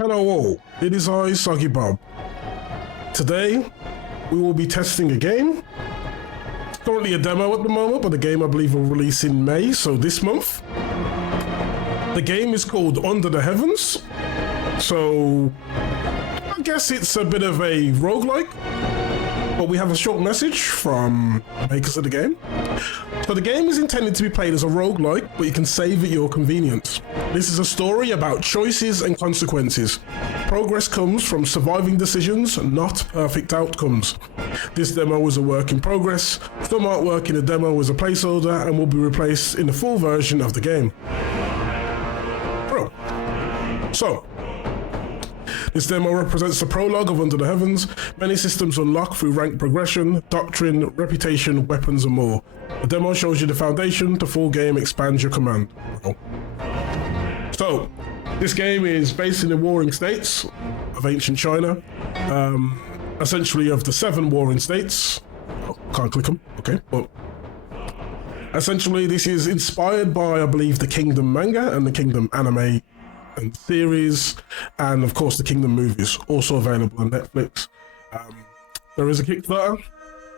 Hello all, it is I, Soggy Bob. Today, we will be testing a game. It's currently a demo at the moment, but the game I believe will release in May, so this month. The game is called Under the Heavens, so I guess it's a bit of a roguelike, but we have a short message from the makers of the game. So the game is intended to be played as a roguelike, but you can save at your convenience. This is a story about choices and consequences. Progress comes from surviving decisions, not perfect outcomes. This demo is a work in progress. Some artwork in the demo is a placeholder and will be replaced in the full version of the game. So, this demo represents the prologue of Under the Heavens. Many systems unlock through rank progression, doctrine, reputation, weapons, and more. The demo shows you the foundation. The full game expands your command. So, this game is based in the warring states of ancient China, essentially of the 7 warring states. Oh, can't click them, okay, but essentially this is inspired by, I believe, the Kingdom manga and the Kingdom anime and series, and of course the Kingdom movies, also available on Netflix. There is a Kickstarter.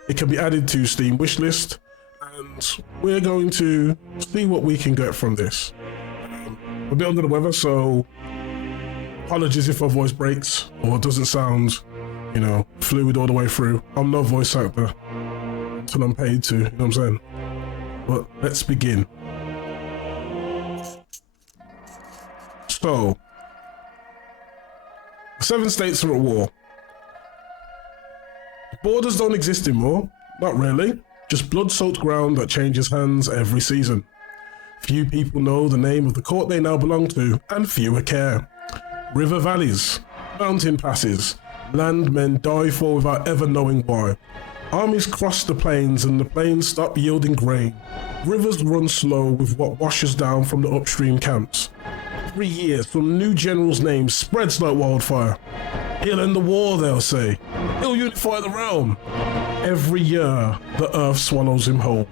It can be added to Steam wishlist, and we're going to see what we can get from this. I'm a bit under the weather, so apologies if my voice breaks or doesn't sound, fluid all the way through. I'm no voice actor until I'm paid to, you know what I'm saying? But let's begin. So, the 7 states are at war. Borders don't exist anymore, not really. Just blood-soaked ground that changes hands every season. Few people know the name of the court they now belong to, and fewer care. River valleys, mountain passes, land men die for without ever knowing why. Armies cross the plains and the plains stop yielding grain. Rivers run slow with what washes down from the upstream camps. Every year, some new general's name spreads like wildfire. He'll end the war, they'll say. He'll unify the realm. Every year, the earth swallows him whole.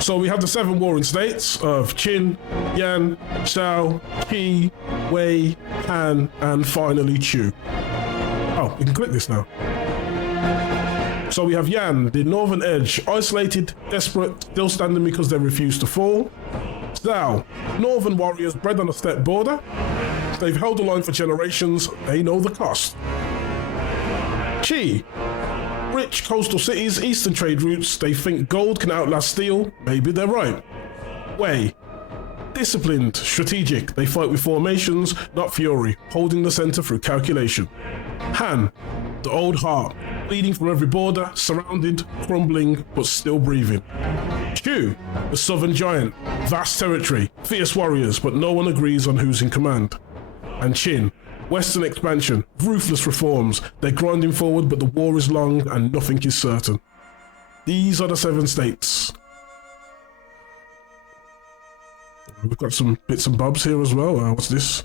So we have the 7 warring states of Qin, Yan, Shao, Qi, Wei, Han, and finally Chu. Oh, we can click this now. So we have Yan, the northern edge, isolated, desperate, still standing because they refuse to fall. Zhao, northern warriors bred on a steppe border. They've held the line for generations, they know the cost. Qi, rich coastal cities, eastern trade routes, they think gold can outlast steel, maybe they're right. Wei, disciplined, strategic, they fight with formations, not fury, holding the center through calculation. Han, the old heart, bleeding from every border, surrounded, crumbling, but still breathing. Chu, the southern giant, vast territory, fierce warriors, but no one agrees on who's in command. And Qin, western expansion, ruthless reforms, they're grinding forward but the war is long and nothing is certain. These are the 7 states. We've got some bits and bobs here as well. What's this?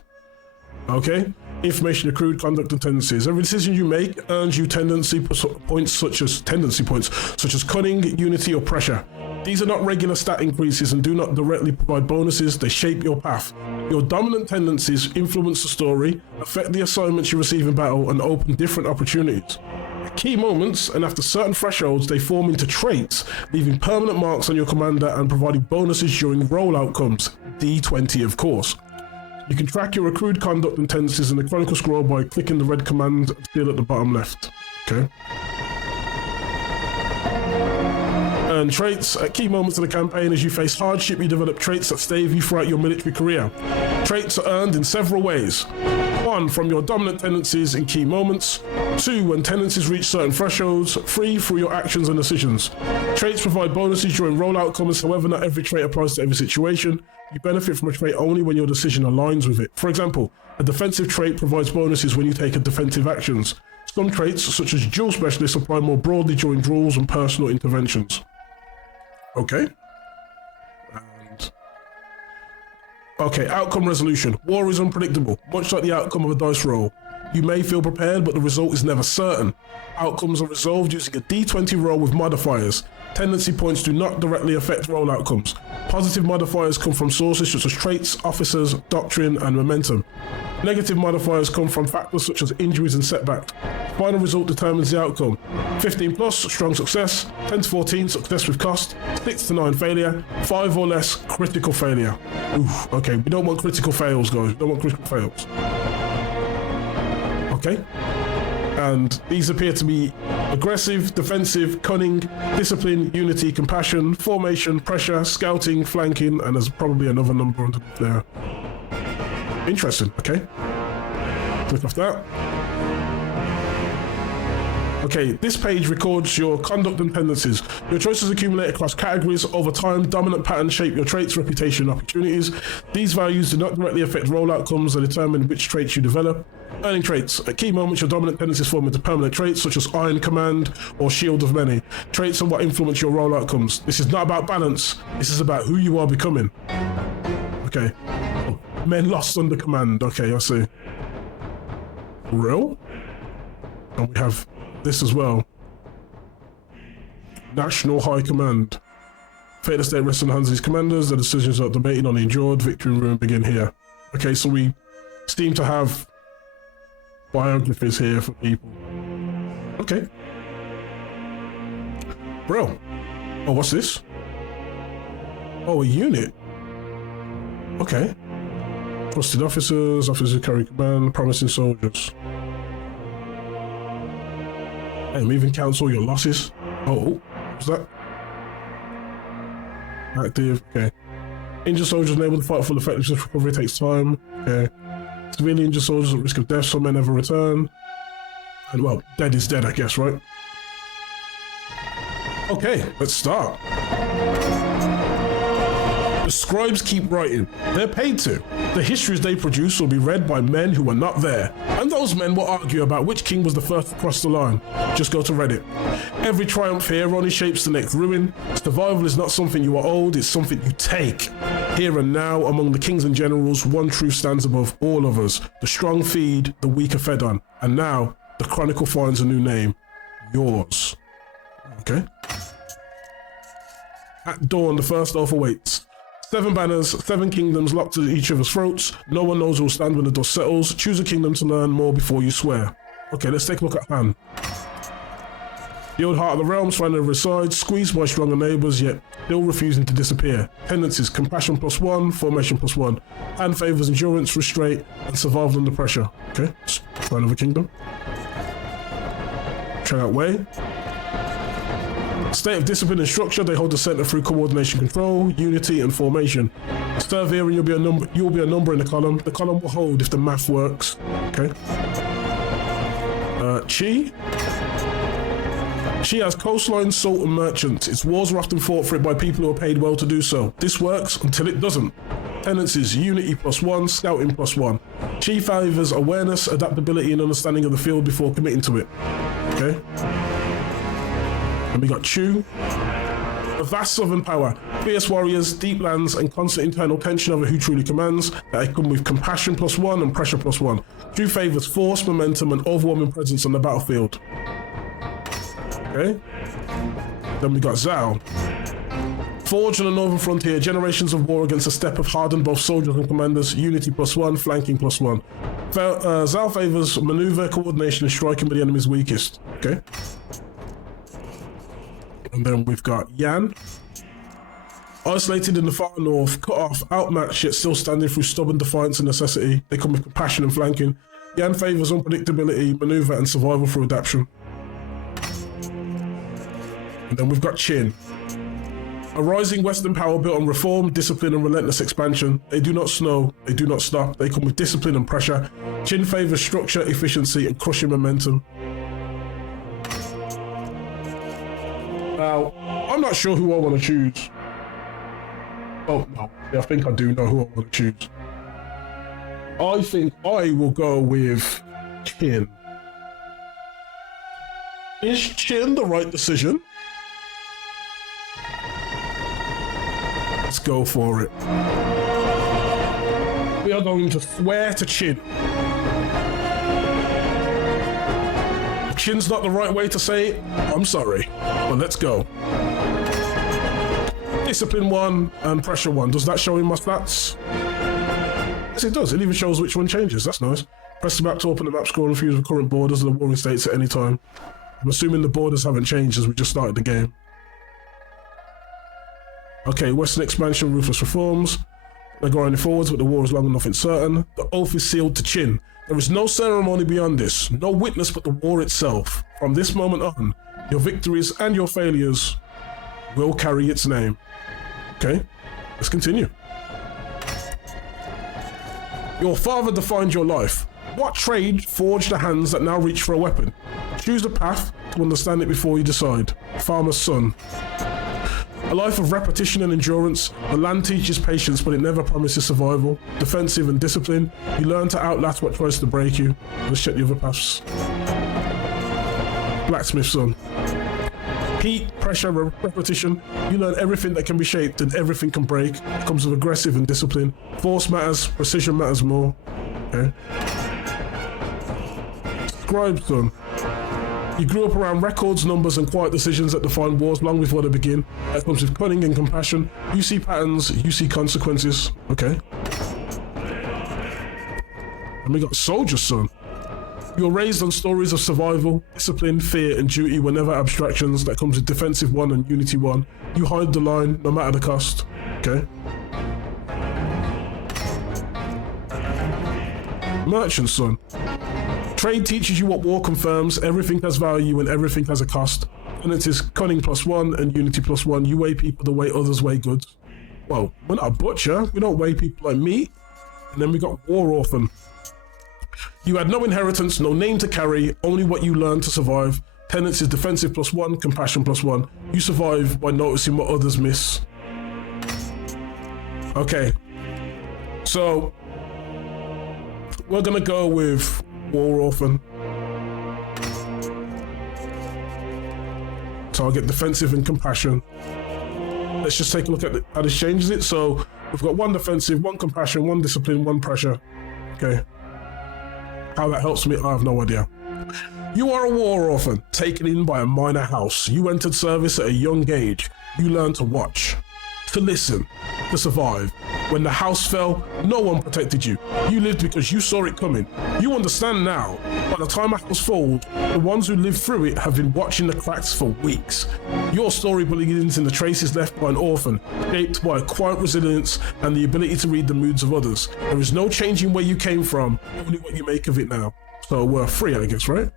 Okay. Information accrued, conduct and tendencies. Every decision you make earns you tendency points such as cunning, unity or pressure. These are not regular stat increases and do not directly provide bonuses, they shape your path. Your dominant tendencies influence the story, affect the assignments you receive in battle, and open different opportunities. At key moments, and after certain thresholds, they form into traits, leaving permanent marks on your commander and providing bonuses during role outcomes, D20 of course. You can track your accrued conduct and tendencies in the Chronicle Scroll by clicking the red command field at the bottom left. Okay. Earn traits. At key moments of the campaign, as you face hardship, you develop traits that stay with you throughout your military career. Traits are earned in several ways. 1. From your dominant tendencies in key moments. 2. When tendencies reach certain thresholds. 3. Through your actions and decisions. Traits provide bonuses during role outcomes, however not every trait applies to every situation. You benefit from a trait only when your decision aligns with it. For example, a defensive trait provides bonuses when you take defensive actions. Some traits, such as duel specialists, apply more broadly during duels and personal interventions. Okay. Okay, outcome resolution. War is unpredictable, much like the outcome of a dice roll. You may feel prepared, but the result is never certain. Outcomes are resolved using a D20 roll with modifiers. Tendency points do not directly affect roll outcomes. Positive modifiers come from sources such as traits, officers, doctrine, and momentum. Negative modifiers come from factors such as injuries and setbacks. Final result determines the outcome. 15 plus, strong success. 10 to 14, success with cost. 6 to 9, failure. 5 or less, critical failure. Oof, okay, we don't want critical fails, guys. We don't want critical fails. Okay. And these appear to be aggressive, defensive, cunning, discipline, unity, compassion, formation, pressure, scouting, flanking, and there's probably another number underneath there. Interesting, okay. Click off that. Okay, this page records your conduct and tendencies. Your choices accumulate across categories. Over time, dominant patterns shape your traits, reputation, and opportunities. These values do not directly affect role outcomes and determine which traits you develop. Earning traits. At key moments, your dominant tendencies form into permanent traits, such as Iron Command or Shield of Many. Traits are what influence your role outcomes. This is not about balance. This is about who you are becoming. Okay. Oh, men lost under command. Okay, I see. Real? And we have this as well. National High Command. Fate of state rests in the hands of these commanders. The decisions are debated on the endured. Victory and ruin begin here. Okay, so we seem to have biographies here for people. Okay. Bro. Oh, what's this? Oh, a unit. Okay. Trusted officers, officers who carry command, promising soldiers. And even counts all your losses. Oh, what's that? Active, okay. Injured soldiers unable to fight full effectiveness. Recovery takes time. Okay. Severely injured soldiers at risk of death, some may never return. And well, dead is dead, I guess, right? Okay, let's start. The scribes keep writing. They're paid to. The histories they produce will be read by men who were not there. And those men will argue about which king was the first to cross the line. Just go to Reddit. Every triumph here only shapes the next ruin. Survival is not something you are owed, it's something you take. Here and now, among the kings and generals, one truth stands above all others. The strong feed, the weak are fed on. And now, the chronicle finds a new name. Yours. Okay. At dawn, the first oath awaits. 7 banners, 7 kingdoms locked to each other's throats. No one knows who will stand when the dust settles. Choose a kingdom to learn more before you swear. Okay, let's take a look at Han. The old heart of the realms find over his side, squeezed by stronger neighbours, yet still refusing to disappear. Tendencies: compassion +1, formation +1. Han favours endurance, restraint, and survival under pressure. Okay, let's try another kingdom. Try out Wei. State of discipline and structure, they hold the center through coordination, control, unity, and formation. Serve here and you'll be a number in the column. The column will hold if the math works. Okay. Qi. Qi has coastline, salt, and merchants. Its wars are often fought for it by people who are paid well to do so. This works until it doesn't. Tendencies: unity +1, scouting +1. Qi favors awareness, adaptability, and understanding of the field before committing to it. Okay. And we got Chu. A vast southern power, fierce warriors, deep lands, and constant internal tension over who truly commands. They come with compassion +1 and pressure +1. Chu favors force, momentum, and overwhelming presence on the battlefield. Okay. Then we got Zhao. Forged on the northern frontier, generations of war against a steppe have hardened both soldiers and commanders. Unity +1, flanking +1. Zhao favors maneuver, coordination, and striking with the enemy's weakest. Okay. And then we've got Yan. Isolated in the far north, cut off, outmatched, yet still standing through stubborn defiance and necessity. They come with compassion and flanking. Yan favours unpredictability, maneuver, and survival through adaptation. And then we've got Qin. A rising Western power built on reform, discipline, and relentless expansion. They do not snow, they do not stop, they come with discipline and pressure. Qin favours structure, efficiency, and crushing momentum. Now, I'm not sure who I want to choose. Oh, no. I think I do know who I want to choose. I think I will go with Qin. Is Qin the right decision? Let's go for it. We are going to swear to Qin. If Qin's not the right way to say it, I'm sorry. But let's go. Discipline 1 and pressure 1. Does that show in my stats? Yes, it does. It even shows which one changes. That's nice. Press the map to open the map scroll and view the current borders of the warring states at any time. I'm assuming the borders haven't changed as we just started the game. Okay, Western expansion, ruthless reforms. They're grinding forwards, but the war is long enough and certain. The oath is sealed to chin. There is no ceremony beyond this, no witness but the war itself. From this moment on, your victories and your failures will carry its name. Okay, let's continue. Your father defined your life. What trade forged the hands that now reach for a weapon? Choose a path to understand it before you decide. Farmer's son. A life of repetition and endurance. The land teaches patience, but it never promises survival. Defensive and discipline. You learn to outlast what tries to break you. Let's check the other paths. Blacksmith's son. Heat, pressure, repetition. You learn everything that can be shaped and everything can break. It comes with aggressive and discipline. Force matters, precision matters more. Okay. Scribe's son. You grew up around records, numbers, and quiet decisions that define wars long before they begin. That comes with cunning and compassion. You see patterns, you see consequences. Okay. And we got Soldier's son. You're raised on stories of survival, discipline, fear, and duty were never abstractions. That comes with Defensive 1 and Unity 1. You hide the line, no matter the cost. Okay. Merchant's son. Trade teaches you what war confirms. Everything has value and everything has a cost. And it is cunning +1 and unity +1. You weigh people the way others weigh goods. Well, we're not a butcher. We don't weigh people like meat. And then we got War Orphan. You had no inheritance, no name to carry, only what you learned to survive. Tenets is defensive +1, compassion +1. You survive by noticing what others miss. Okay. So, we're gonna go with War Orphan. Target defensive and compassion. Let's just take a look at how this changes it. So we've got 1 defensive, 1 compassion, 1 discipline, 1 pressure. Okay. How that helps me, I have no idea. You are a war orphan, taken in by a minor house. You entered service at a young age. You learned to watch, to listen, to survive. When the house fell, no one protected you. You lived because you saw it coming. You understand now. By the time a house falls, the ones who lived through it have been watching the cracks for weeks. Your story begins in the traces left by an orphan, shaped by a quiet resilience and the ability to read the moods of others. There is no changing where you came from, only what you make of it now. So we're free, I guess, right?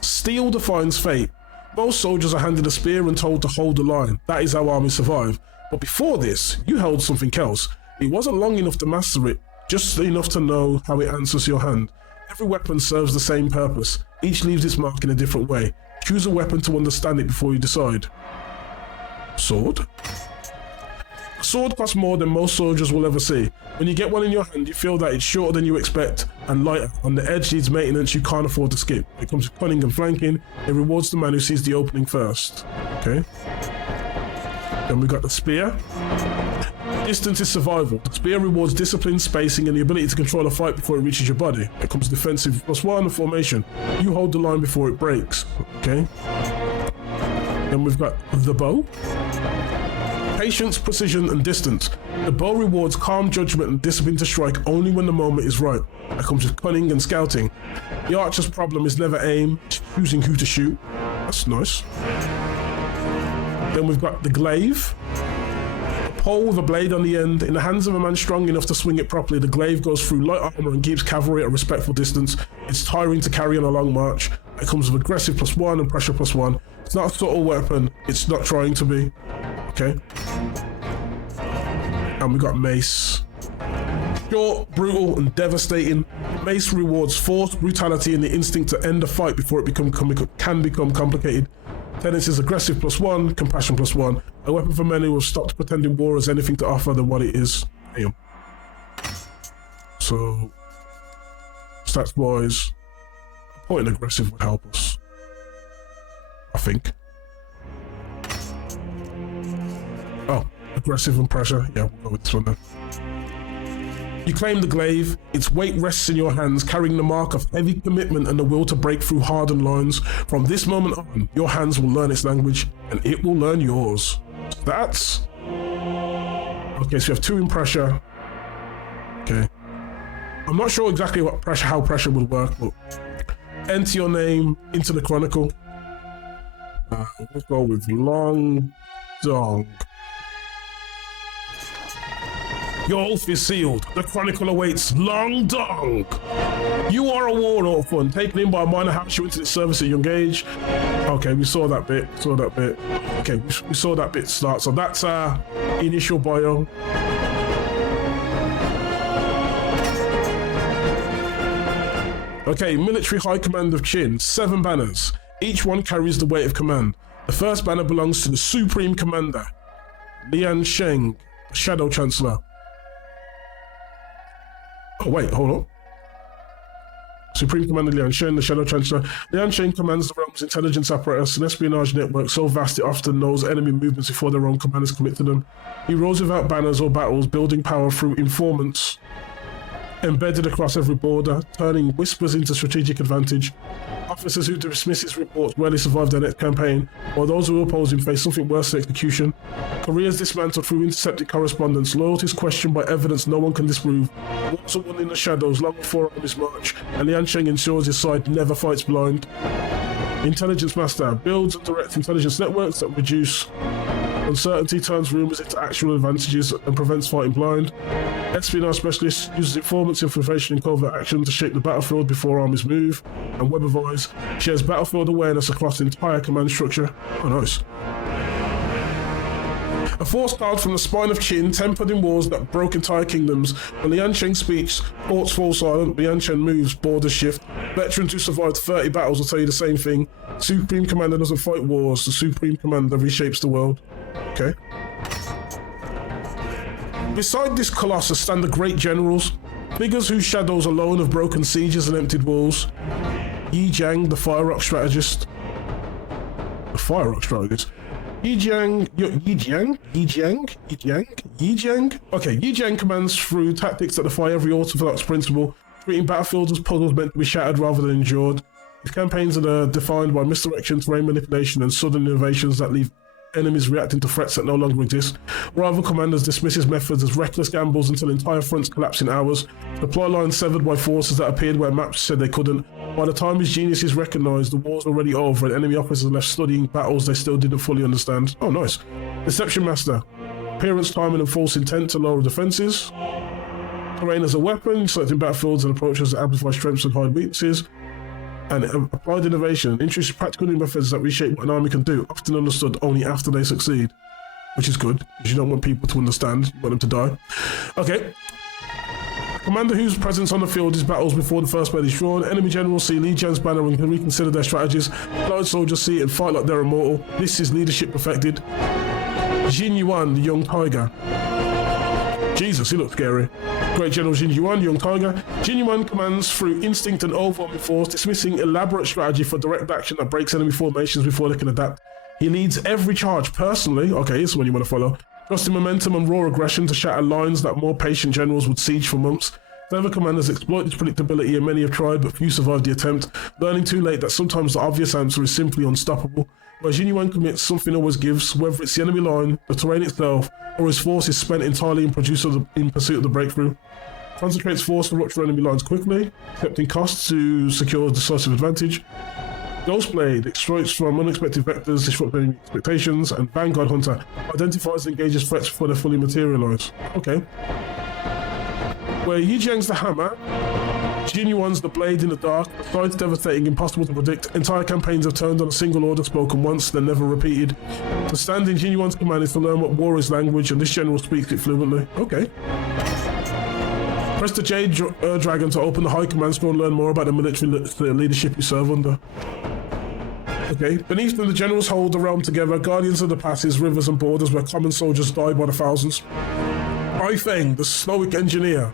Steel defines fate. Most soldiers are handed a spear and told to hold the line. That is how armies survive. But before this, you held something else. It wasn't long enough to master it, just enough to know how it answers your hand. Every weapon serves the same purpose. Each leaves its mark in a different way. Choose a weapon to understand it before you decide. Sword? A sword costs more than most soldiers will ever see. When you get one in your hand, you feel that it's shorter than you expect and lighter. On the edge needs maintenance you can't afford to skip. It comes with cunning and flanking. It rewards the man who sees the opening first. Okay. Then we got the spear. Distance is survival. The spear rewards discipline, spacing, and the ability to control a fight before it reaches your body. It comes defensive +1 and formation. You hold the line before it breaks. Okay. Then we've got the bow. Patience, precision, and distance. The bow rewards calm judgment and discipline to strike only when the moment is right. That comes with cunning and scouting. The archer's problem is never aim, choosing who to shoot. That's nice. Then we've got the glaive. A pole with a blade on the end. In the hands of a man strong enough to swing it properly, the glaive goes through light armor and keeps cavalry at a respectful distance. It's tiring to carry on a long march. It comes with aggressive +1 and pressure +1. It's not a subtle weapon. It's not trying to be. Okay. And we got mace. Short, brutal, and devastating. Mace rewards force, brutality, and the instinct to end a fight before it can become complicated. Tenets is aggressive +1, compassion +1. A weapon for men who have stopped pretending war has anything to offer than what it is. Damn. So, stats wise, a point in aggressive would help us. I think. Oh, aggressive and pressure. Yeah, we'll go with this one then. You claim the glaive. Its weight rests in your hands, carrying the mark of heavy commitment and the will to break through hardened lines. From this moment on, your hands will learn its language, and it will learn yours. Stats. Okay, so we have 2 in pressure, Okay. I'm not sure exactly how pressure would work, but enter your name into the chronicle. We'll go with Long Dong. Your oath is sealed. The chronicle awaits. Long Dong. You are a war orphan taken in by a minor house you into its service at a young age. Okay, we saw that bit. Okay, we saw that bit start. So that's our initial bio. Okay, military high command of Qin. 7 banners. Each one carries the weight of command. The first banner belongs to the Supreme Commander, Lian Sheng, Shadow Chancellor. Oh wait, hold on. Supreme Commander Lian Sheng, the Shadow Chancellor. Lian Sheng commands the realm's intelligence apparatus, an espionage network so vast it often knows enemy movements before their own commanders commit to them. He rules without banners or battles, building power through informants embedded across every border, turning whispers into strategic advantage. Officers who dismiss his reports rarely survive their next campaign, while those who oppose him face something worse than execution. Careers dismantled through intercepted correspondence, loyalties questioned by evidence no one can disprove. Wars are won in the shadows long before armies march, and Lian Sheng ensures his side never fights blind. Intelligence Master builds and directs intelligence networks that reduce uncertainty, turns rumors into actual advantages, and prevents fighting blind. Espionage Specialist uses informants, information, and covert action to shape the battlefield before armies move. And Web of Eyes shares battlefield awareness across the entire command structure. Oh, nice. A force card from the spine of Qin, tempered in wars that broke entire kingdoms. When Lian Sheng speaks, courts fall silent. Lian Sheng moves, borders shift. Veterans who survived 30 battles will tell you the same thing. Supreme Commander doesn't fight wars. The Supreme Commander reshapes the world. Okay. Beside this colossus stand the great generals, figures whose shadows alone have broken sieges and emptied walls. Yi Jiang, the Fire Rock strategist. Yi Jiang. Okay, Yi Jiang commands through tactics that defy every orthodox principle, treating battlefields as puzzles meant to be shattered rather than endured. His campaigns are defined by misdirection, terrain manipulation, and sudden innovations that leave enemies reacting to threats that no longer exist. Rival commanders dismiss his methods as reckless gambles until entire fronts collapse in hours. Supply lines severed by forces that appeared where maps said they couldn't. By the time his genius is recognized, the war's already over and enemy officers are left studying battles they still didn't fully understand. Oh, nice. Deception Master. Appearance, timing, and false intent to lower defenses. Terrain as a weapon, selecting battlefields and approaches that amplify strengths and hide weaknesses. And applied innovation, introduces practical new methods that reshape what an army can do, often understood only after they succeed. Which is good, because you don't want people to understand, you want them to die. Okay. Commander whose presence on the field is battles before the first blade is drawn. Enemy generals see Li Jiang's banner and can reconsider their strategies. Flying soldiers see it and fight like they're immortal. This is leadership perfected. Jin Yuan, the young tiger. Jesus, he looks scary. Great General Jin Yuan, young tiger. Jin Yuan commands through instinct and overwhelming force, dismissing elaborate strategy for direct action that breaks enemy formations before they can adapt. He leads every charge personally. Okay, this is one you want to follow. Trusting momentum and raw aggression to shatter lines that more patient generals would siege for months. Clever commanders exploit this predictability and many have tried, but few survived the attempt, learning too late that sometimes the obvious answer is simply unstoppable. Where Jin Yuan commits, something always gives, whether it's the enemy line, the terrain itself, or his force is spent entirely in pursuit of the breakthrough. Concentrates force to rupture enemy lines quickly, accepting costs to secure decisive advantage. Ghostblade exploits from unexpected vectors, disrupting expectations, and Vanguard Hunter identifies and engages threats before they fully materialize. Okay. Where Yi Jiang's the hammer, Jin Yuan's the blade in the dark, besides devastating, impossible to predict. Entire campaigns have turned on a single order spoken once, then never repeated. To stand in Jin Yuan's command is to learn what war is language, and this general speaks it fluently. Okay. Press the Jade Dragon to open the High Command Scroll and learn more about the military leadership you serve under. Okay, beneath them the generals hold the realm together, guardians of the passes, rivers and borders where common soldiers die by the thousands. Ai Feng, the stoic engineer.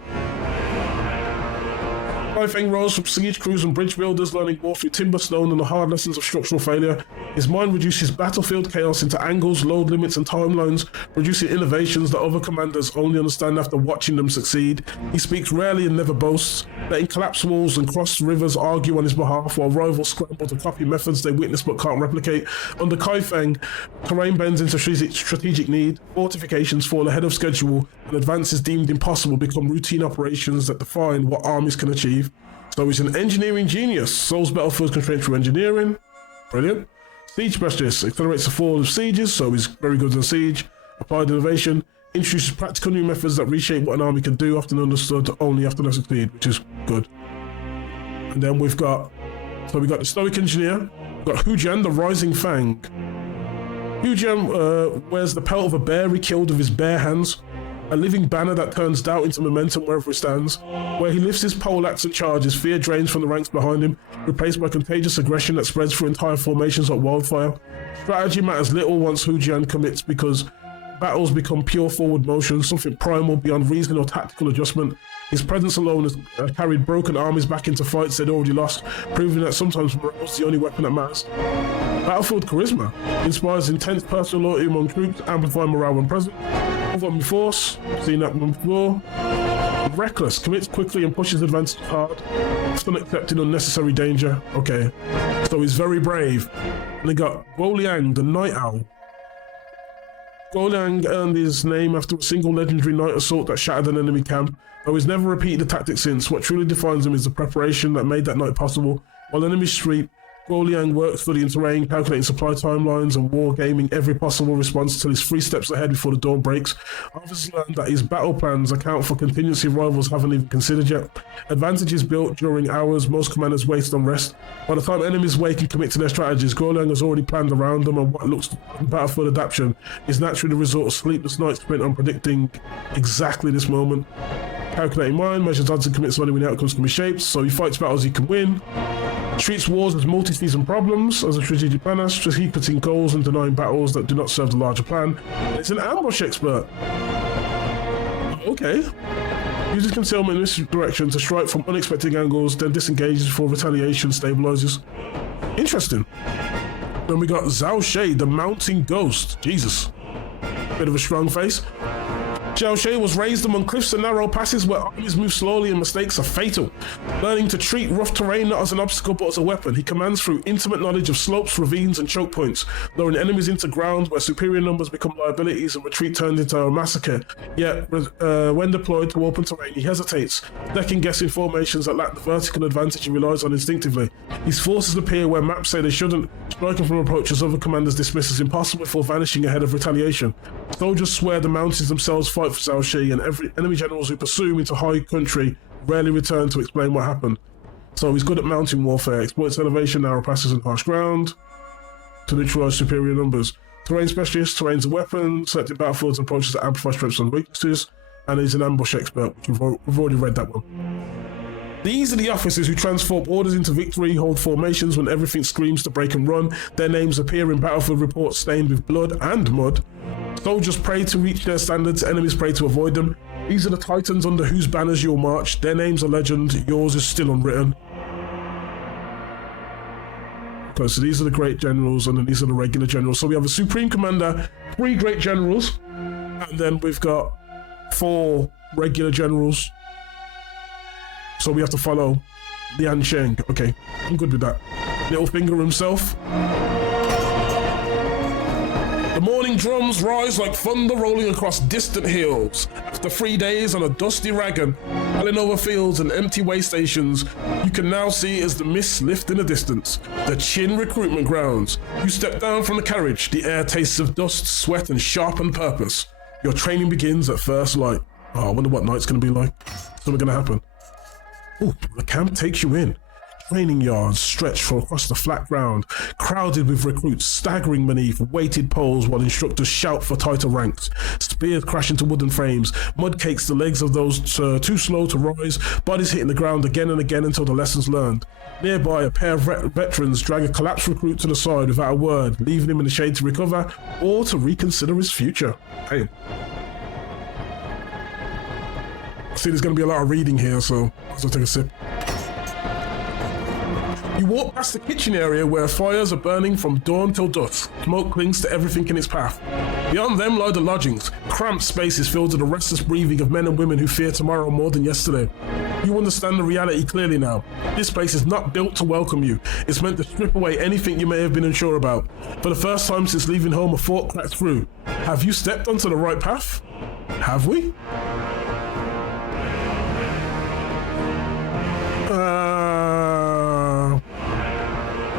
Kaifeng rose from siege crews and bridge builders, learning war through timber, stone, and the hard lessons of structural failure. His mind reduces battlefield chaos into angles, load limits, and timelines, producing innovations that other commanders only understand after watching them succeed. He speaks rarely and never boasts, letting collapse walls and crossed rivers argue on his behalf, while rivals scramble to copy methods they witness but can't replicate. Under Kaifeng, terrain bends into strategic need, fortifications fall ahead of schedule, and advances deemed impossible become routine operations that define what armies can achieve. So he's an engineering genius. Solves battlefields constrained through engineering. Brilliant. Siege specialist. Accelerates the fall of sieges, so he's very good at siege. Applied innovation. Introduces practical new methods that reshape what an army can do, often understood only after they succeed, which is good. And then we've got the stoic engineer. We've got Hujian, the rising fang. Hujian wears the pelt of a bear he killed with his bare hands. A living banner that turns doubt into momentum wherever he stands. Where he lifts his poleaxe and charges, fear drains from the ranks behind him, replaced by contagious aggression that spreads through entire formations like wildfire. Strategy matters little once Hujian commits, because battles become pure forward motion, something primal beyond reason or tactical adjustment. His presence alone has carried broken armies back into fights they'd already lost, proving that sometimes morale is the only weapon that matters. Battlefield charisma inspires intense personal loyalty among troops, amplifying morale when present. Overwhelming force, seen that one before. Reckless, commits quickly and pushes advantage hard, often accepting unnecessary danger. Okay, so he's very brave. And they got Guo Liang, the Night Owl. Guo Liang earned his name after a single legendary night assault that shattered an enemy camp. Though he's never repeated the tactic since, what truly defines him is the preparation that made that night possible. While enemies street, Guo Liang works studying terrain, calculating supply timelines, and wargaming every possible response till he's 3 steps ahead before the dawn breaks. Officers learn that his battle plans account for contingency rivals haven't even considered yet. Advantages built during hours most commanders waste on rest. By the time enemies wake and commit to their strategies, Guo Liang has already planned around them, and what looks like battlefield adaptation is naturally the result of sleepless nights spent on predicting exactly this moment. Calculating mind, measures odds and commits only when the outcomes can be shaped, so he fights battles he can win. Treats wars as multi-season problems. As a strategic planner, strategically goals and denying battles that do not serve the larger plan. It's an ambush expert. Okay. Uses concealment in this direction to strike from unexpected angles, then disengages before retaliation stabilizes. Interesting. Then we got Zhao Shay, the mounting ghost. Jesus. Bit of a strong face. Zhao Shay was raised among cliffs and narrow passes where armies move slowly and mistakes are fatal. Learning to treat rough terrain not as an obstacle but as a weapon, he commands through intimate knowledge of slopes, ravines, and choke points, luring enemies into ground where superior numbers become liabilities and retreat turned into a massacre. Yet, when deployed to open terrain, he hesitates, second-guessing formations that lack the vertical advantage he relies on instinctively. His forces appear where maps say they shouldn't, striking from approaches other commanders dismiss as impossible before vanishing ahead of retaliation. Soldiers swear the mountains themselves fight for Zhao Shay, and every enemy generals who pursue him into high country rarely return to explain what happened. So he's good at mountain warfare, exploits elevation, narrow passes, and harsh ground to neutralize superior numbers. Terrain specialist, terrain's a weapon, selected battlefields and approaches that amplify strengths and weaknesses, and he's an ambush expert, which we've already read that one. These are the officers who transform orders into victory, hold formations when everything screams to break and run. Their names appear in battlefield reports stained with blood and mud. Soldiers pray to reach their standards, enemies pray to avoid them. These are the titans under whose banners you'll march. Their names are legend, yours is still unwritten. Okay, so these are the great generals, and then these are the regular generals. So we have a supreme commander, 3 great generals, and then we've got 4 regular generals. So we have to follow Lian Sheng. Okay, I'm good with that. Littlefinger himself. The morning drums rise like thunder rolling across distant hills. After 3 days on a dusty wagon, hailing over fields and empty way stations, you can now see as the mists lift in the distance, the Qin recruitment grounds. You step down from the carriage, the air tastes of dust, sweat, and sharpened purpose. Your training begins at first light. Oh, I wonder what night's gonna be like. Something gonna happen. Ooh, the camp takes you in. Training yards stretch for across the flat ground, crowded with recruits staggering beneath weighted poles while instructors shout for tighter ranks. Spears crash into wooden frames, mud cakes the legs of those too slow to rise, bodies hitting the ground again and again until the lesson's learned. Nearby, a pair of veterans drag a collapsed recruit to the side without a word, leaving him in the shade to recover or to reconsider his future. Hey. See, there's going to be a lot of reading here, so I'll take a sip. You walk past the kitchen area where fires are burning from dawn till dusk. Smoke clings to everything in its path. Beyond them lie the lodgings, cramped spaces filled with the restless breathing of men and women who fear tomorrow more than yesterday. You understand the reality clearly now. This place is not built to welcome you. It's meant to strip away anything you may have been unsure about. For the first time since leaving home, a thought cracked through. Have you stepped onto the right path? Have we?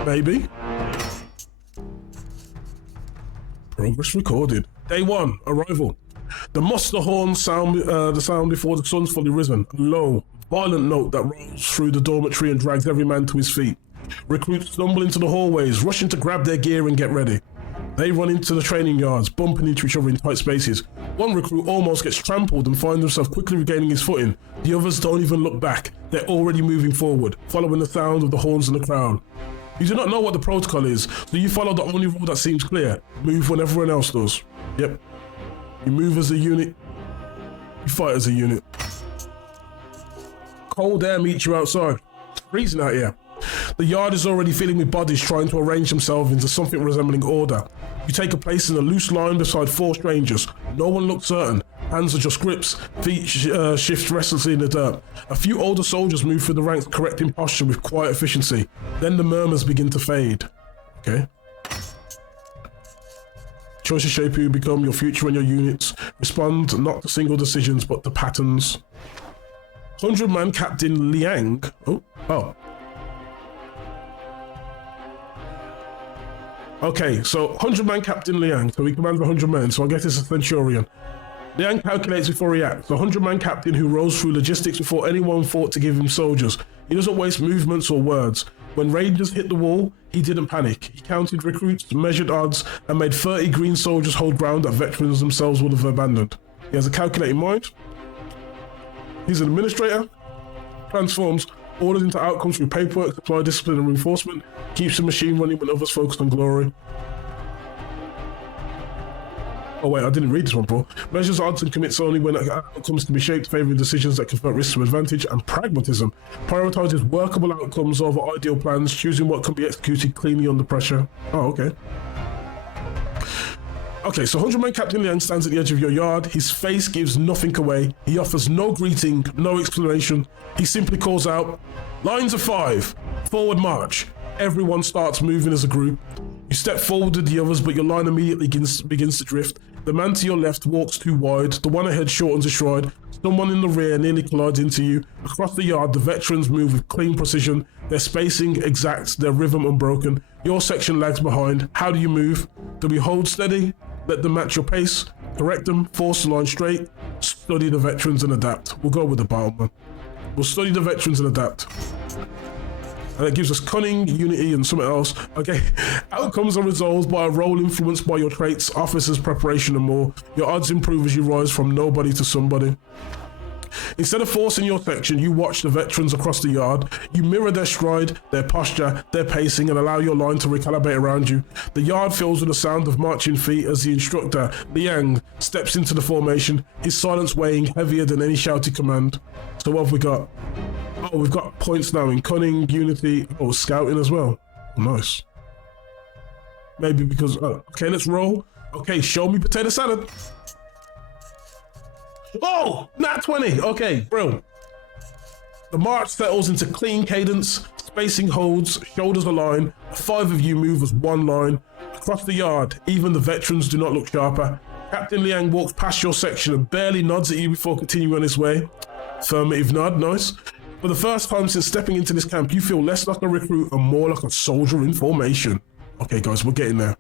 Maybe. Progress recorded. Day 1, arrival. The muster horns sound the sound before the sun's fully risen. A low, violent note that rolls through the dormitory and drags every man to his feet. Recruits stumble into the hallways, rushing to grab their gear and get ready. They run into the training yards, bumping into each other in tight spaces. One recruit almost gets trampled and finds himself quickly regaining his footing. The others don't even look back. They're already moving forward, following the sound of the horns in the crowd. You do not know what the protocol is, so you follow the only rule that seems clear. Move when everyone else does. Yep. You move as a unit. You fight as a unit. Cold air meets you outside. It's freezing out here. The yard is already filling with bodies trying to arrange themselves into something resembling order. You take a place in a loose line beside 4 strangers. No one looks certain. Hands are just grips, feet shift restlessly in the dirt. A few older soldiers move through the ranks, correcting posture with quiet efficiency. Then the murmurs begin to fade. Okay. Choices shape who you become, your future and your units. Respond not to single decisions, but to patterns. 100-man Captain Liang. Oh. Okay, so 100-man Captain Liang. So he commands 100 men, so I guess it's a centurion. Liang calculates before he acts. The 100-man captain who rose through logistics before anyone thought to give him soldiers. He doesn't waste movements or words. When Rangers hit the wall, he didn't panic. He counted recruits, measured odds, and made 30 green soldiers hold ground that veterans themselves would have abandoned. He has a calculating mind. He's an administrator. Transforms orders into outcomes through paperwork, supply, discipline, and reinforcement. Keeps the machine running when others focus on glory. Oh wait, I didn't read this one, bro. Measures odds and commits only when outcomes can be shaped, favouring decisions that convert risks to advantage, and pragmatism. Prioritizes workable outcomes over ideal plans, choosing what can be executed cleanly under pressure. Oh, okay. Okay, so 100-man Captain Liang stands at the edge of your yard. His face gives nothing away. He offers no greeting, no explanation. He simply calls out, "Lines of 5, forward march." Everyone starts moving as a group. You step forward with the others, but your line immediately begins to drift. The man to your left walks too wide. The one ahead shortens a stride. Someone in the rear nearly collides into you. Across the yard, the veterans move with clean precision. Their spacing exact, their rhythm unbroken. Your section lags behind. How do you move? Do we hold steady? Let them match your pace? Correct them? Force the line straight? Study the veterans and adapt. We'll go with the bottom one. We'll study the veterans and adapt. And it gives us cunning, unity, and something else. Okay, outcomes are resolved by a role influenced by your traits, officers, preparation, and more. Your odds improve as you rise from nobody to somebody. Instead of forcing your section, you watch the veterans across the yard. You mirror their stride, their posture, their pacing, and allow your line to recalibrate around you. The yard fills with the sound of marching feet as the instructor, Liang, steps into the formation, his silence weighing heavier than any shouted command. So what have we got? Oh, we've got points now in cunning, unity, scouting as well. Nice. Maybe because, okay, let's roll. Okay, show me potato salad. Oh, nat 20. Okay, bro. The march settles into clean cadence, spacing holds, shoulders align. 5 of you move as one line. Across the yard, even the veterans do not look sharper. Captain Liang walks past your section and barely nods at you before continuing on his way. Affirmative nod, nice. For the first time since stepping into this camp, you feel less like a recruit and more like a soldier in formation. Okay, guys, we're getting there.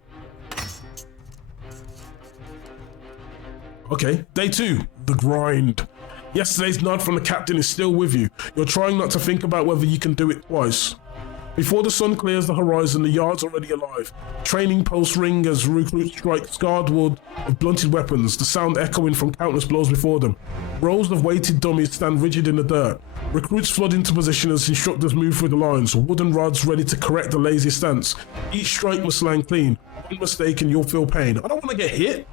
Okay, day 2, the grind. Yesterday's nod from the captain is still with you. You're trying not to think about whether you can do it twice. Before the sun clears the horizon, the yard's already alive. Training posts ring as recruits strike scarred wood with blunted weapons, the sound echoing from countless blows before them. Rows of weighted dummies stand rigid in the dirt. Recruits flood into position as instructors move through the lines, wooden rods ready to correct the lazy stance. Each strike must land clean. One mistake and you'll feel pain. I don't want to get hit.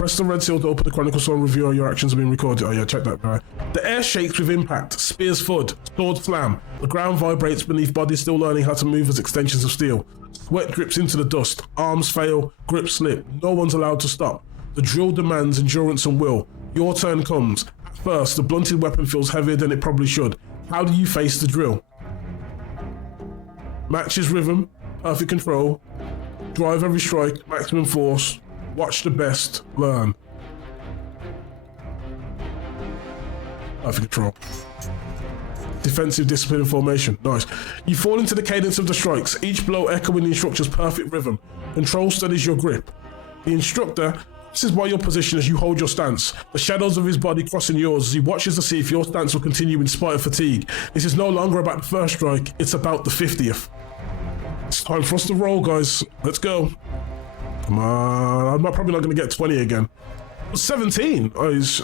Press the red seal to open the Chronicle Song review or your actions are being recorded. Oh yeah, check that guy. The air shakes with impact. Spears thud. Swords slam. The ground vibrates beneath bodies still learning how to move as extensions of steel. Sweat drips into the dust. Arms fail. Grips slip. No one's allowed to stop. The drill demands endurance and will. Your turn comes. At first, the blunted weapon feels heavier than it probably should. How do you face the drill? Matches rhythm. Perfect control. Drive every strike. Maximum force. Watch the best, learn. Perfect control. Defensive discipline and formation, nice. You fall into the cadence of the strikes, each blow echoing the instructor's perfect rhythm. Control steadies your grip. The instructor passes by your position as you hold your stance, the shadows of his body crossing yours as he watches to see if your stance will continue in spite of fatigue. This is no longer about the first strike, it's about the 50th. It's time for us to roll, guys. Let's go. Come on, I'm probably not going to get 20 again. 17 is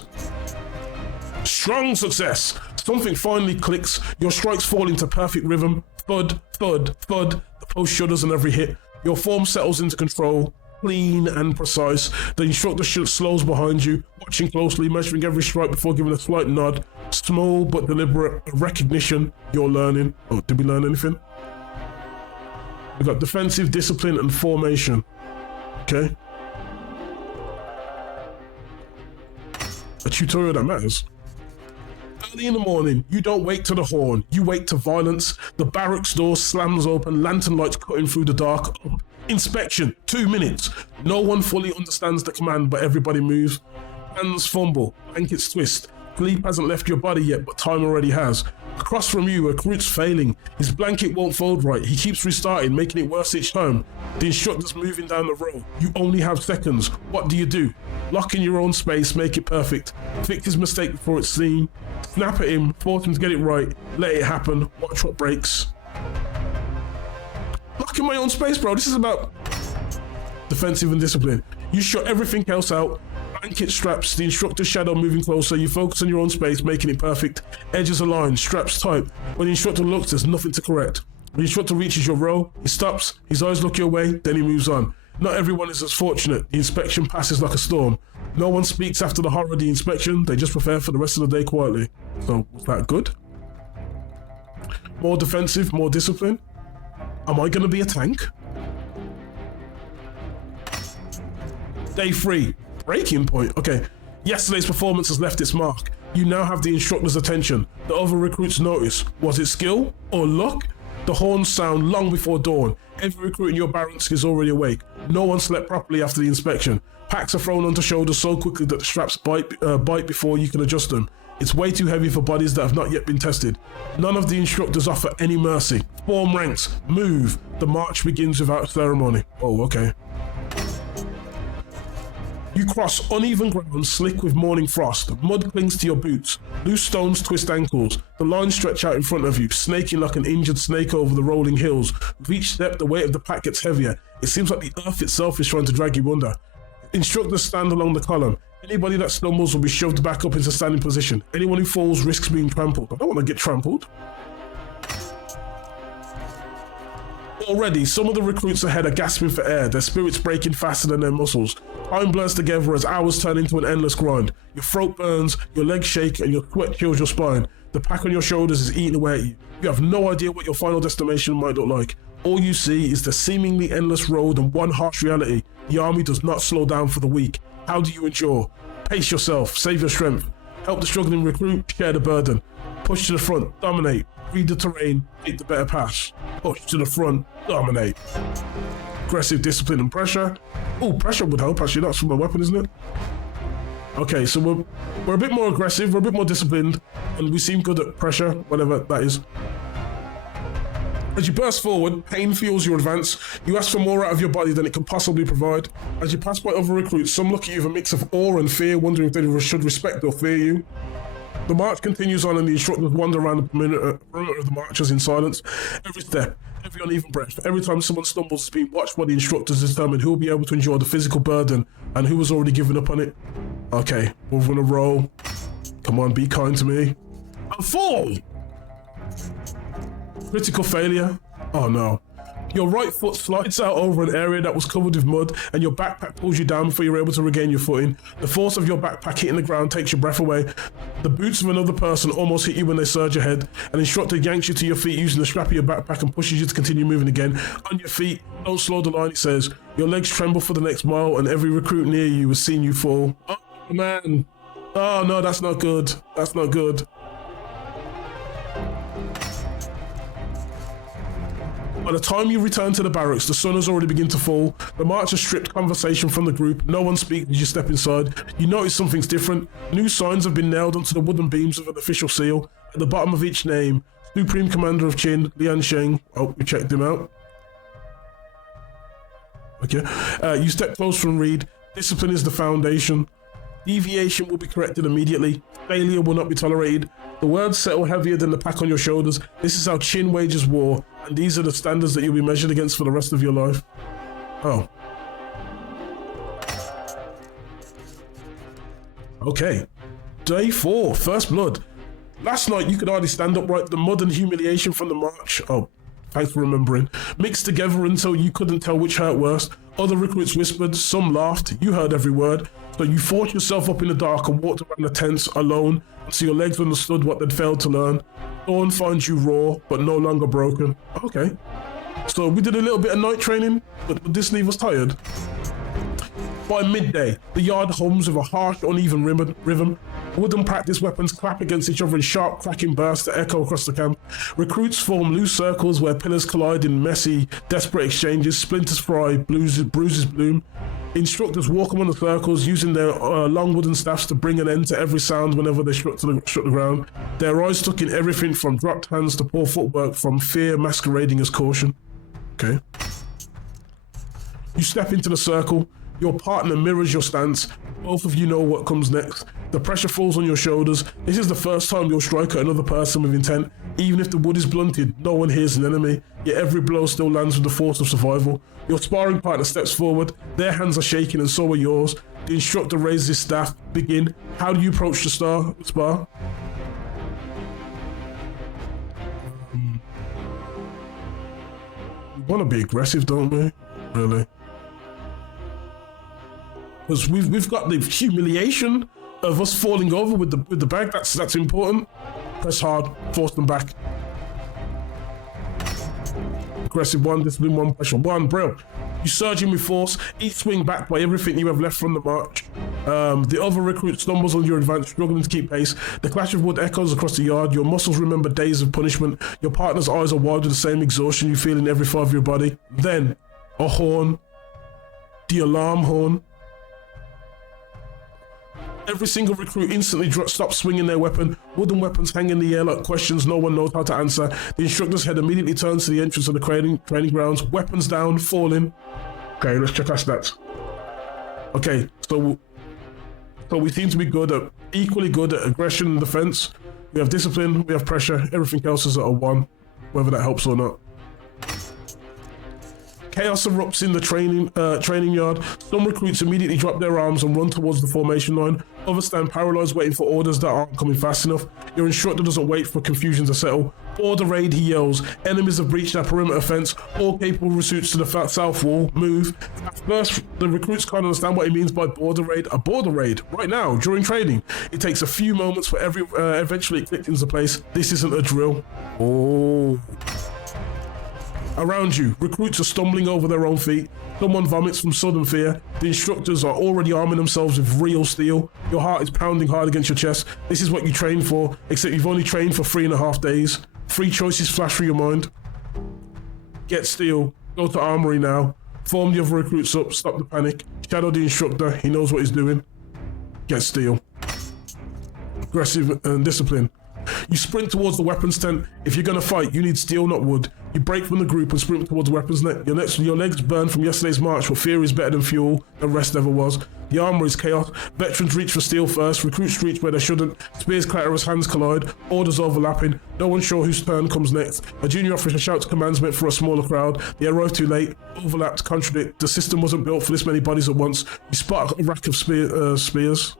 strong success. Something finally clicks. Your strikes fall into perfect rhythm. Thud, thud, thud. The post shudders on every hit. Your form settles into control, clean and precise. The instructor slows behind you, watching closely, measuring every strike before giving a slight nod. Small but deliberate recognition you're learning. Oh, did we learn anything? We got defensive, discipline, and formation. Okay. A tutorial that matters. Early in the morning, you don't wake to the horn, you wake to violence. The barracks door slams open, lantern lights cutting through the dark. Inspection, 2 minutes. No one fully understands the command, but everybody moves. Hands fumble, blankets twist. Sleep hasn't left your body yet, but time already has. Across from you, a recruit's failing. His blanket won't fold right. He keeps restarting, making it worse each time. The instructor's moving down the row. You only have seconds. What do? Lock in your own space, make it perfect. Fix his mistake before it's seen. Snap at him, force him to get it right. Let it happen. Watch what breaks. Lock in my own space, bro. This is about defensive and discipline. You shut everything else out. Blanket straps, the instructor's shadow moving closer. You focus on your own space, making it perfect. Edges aligned, straps tight. When the instructor looks, there's nothing to correct. When the instructor reaches your row, he stops, his eyes look your way, then he moves on. Not everyone is as fortunate. The inspection passes like a storm. No one speaks after the horror of the inspection, they just prepare for the rest of the day quietly. So, was that good? More defensive, more discipline? Am I gonna be a tank? Day 3. Breaking point. Okay. Yesterday's performance has left its mark. You now have the instructor's attention. The other recruits notice. Was it skill or luck? The horns sound long before dawn. Every recruit in your barracks is already awake. No one slept properly after the inspection. Packs are thrown onto shoulders so quickly that the straps bite before you can adjust them. It's way too heavy for bodies that have not yet been tested. None of the instructors offer any mercy. Form ranks. Move. The march begins without ceremony. Oh, okay. You cross uneven ground slick with morning frost. Mud clings to your boots. Loose stones twist ankles. The lines stretch out in front of you, snaking like an injured snake over the rolling hills. With each step, the weight of the pack gets heavier. It seems like the earth itself is trying to drag you under. Instructors stand along the column. Anybody that stumbles will be shoved back up into standing position. Anyone who falls risks being trampled. I don't want to get trampled. Already, some of the recruits ahead are gasping for air, their spirits breaking faster than their muscles. Time blurs together as hours turn into an endless grind. Your throat burns, your legs shake, and your sweat chills your spine. The pack on your shoulders is eating away at you. You have no idea what your final destination might look like. All you see is the seemingly endless road and one harsh reality. The army does not slow down for the weak. How do you endure? Pace yourself, save your strength. Help the struggling recruit, share the burden. Push to the front, dominate. Read the terrain, take the better pass. Push to the front, dominate. Aggressive discipline and pressure. Oh, pressure would help actually, that's from my weapon, isn't it? Okay, so we're a bit more aggressive, we're a bit more disciplined, and we seem good at pressure, whatever that is. As you burst forward, pain fuels your advance. You ask for more out of your body than it can possibly provide. As you pass by other recruits, some look at you with a mix of awe and fear, wondering if they should respect or fear you. The march continues on and the instructors wander around the perimeter of the marchers in silence. Every step, every uneven breath, every time someone stumbles is being watched by the instructors to determine who will be able to endure the physical burden and who has already given up on it. Okay, we're gonna roll. Come on, be kind to me. And fall! Critical failure. Oh no. Your right foot slides out over an area that was covered with mud, and your backpack pulls you down before you're able to regain your footing. The force of your backpack hitting the ground takes your breath away. The boots of another person almost hit you when they surge ahead. An instructor yanks you to your feet using the strap of your backpack and pushes you to continue moving again. On your feet, don't slow the line, it says. Your legs tremble for the next mile, and every recruit near you has seen you fall. Oh, man. Oh, no, that's not good. That's not good. By the time you return to the barracks, the sun has already begun to fall. The march has stripped conversation from the group. No one speaks as you step inside. You notice something's different. New signs have been nailed onto the wooden beams of an official seal. At the bottom of each name, Supreme Commander of Qin, Lian Sheng. Oh, we checked him out. Okay. You step closer and read, discipline is the foundation. Deviation will be corrected immediately. Failure will not be tolerated. The words settle heavier than the pack on your shoulders. This is how Qin wages war, and these are the standards that you'll be measured against for the rest of your life. Oh. Okay. Day 4, First Blood. Last night you could hardly stand upright. The mud and humiliation from the march. Oh, thanks for remembering. Mixed together until you couldn't tell which hurt worse. Other recruits whispered, some laughed. You heard every word. So you forced yourself up in the dark and walked around the tents alone until your legs understood what they'd failed to learn. Dawn finds you raw, but no longer broken. Okay. So we did a little bit of night training, but would this leave us tired? By midday, the yard hums with a harsh, uneven rhythm. Wooden practice weapons clap against each other in sharp, cracking bursts that echo across the camp. Recruits form loose circles where pillars collide in messy, desperate exchanges. Splinters fly, bruises bloom. Instructors walk among the circles, using their long wooden staffs to bring an end to every sound whenever they struck the ground. Their eyes stuck in everything from dropped hands to poor footwork, from fear masquerading as caution. Okay. You step into the circle. Your partner mirrors your stance. Both of you know what comes next. The pressure falls on your shoulders. This is the first time you'll strike at another person with intent. Even if the wood is blunted, no one hears an enemy, yet every blow still lands with the force of survival. Your sparring partner steps forward. Their hands are shaking and so are yours. The instructor raises his staff. Begin. How do you approach the spar? We want to be aggressive, don't we? Really? Because we've got the humiliation of us falling over with the bag. That's important. Press hard, force them back. Aggressive 1, discipline 1, pressure 1, bro. You surge in with force, each swing backed by everything you have left from the march. The other recruit stumbles on your advance, struggling to keep pace. The clash of wood echoes across the yard. Your muscles remember days of punishment. Your partner's eyes are wide with the same exhaustion you feel in every fibre of your body. Then, a horn. The alarm horn. Every single recruit instantly stops swinging their weapon. Wooden weapons hang in the air like questions no one knows how to answer. The instructor's head immediately turns to the entrance of the training grounds. Weapons down, falling. Okay, let's check our stats. Okay, so we seem to be equally good at aggression and defense. We have discipline, we have pressure. Everything else is at a 1, whether that helps or not. Chaos erupts in the training yard. Some recruits immediately drop their arms and run towards the formation line. Others stand paralyzed, waiting for orders that aren't coming fast enough. Your instructor doesn't wait for confusion to settle. Order raid, he yells. Enemies have breached our perimeter fence. All capable recruits to the south wall. Move. At first, the recruits can't understand what he means by border raid. A border raid, right now, during training. It takes a few moments for eventually it clicks into place. This isn't a drill. Oh. Around you, recruits are stumbling over their own feet. Someone vomits from sudden fear. The instructors are already arming themselves with real steel. Your heart is pounding hard against your chest. This is what you trained for, except you've only trained for 3.5 days. 3 choices flash through your mind. Get steel. Go to armory now. Form the other recruits up. Stop the panic. Shadow the instructor. He knows what he's doing. Get steel. Aggressive and discipline. You sprint towards the weapons tent. If you're gonna fight, you need steel, not wood. You break from the group and sprint towards the weapons net. Your legs burn from yesterday's march, but fear is better than fuel, and rest ever was. The armor is chaos. Veterans reach for steel first. Recruits reach where they shouldn't. Spears clatter as hands collide. Orders overlapping. No one's sure whose turn comes next. A junior officer shouts commands meant for a smaller crowd. They arrive too late. Overlapped, contradict. The system wasn't built for this many bodies at once. You spot a rack of spears.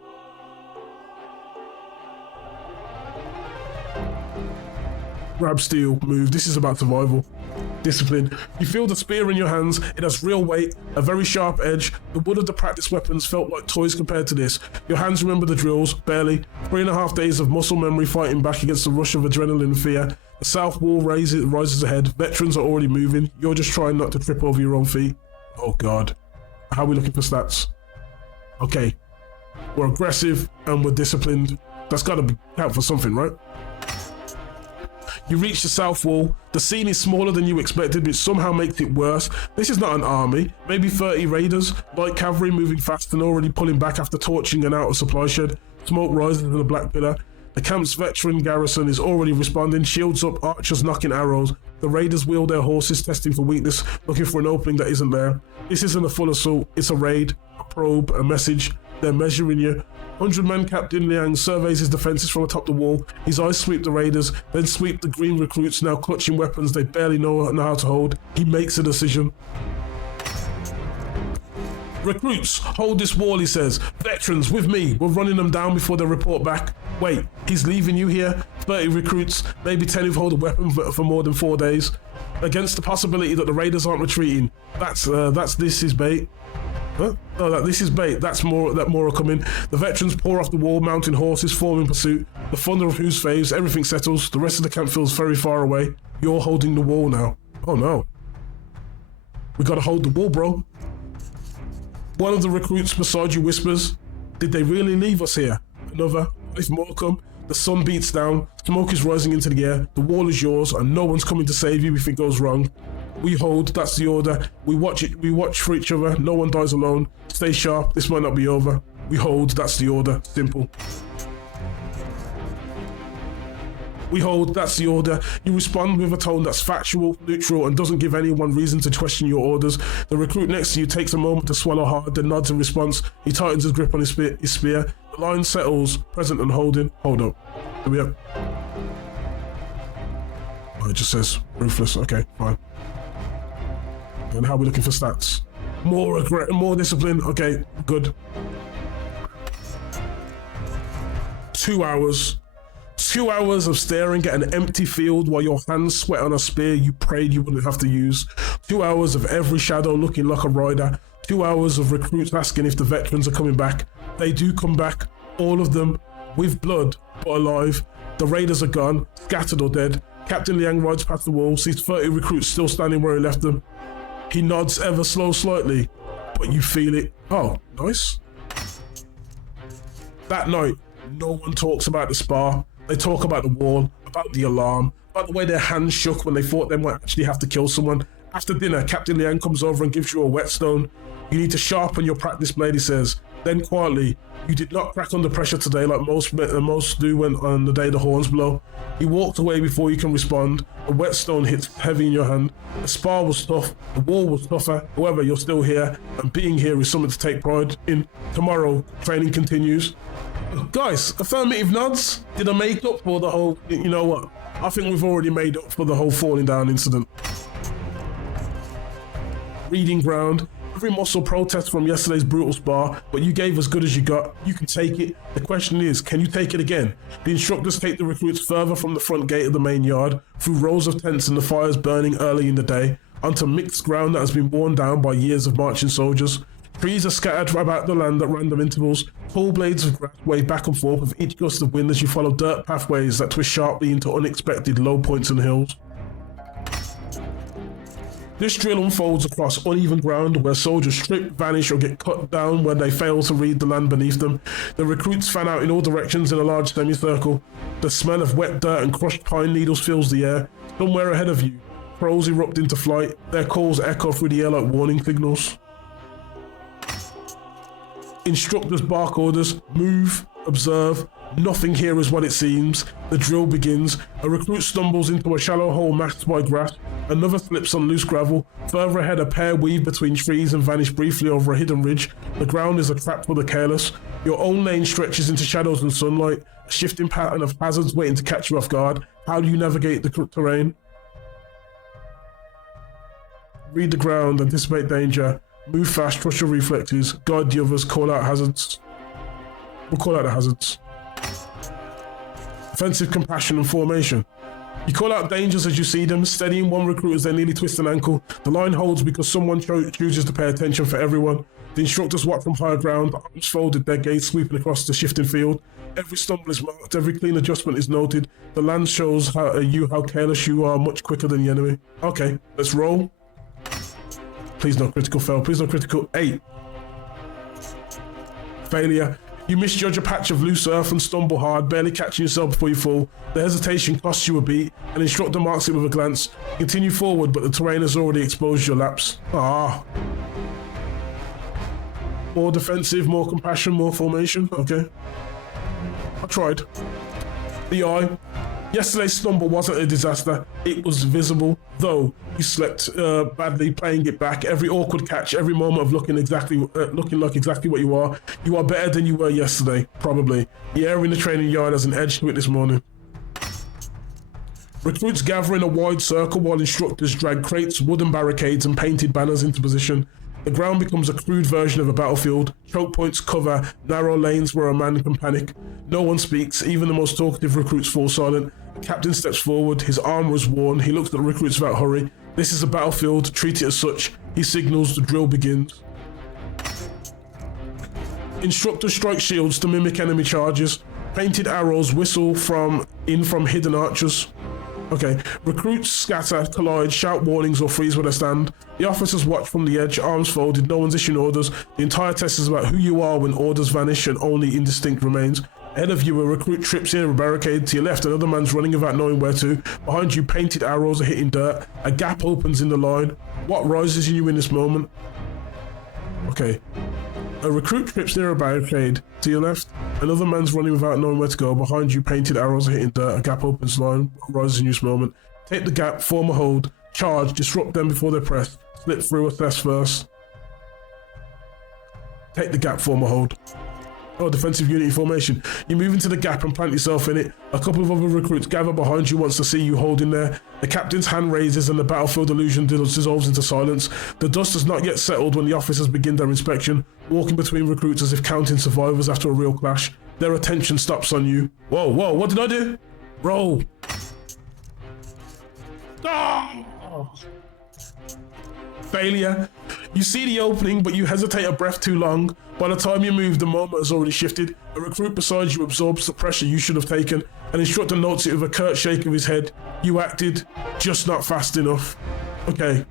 Grab steel, move. This is about survival. Discipline. You feel the spear in your hands. It has real weight, a very sharp edge. The wood of the practice weapons felt like toys compared to this. Your hands remember the drills, barely. 3.5 days of muscle memory fighting back against the rush of adrenaline and fear. The south wall rises ahead. Veterans are already moving. You're just trying not to trip over your own feet. Oh God. How are we looking for stats? Okay. We're aggressive and we're disciplined. That's got to count for something, right? You reach the south wall. The scene is smaller than you expected, which somehow makes it worse. This is not an army. Maybe 30 raiders, light cavalry moving fast and already pulling back after torching an outer supply shed. Smoke rises in the black pillar. The camp's veteran garrison is already responding, shields up, archers knocking arrows. The raiders wheel their horses, testing for weakness, looking for an opening that isn't there. This isn't a full assault, it's a raid, a probe, a message. They're measuring you. 100-man Captain Liang surveys his defenses from atop the wall. His eyes sweep the raiders, then sweep the green recruits now clutching weapons they barely know how to hold. He makes a decision. Recruits, hold this wall, he says. Veterans, with me. We're running them down before they report back. Wait, he's leaving you here? 30 recruits, maybe 10 who've held a weapon for more than 4 days. Against the possibility that the raiders aren't retreating. This is bait. Huh? No, this is bait. More are coming. The veterans pour off the wall, mounting horses, forming pursuit. The thunder of whose fades, everything settles. The rest of the camp feels very far away. You're holding the wall now. Oh no. We gotta hold the wall, bro. One of the recruits beside you whispers, did they really leave us here? Another, if more come. The sun beats down, smoke is rising into the air, the wall is yours, and no one's coming to save you if it goes wrong. We hold, that's the order. We watch for each other, no one dies alone. Stay sharp, this might not be over. We hold, that's the order, simple. We hold, that's the order. You respond with a tone that's factual, neutral, and doesn't give anyone reason to question your orders. The recruit next to you takes a moment to swallow hard, then nods in response. He tightens his grip on his spear. The line settles, present and holding. Hold up. Here we are. Oh, it just says ruthless. Okay, fine. And how are we looking for stats? More discipline. Okay, good. 2 hours. 2 hours of staring at an empty field while your hands sweat on a spear you prayed you wouldn't have to use. 2 hours of every shadow looking like a rider. 2 hours of recruits asking if the veterans are coming back. They do come back, all of them, with blood, but alive. The raiders are gone, scattered or dead. Captain Liang rides past the wall, sees 30 recruits still standing where he left them. He nods ever slightly, but you feel it. Oh, nice. That night, no one talks about the spar. They talk about the wall, about the alarm, about the way their hands shook when they thought they might actually have to kill someone. After dinner, Captain Liang comes over and gives you a whetstone. You need to sharpen your practice blade, he says. Then quietly, you did not crack under pressure today like most do when on the day the horns blow. He walked away before you can respond. A whetstone hits heavy in your hand. The spar was tough, the wall was tougher. However, you're still here, and being here is something to take pride in. Tomorrow, training continues. Guys, affirmative nods. Did I make up for the whole, you know what? I think we've already made up for the whole falling down incident. Reading ground. Every muscle protests from yesterday's brutal spar, but you gave as good as you got. You can take it. The question is, can you take it again? The instructors take the recruits further from the front gate of the main yard, through rows of tents and the fires burning early in the day, onto mixed ground that has been worn down by years of marching soldiers. Trees are scattered about the land at random intervals. Tall blades of grass wave back and forth with each gust of wind as you follow dirt pathways that twist sharply into unexpected low points and hills. This drill unfolds across uneven ground where soldiers strip, vanish, or get cut down when they fail to read the land beneath them. The recruits fan out in all directions in a large semicircle. The smell of wet dirt and crushed pine needles fills the air. Somewhere ahead of you, crows erupt into flight. Their calls echo through the air like warning signals. Instructors bark orders, move, observe. Nothing here is what it seems. The drill begins. A recruit stumbles into a shallow hole masked by grass. Another slips on loose gravel. Further ahead, a pair weave between trees and vanish briefly over a hidden ridge. The ground is a trap for the careless. Your own lane stretches into shadows and sunlight. A shifting pattern of hazards waiting to catch you off guard. How do you navigate the terrain? Read the ground, anticipate danger. Move fast, trust your reflexes. Guide the others, call out hazards. We'll call out the hazards. Offensive compassion and formation. You call out dangers as you see them, steadying one recruit as they nearly twist an ankle. The line holds because someone chooses to pay attention for everyone. The instructors watch from higher ground, arms folded, their gaze sweeping across the shifting field. Every stumble is marked, every clean adjustment is noted. The land shows how careless you are, much quicker than the enemy. Okay, let's roll. Please no critical fail, please no critical. 8. Failure. You misjudge a patch of loose earth and stumble hard, barely catching yourself before you fall. The hesitation costs you a beat. An instructor marks it with a glance. Continue forward, but the terrain has already exposed your lapse. More defensive, more compassion, more formation. Okay. I tried. The eye. Yesterday's stumble wasn't a disaster. It was visible, though you slept badly playing it back. Every awkward catch, every moment of looking like exactly what you are. You are better than you were yesterday, probably. The air in the training yard has an edge to it this morning. Recruits gather in a wide circle while instructors drag crates, wooden barricades, and painted banners into position. The ground becomes a crude version of a battlefield. Choke points cover narrow lanes where a man can panic. No one speaks, even the most talkative recruits fall silent. The captain steps forward, his armor is worn, he looks at the recruits without hurry. This is a battlefield, treat it as such. He signals the drill begins. Instructors strike shields to mimic enemy charges. Painted arrows whistle from hidden archers. Okay, recruits scatter, collide, shout warnings or freeze where they stand. The officers watch from the edge, arms folded, no one's issuing orders. The entire test is about who you are when orders vanish and only indistinct remains. Ahead of you, a recruit trips in a barricade. To your left, another man's running without knowing where to. Behind you, painted arrows are hitting dirt. A gap opens in the line. What rises in you in this moment? Okay. A recruit trips near a barricade. To your left, another man's running without knowing where to go. Behind you, painted arrows are hitting dirt. A gap opens line. What rises in this moment? Take the gap, form a hold, charge, disrupt them before they press. Slip through, assess first. Take the gap, form a hold. Oh, defensive unity formation. You move into the gap and plant yourself in it. A couple of other recruits gather behind you once to see you holding there. The captain's hand raises and the battlefield illusion dissolves into silence. The dust has not yet settled when the officers begin their inspection, walking between recruits as if counting survivors after a real clash. Their attention stops on you. Whoa, what did I do? Roll. Oh! Failure. You see the opening, but you hesitate a breath too long. By the time you move, the moment has already shifted. A recruit beside you absorbs the pressure you should have taken. An instructor notes it with a curt shake of his head. You acted, just not fast enough. Okay.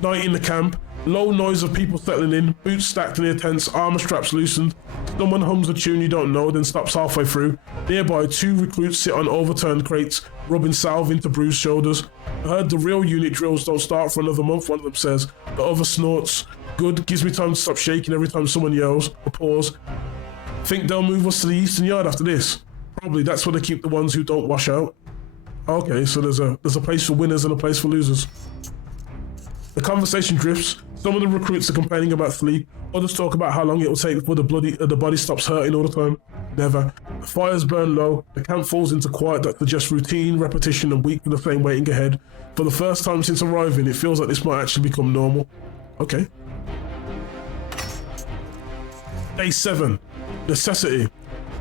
Night in the camp. Low noise of people settling in, boots stacked near tents, armor straps loosened. Someone hums a tune you don't know, then stops halfway through. Nearby, 2 recruits sit on overturned crates, rubbing salve into bruised shoulders. I heard the real unit drills don't start for another month, one of them says. The other snorts. Good, gives me time to stop shaking every time someone yells, or pause. Think they'll move us to the eastern yard after this? Probably, that's where they keep the ones who don't wash out. Okay, so there's a place for winners and a place for losers. The conversation drifts. Some of the recruits are complaining about sleep. Others talk about how long it will take before the body stops hurting all the time. Never. The fires burn low. The camp falls into quiet that suggests routine, repetition, and week for the flame waiting ahead. For the first time since arriving, it feels like this might actually become normal. Okay. Day 7. Necessity.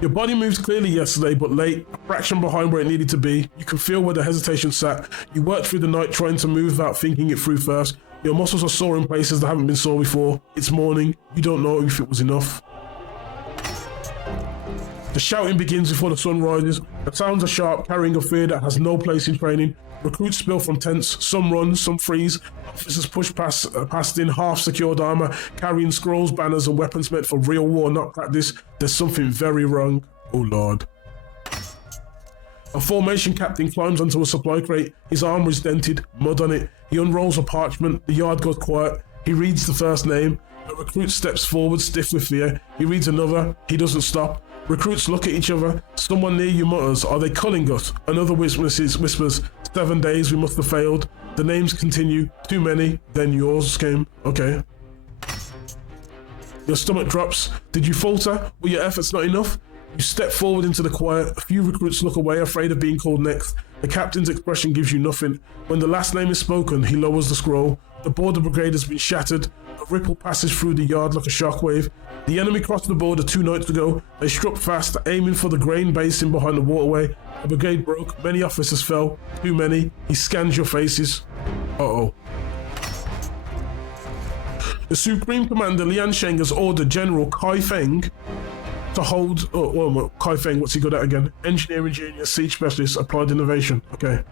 Your body moves clearly yesterday, but late, a fraction behind where it needed to be. You can feel where the hesitation sat. You worked through the night trying to move without thinking it through first. Your muscles are sore in places that haven't been sore before. It's morning. You don't know if it was enough. The shouting begins before the sun rises. The sounds are sharp, carrying a fear that has no place in training. Recruits spill from tents. Some run, some freeze. Officers push past in half-secured armor, carrying scrolls, banners, and weapons meant for real war, not practice. There's something very wrong. Oh Lord. A formation captain climbs onto a supply crate. His armor is dented, mud on it. He unrolls a parchment. The yard goes quiet. He reads the first name. A recruit steps forward, stiff with fear. He reads another. He doesn't stop. Recruits look at each other. Someone near you mutters, "Are they culling us?" Another whispers, "7 days, we must have failed." The names continue. Too many. Then yours came. Okay. Your stomach drops. Did you falter? Were your efforts not enough? You step forward into the quiet. A few recruits look away, afraid of being called next. The captain's expression gives you nothing. When the last name is spoken, he lowers the scroll. The border brigade has been shattered. A ripple passes through the yard like a shockwave. The enemy crossed the border 2 nights ago. They struck fast, aiming for the grain basin behind the waterway. A brigade broke. Many officers fell. Too many. He scans your faces. Uh-oh. The Supreme Commander Lian Sheng has ordered General Kai Feng to hold... Kai Feng, what's he good at again? Engineering Junior, Siege Specialist, Applied Innovation. Okay.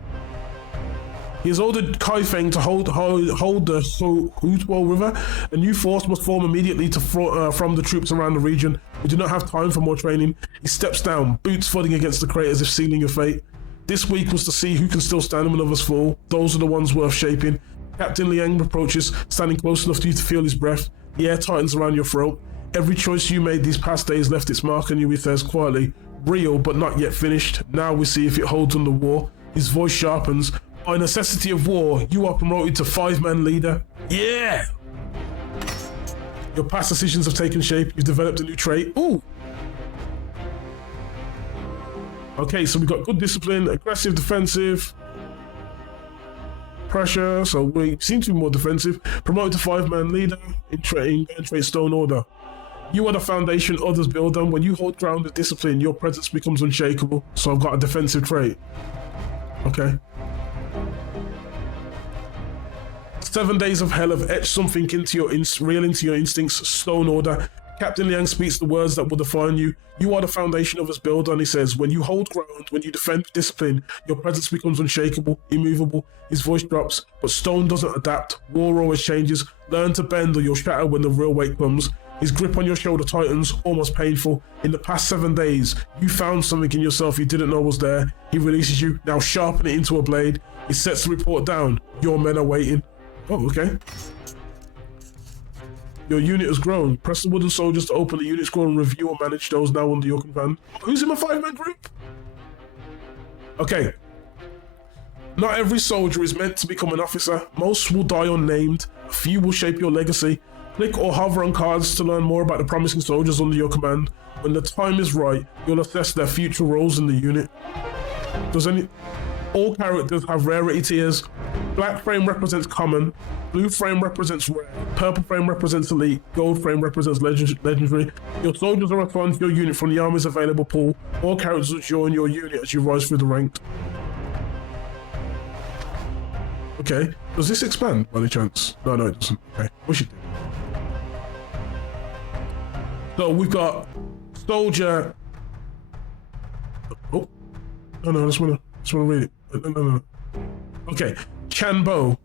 He has ordered Kai Feng to hold the Hutuo River. A new force must form immediately from the troops around the region. We do not have time for more training. He steps down, boots thudding against the crate as if sealing your fate. This week was to see who can still stand when others fall. Those are the ones worth shaping. Captain Liang approaches, standing close enough for you to feel his breath. The air tightens around your throat. Every choice you made these past days left its mark on you, he says quietly. Real, but not yet finished. Now we see if it holds under war. His voice sharpens. By necessity of war, you are promoted to 5-man leader. Yeah! Your past decisions have taken shape. You've developed a new trait. Ooh! Okay, so we've got good discipline, aggressive, defensive, pressure, so we seem to be more defensive. Promoted to 5-man leader, in trait stone order. You are the foundation others build on. When you hold ground with discipline, your presence becomes unshakable. So I've got a defensive trait. Okay. 7 days of hell have etched something into your into your instincts. Stone order. Captain Liang speaks the words that will define you. You are the foundation others build on, he says. When you hold ground, when you defend with discipline, your presence becomes unshakable, immovable. His voice drops, but stone doesn't adapt. War always changes. Learn to bend or you'll shatter when the real weight comes. His grip on your shoulder tightens, almost painful. In the past 7 days, you found something in yourself you didn't know was there. He releases you, now sharpen it into a blade. He sets the report down. Your men are waiting. Oh, okay. Your unit has grown. Press the wooden soldiers to open the unit scroll and review or manage those now under your command. Who's in my 5-man group? Okay. Not every soldier is meant to become an officer. Most will die unnamed. A few will shape your legacy. Click or hover on cards to learn more about the promising soldiers under your command. When the time is right, you'll assess their future roles in the unit. All characters have rarity tiers. Black frame represents common, blue frame represents rare, purple frame represents elite, gold frame represents legendary. Your soldiers are assigned to your unit from the army's available pool. All characters will join your unit as you rise through the ranks. Okay, does this expand by any chance? No, it doesn't. Okay, wish it did. So we've got soldier. Oh, no, I just wanna read it. No. Okay, Chanbo.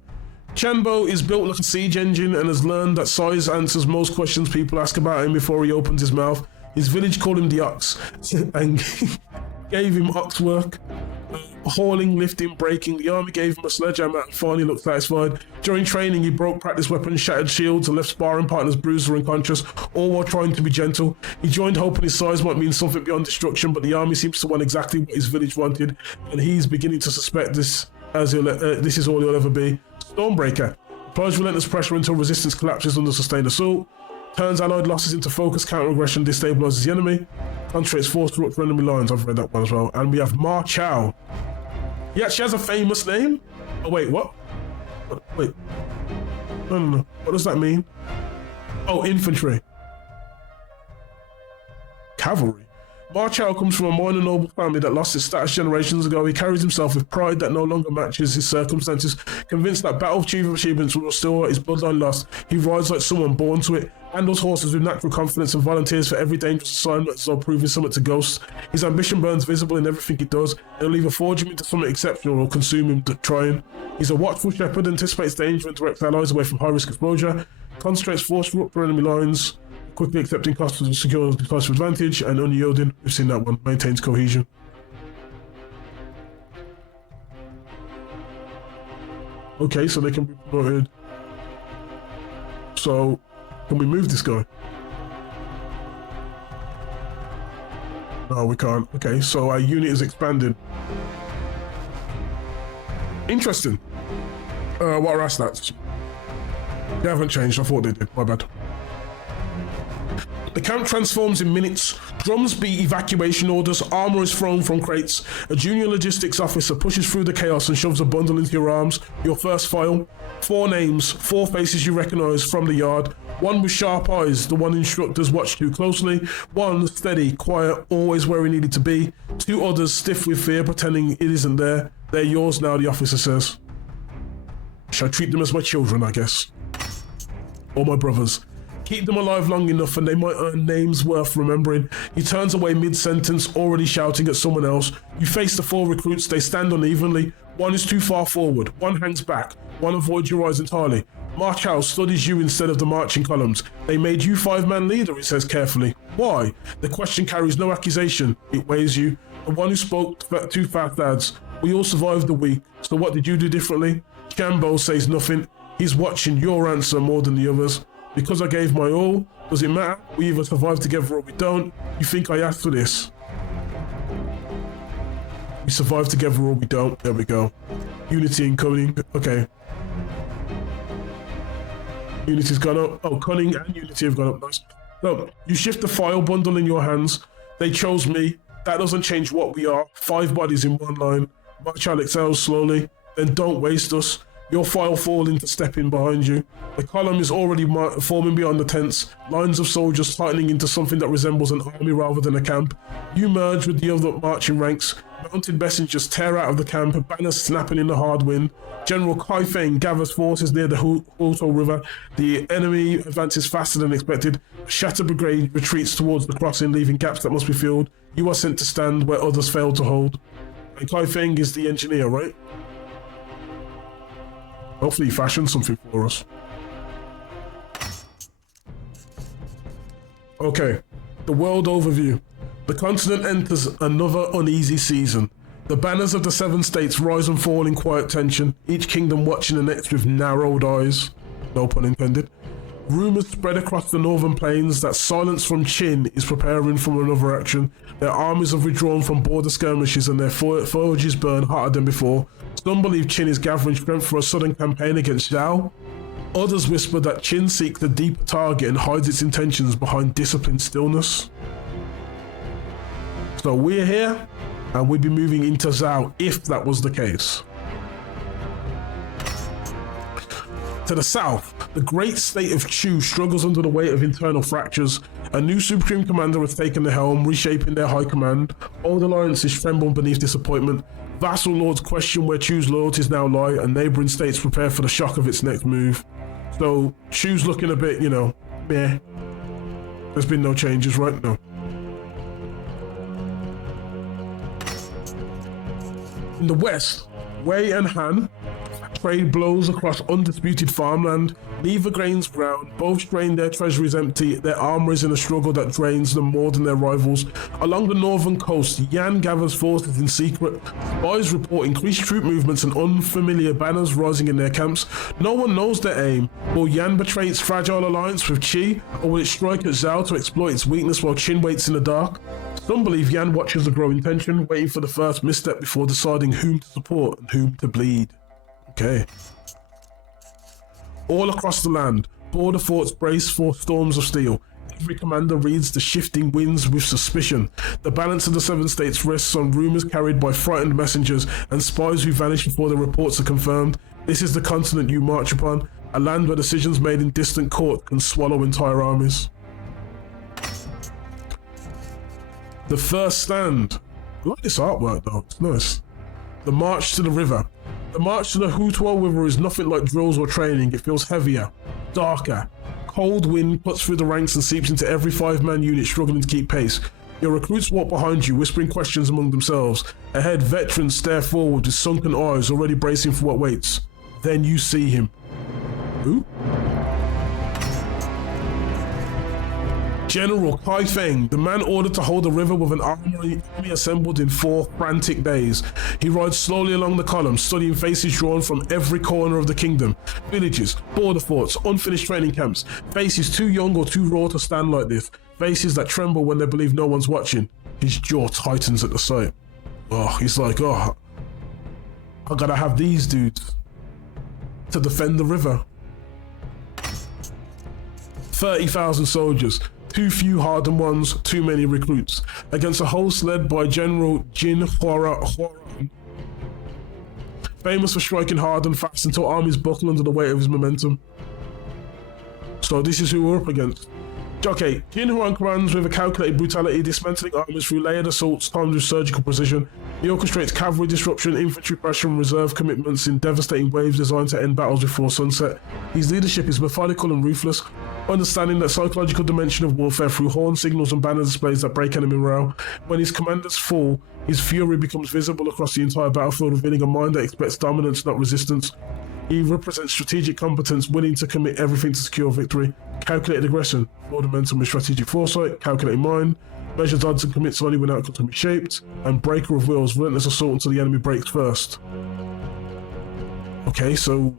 Chanbo is built like a siege engine and has learned that size answers most questions people ask about him before he opens his mouth. His village called him the Ox and gave him ox work. Hauling, lifting, breaking. The army gave him a sledgehammer and finally looked satisfied. During training, he broke practice weapons, shattered shields, and left sparring partners bruised or unconscious, all while trying to be gentle. He joined hoping his size might mean something beyond destruction, but the army seems to want exactly what his village wanted, and he's beginning to suspect this this is all he'll ever be. Stormbreaker. Applies relentless pressure until resistance collapses under sustained assault. Turns allied losses into focused counter-aggression, destabilizes the enemy. Concentrates force to rupture enemy lines. I've read that one as well. And we have Ma Chao. He actually has a famous name. Oh, wait, what? Wait. No. What does that mean? Oh, infantry. Cavalry. Ma Chao comes from a minor noble family that lost its status generations ago. He carries himself with pride that no longer matches his circumstances. Convinced that battle achievements will restore his bloodline lost, he rides like someone born to it, handles horses with natural confidence and volunteers for every dangerous assignment as though proving something to ghosts. His ambition burns visible in everything he does. It'll either forge him into something exceptional or consume him trying. He's a watchful shepherd, anticipates danger and directs allies away from high-risk exposure, concentrates force to rupture enemy lines, quickly accepting costs to secure decisive advantage, and unyielding. We've seen that one. Maintains cohesion. Okay, so they can be promoted. So, can we move this guy? No, we can't. Okay, so our unit is expanded. Interesting. What are our stats? They haven't changed. I thought they did. My bad. The camp transforms in minutes. Drums beat evacuation orders. Armor is thrown from crates. A junior logistics officer pushes through the chaos and shoves a bundle into your arms. Your first file. 4 names, 4 faces you recognize from the yard. 1 with sharp eyes, the one instructors watch too closely. 1 steady, quiet, always where he needed to be. 2 others stiff with fear, pretending it isn't there. They're yours now, the officer says. Shall I treat them as my children, I guess? Or my brothers? Keep them alive long enough and they might earn names worth remembering. He turns away mid-sentence, already shouting at someone else. You face the 4 recruits, they stand unevenly. 1 is too far forward, 1 hangs back, 1 avoids your eyes entirely. March House studies you instead of the marching columns. They made you 5-man leader, he says carefully. Why? The question carries no accusation, it weighs you. The one who spoke too fast adds, we all survived the week, so what did you do differently? Shambo says nothing. He's watching your answer more than the others. Because I gave my all, does it matter? We either survive together or we don't. You think I asked for this? We survive together or we don't. There we go. Unity incoming. Okay. Unity's gone up. Oh, Cunning and Unity have gone up. Nice. No, you shift the file bundle in your hands. They chose me. That doesn't change what we are. 5 bodies in 1 line. Marshal exhales slowly. Then don't waste us. Your file fall into stepping behind you. The column is already forming beyond the tents, lines of soldiers tightening into something that resembles an army rather than a camp. You merge with the other marching ranks. Mounted messengers tear out of the camp, banners snapping in the hard wind. General Kai Feng gathers forces near the Huoto River. The enemy advances faster than expected. A shattered brigade retreats towards the crossing, leaving gaps that must be filled. You are sent to stand where others failed to hold. And Kai Feng is the engineer, right? Hopefully he fashioned something for us. Okay, the world overview. The continent enters another uneasy season. The banners of the 7 states rise and fall in quiet tension, each kingdom watching the next with narrowed eyes. No pun intended. Rumours spread across the northern plains that Silence from Qin is preparing for another action. Their armies have withdrawn from border skirmishes and their forges burn hotter than before. Some believe Qin is gathering strength for a sudden campaign against Zhao. Others whisper that Qin seeks a deeper target and hides its intentions behind disciplined stillness. So we're here, and we'd be moving into Zhao if that was the case. To the south, the great state of Chu struggles under the weight of internal fractures. A new Supreme Commander has taken the helm, reshaping their high command. Old alliances tremble beneath disappointment. Vassal lords question where Chu's loyalties now lie, and neighbouring states prepare for the shock of its next move. So, Chu's looking a bit, meh. There's been no changes, right? No. In the west, Wei and Han trade blows across undisputed farmland. Neither gains ground, both strain their treasuries empty, their armour is in a struggle that drains them more than their rivals. Along the northern coast, Yan gathers forces in secret. Spies report increased troop movements and unfamiliar banners rising in their camps. No one knows their aim. Will Yan betray its fragile alliance with Qi, or will it strike at Zhao to exploit its weakness while Qin waits in the dark? Some believe Yan watches the growing tension, waiting for the first misstep before deciding whom to support and whom to bleed. Okay. All across the land, border forts brace for storms of steel. Every commander reads the shifting winds with suspicion. The balance of the 7 states rests on rumours carried by frightened messengers and spies who vanish before their reports are confirmed. This is the continent you march upon, a land where decisions made in distant court can swallow entire armies. The first stand. I like this artwork though, it's nice. The march to the river. The march to the Hutuo River is nothing like drills or training. It feels heavier, darker. Cold wind cuts through the ranks and seeps into every 5-man unit struggling to keep pace. Your recruits walk behind you, whispering questions among themselves. Ahead, veterans stare forward with sunken eyes, already bracing for what waits. Then you see him. Who? General Kai Feng, the man ordered to hold the river with an army assembled in 4 frantic days. He rides slowly along the column, studying faces drawn from every corner of the kingdom. Villages, border forts, unfinished training camps. Faces too young or too raw to stand like this. Faces that tremble when they believe no one's watching. His jaw tightens at the sight. Oh, he's like, I gotta have these dudes to defend the river. 30,000 soldiers. Too few hardened ones, too many recruits. Against a host led by General Jin Huaran, famous for striking hard and fast until armies buckle under the weight of his momentum. So this is who we're up against. Okay, Jin Huan commands with a calculated brutality, dismantling armies through layered assaults timed with surgical precision. He orchestrates cavalry disruption, infantry pressure, and reserve commitments in devastating waves designed to end battles before sunset. His leadership is methodical and ruthless, understanding the psychological dimension of warfare through horn signals and banner displays that break enemy morale. When his commanders fall, his fury becomes visible across the entire battlefield, revealing a mind that expects dominance, not resistance. He represents strategic competence, willing to commit everything to secure victory. Calculated aggression, fundamental with strategic foresight. Calculated mind, measures odds and commits only when outcomes can be shaped. And breaker of wills, relentless assault until the enemy breaks first. Okay, so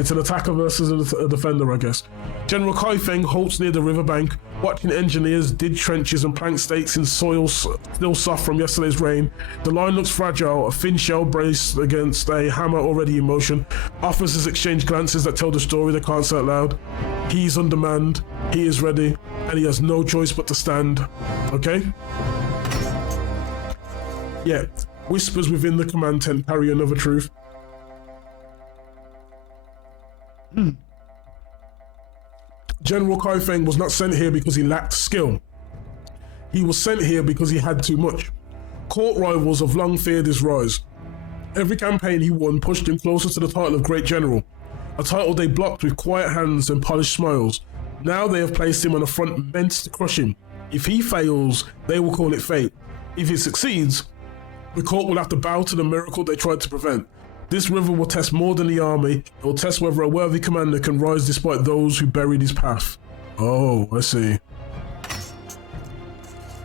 it's an attacker versus a defender, I guess. General Kai Feng halts near the riverbank, watching engineers dig trenches and plant stakes in soil still soft from yesterday's rain. The line looks fragile, a thin shell braced against a hammer already in motion. Officers exchange glances that tell the story they can't say out loud. He's on demand, he is ready, and he has no choice but to stand. Okay? Yeah, whispers within the command tent carry another truth. General Kai Feng was not sent here because he lacked skill. He was sent here because he had too much. Court rivals have long feared his rise. Every campaign he won pushed him closer to the title of Great General, a title they blocked with quiet hands and polished smiles. Now they have placed him on a front meant to crush him. If he fails, they will call it fate. If he succeeds, the court will have to bow to the miracle they tried to prevent. This river will test more than the army. It will test whether a worthy commander can rise despite those who buried his path. Oh, I see.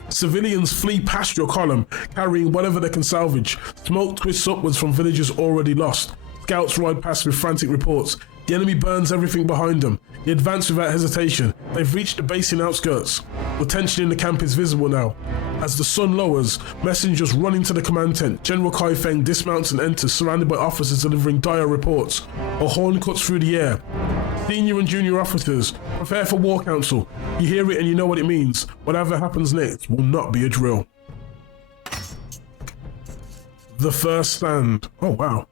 Civilians flee past your column, carrying whatever they can salvage. Smoke twists upwards from villages already lost. Scouts ride past with frantic reports. The enemy burns everything behind them. They advance without hesitation. They've reached the basin outskirts. The tension in the camp is visible now. As the sun lowers, messengers run into the command tent. General Kai Feng dismounts and enters, surrounded by officers delivering dire reports. A horn cuts through the air. Senior and junior officers, prepare for war council. You hear it and you know what it means. Whatever happens next will not be a drill. The first stand. Oh, wow.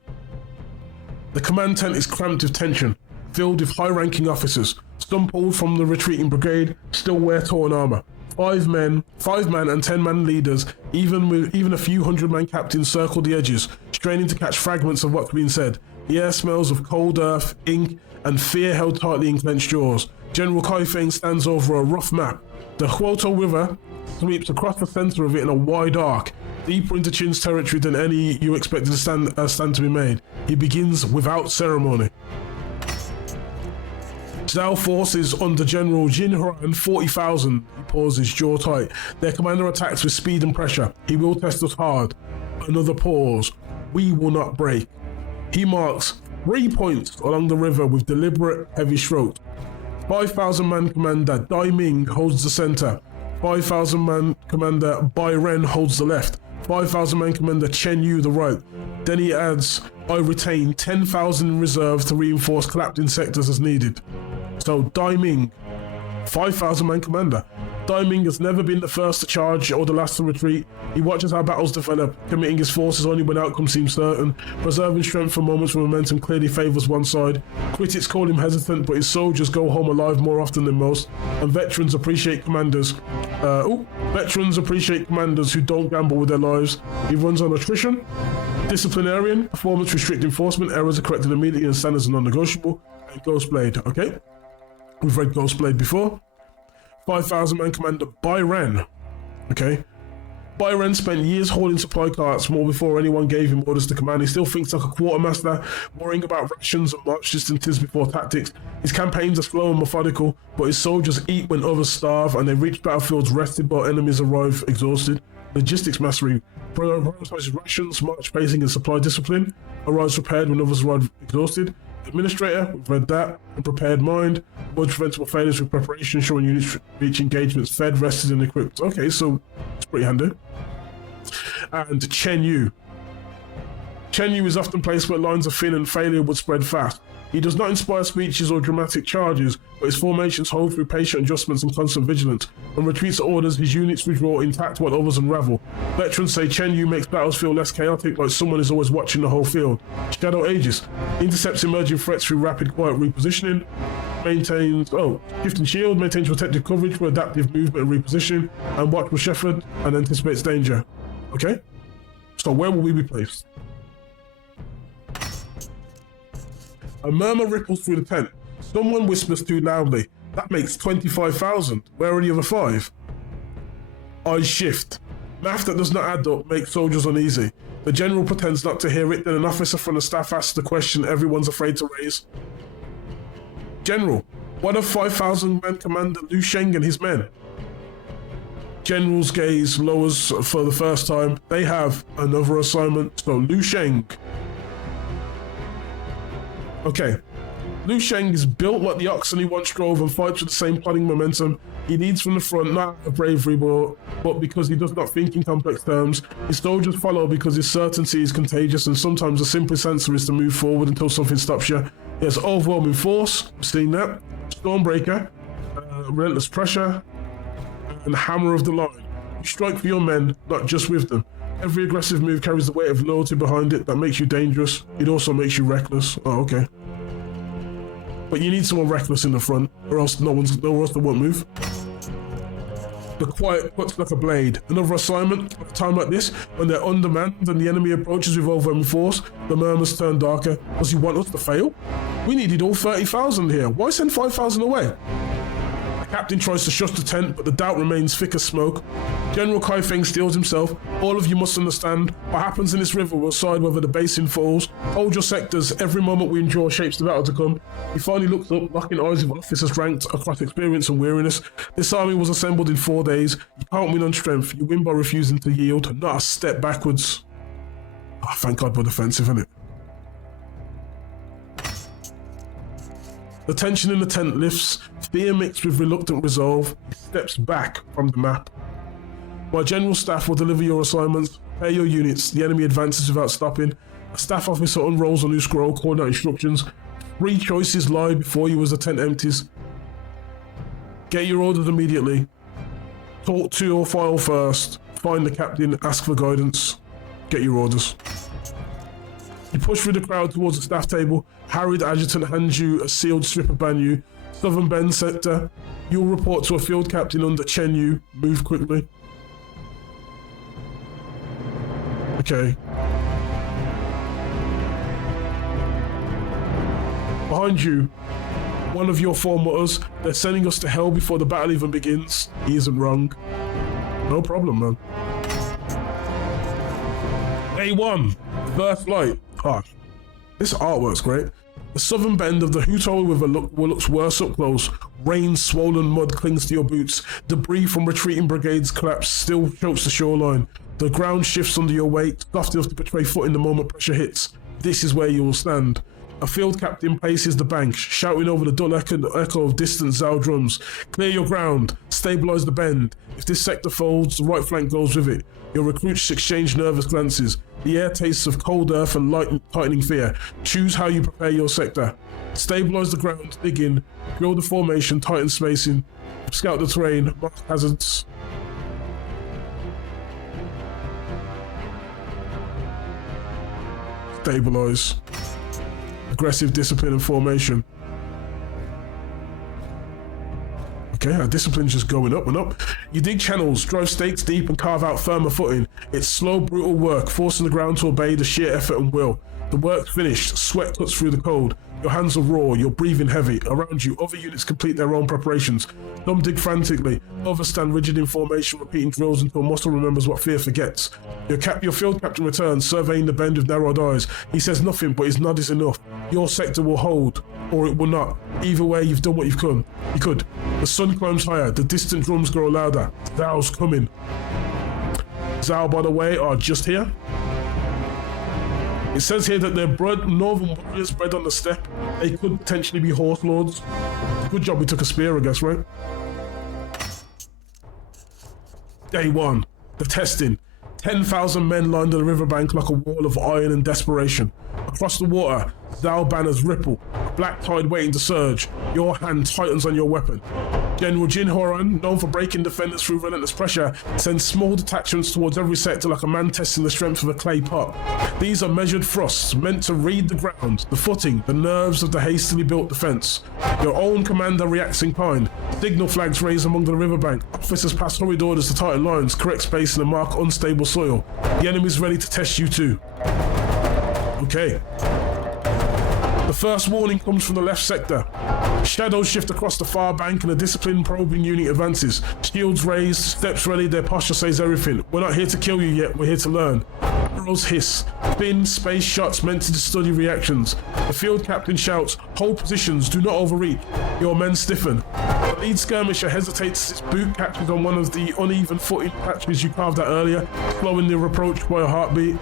The command tent is cramped with tension, filled with high-ranking officers. Some pulled from the retreating brigade, still wear torn armor. 5-man and 10-man leaders, even a few hundred-man captains circle the edges, straining to catch fragments of what's being said. The air smells of cold earth, ink, and fear held tightly in clenched jaws. General Kai Feng stands over a rough map. The Huoto River sweeps across the center of it in a wide arc, deeper into Qin's territory than any you expected a stand to be made. He begins without ceremony. Zhao forces under General Jin Huan 40,000. He pauses, jaw tight. Their commander attacks with speed and pressure. He will test us hard. Another pause. We will not break. He marks 3 points along the river with deliberate, heavy strokes. 5,000-man commander Dai Ming holds the center. 5,000-man commander Bai Ren holds the left. 5,000-man commander Chen Yu the right. Then he adds, I retain 10,000 in reserve to reinforce collapsed sectors as needed. So Dai Ming, 5,000-man commander. Dai Ming has never been the first to charge or the last to retreat. He watches how battles develop, committing his forces only when outcomes seem certain. Preserving strength for moments when momentum clearly favours one side. Critics call him hesitant, but his soldiers go home alive more often than most. And veterans appreciate commanders. Veterans appreciate commanders who don't gamble with their lives. He runs on attrition, disciplinarian, performance restrict enforcement, errors are corrected immediately and standards are non-negotiable, and Ghostblade. Okay, we've read Ghostblade before. 5,000-man commander Bai Ren. Okay. Bai Ren spent years hauling supply carts more before anyone gave him orders to command. He still thinks like a quartermaster, worrying about rations and march distances before tactics. His campaigns are slow and methodical, but his soldiers eat when others starve, and they reach battlefields rested while enemies arrive exhausted. Logistics mastery prioritizes rations, march pacing, and supply discipline. Arrives prepared when others arrive exhausted. Administrator, we've read that. And prepared mind, avoids preventable failures with preparation, ensuring units reach engagements fed, rested, and equipped. Okay, so it's pretty handy. And Chen Yu. Chen Yu is often placed where lines are thin and failure would spread fast. He does not inspire speeches or dramatic charges, but his formations hold through patient adjustments and constant vigilance. When retreats are orders, his units withdraw intact while others unravel. Veterans say Chen Yu makes battles feel less chaotic, like someone is always watching the whole field. Shadow Aegis intercepts emerging threats through rapid, quiet repositioning. Shifting shield, maintains protective coverage for adaptive movement and repositioning, and watchful shepherd and anticipates danger. Okay? So where will we be placed? A murmur ripples through the tent. Someone whispers too loudly. That makes 25,000. Where are the other 5? Eyes shift. Math that does not add up makes soldiers uneasy. The general pretends not to hear it, then an officer from the staff asks the question everyone's afraid to raise. General, what of 5,000 man commander Liu Sheng and his men? General's gaze lowers for the first time. They have another assignment, so Liu Sheng. Okay. Liu Sheng is built like the oxen he once drove and fights with the same plodding momentum. He leads from the front, not out of bravery, but because he does not think in complex terms. His soldiers follow because his certainty is contagious, and sometimes the simplest answer is to move forward until something stops you. He has overwhelming force, we've seen that. Stormbreaker, relentless pressure, and hammer of the line. You strike for your men, not just with them. Every aggressive move carries the weight of loyalty behind it that makes you dangerous. It also makes you reckless. Oh, okay. But you need someone reckless in the front, or else nowhere else won't move. The quiet cuts like a blade. Another assignment, at a time like this, when they're undermanned and the enemy approaches with overwhelming force, the murmurs turn darker. Does he want us to fail? We needed all 30,000 here. Why send 5,000 away? Captain tries to shush the tent, but the doubt remains thick as smoke. General Kai Feng steels himself. All of you must understand. What happens in this river will decide whether the basin falls. Hold your sectors. Every moment we endure shapes the battle to come. He finally looks up, locking eyes with officers ranked across experience and weariness. This army was assembled in 4 days. You can't win on strength. You win by refusing to yield. Not a step backwards. Oh, thank God we're defensive, innit? The tension in the tent lifts, fear mixed with reluctant resolve. He steps back from the map. My general staff will deliver your assignments. Prepare your units. The enemy advances without stopping. A staff officer unrolls a new scroll, calling out instructions. 3 choices lie before you as the tent empties. Get your orders immediately. Talk to your file first. Find the captain. Ask for guidance. Get your orders. You push through the crowd towards the staff table. Harried adjutant hands you a sealed strip of Banyu. Southern Bend sector. You'll report to a field captain under Chen Yu. Move quickly. Okay. Behind you, one of your 4 mutters. They're sending us to hell before the battle even begins. He isn't wrong. No problem, man. A1. First light. Ah, this artwork's great. The southern bend of the Hutol River looks worse up close. Rain, swollen mud clings to your boots. Debris from retreating brigades collapse still chokes the shoreline. The ground shifts under your weight, soft enough to betray footing the moment pressure hits. This is where you will stand. A field captain paces the bank, shouting over the dull echo of distant Zhao drums. Clear your ground. Stabilize the bend. If this sector folds, the right flank goes with it. Your recruits exchange nervous glances. The air tastes of cold earth and tightening fear. Choose how you prepare your sector. Stabilize the ground, dig in, drill the formation, tighten spacing, scout the terrain, mark hazards. Stabilize. Aggressive discipline and formation. Okay, our discipline's just going up and up. You dig channels, drive stakes deep and carve out firmer footing. It's slow, brutal work, forcing the ground to obey the sheer effort and will. The work's finished, sweat cuts through the cold. Your hands are raw, you're breathing heavy. Around you, other units complete their own preparations. Some dig frantically, others stand rigid in formation, repeating drills until muscle remembers what fear forgets. Your field captain returns, surveying the bend with narrowed eyes. He says nothing, but his nod is enough. Your sector will hold, or it will not. Either way, you've done what you could. The sun climbs higher, the distant drums grow louder. Zhao's coming. Zhao, by the way, are just here. It says here that they're northern warriors bred on the steppe. They could potentially be horse lords. Good job we took a spear, I guess, right? Day 1. The testing. 10,000 men lined the riverbank like a wall of iron and desperation. Across the water, Zhao banners ripple. A black tide waiting to surge. Your hand tightens on your weapon. General Jin Horan, known for breaking defenders through relentless pressure, sends small detachments towards every sector like a man testing the strength of a clay pot. These are measured thrusts meant to read the ground, the footing, the nerves of the hastily built defence. Your own commander reacts in kind. Signal flags raised along the riverbank. Officers pass hurried orders to tighten lines, correct spacing and mark unstable soil. The enemy's ready to test you too. Okay. The first warning comes from the left sector. Shadows shift across the far bank and a disciplined probing unit advances. Shields raised, steps ready, their posture says everything. We're not here to kill you yet, we're here to learn. Arrows hiss. Spin, space shots meant to study reactions. The field captain shouts, hold positions, do not overreach. Your men stiffen. The lead skirmisher hesitates as his boot catches on one of the uneven footing patches you carved out earlier, slowing the approach by a heartbeat.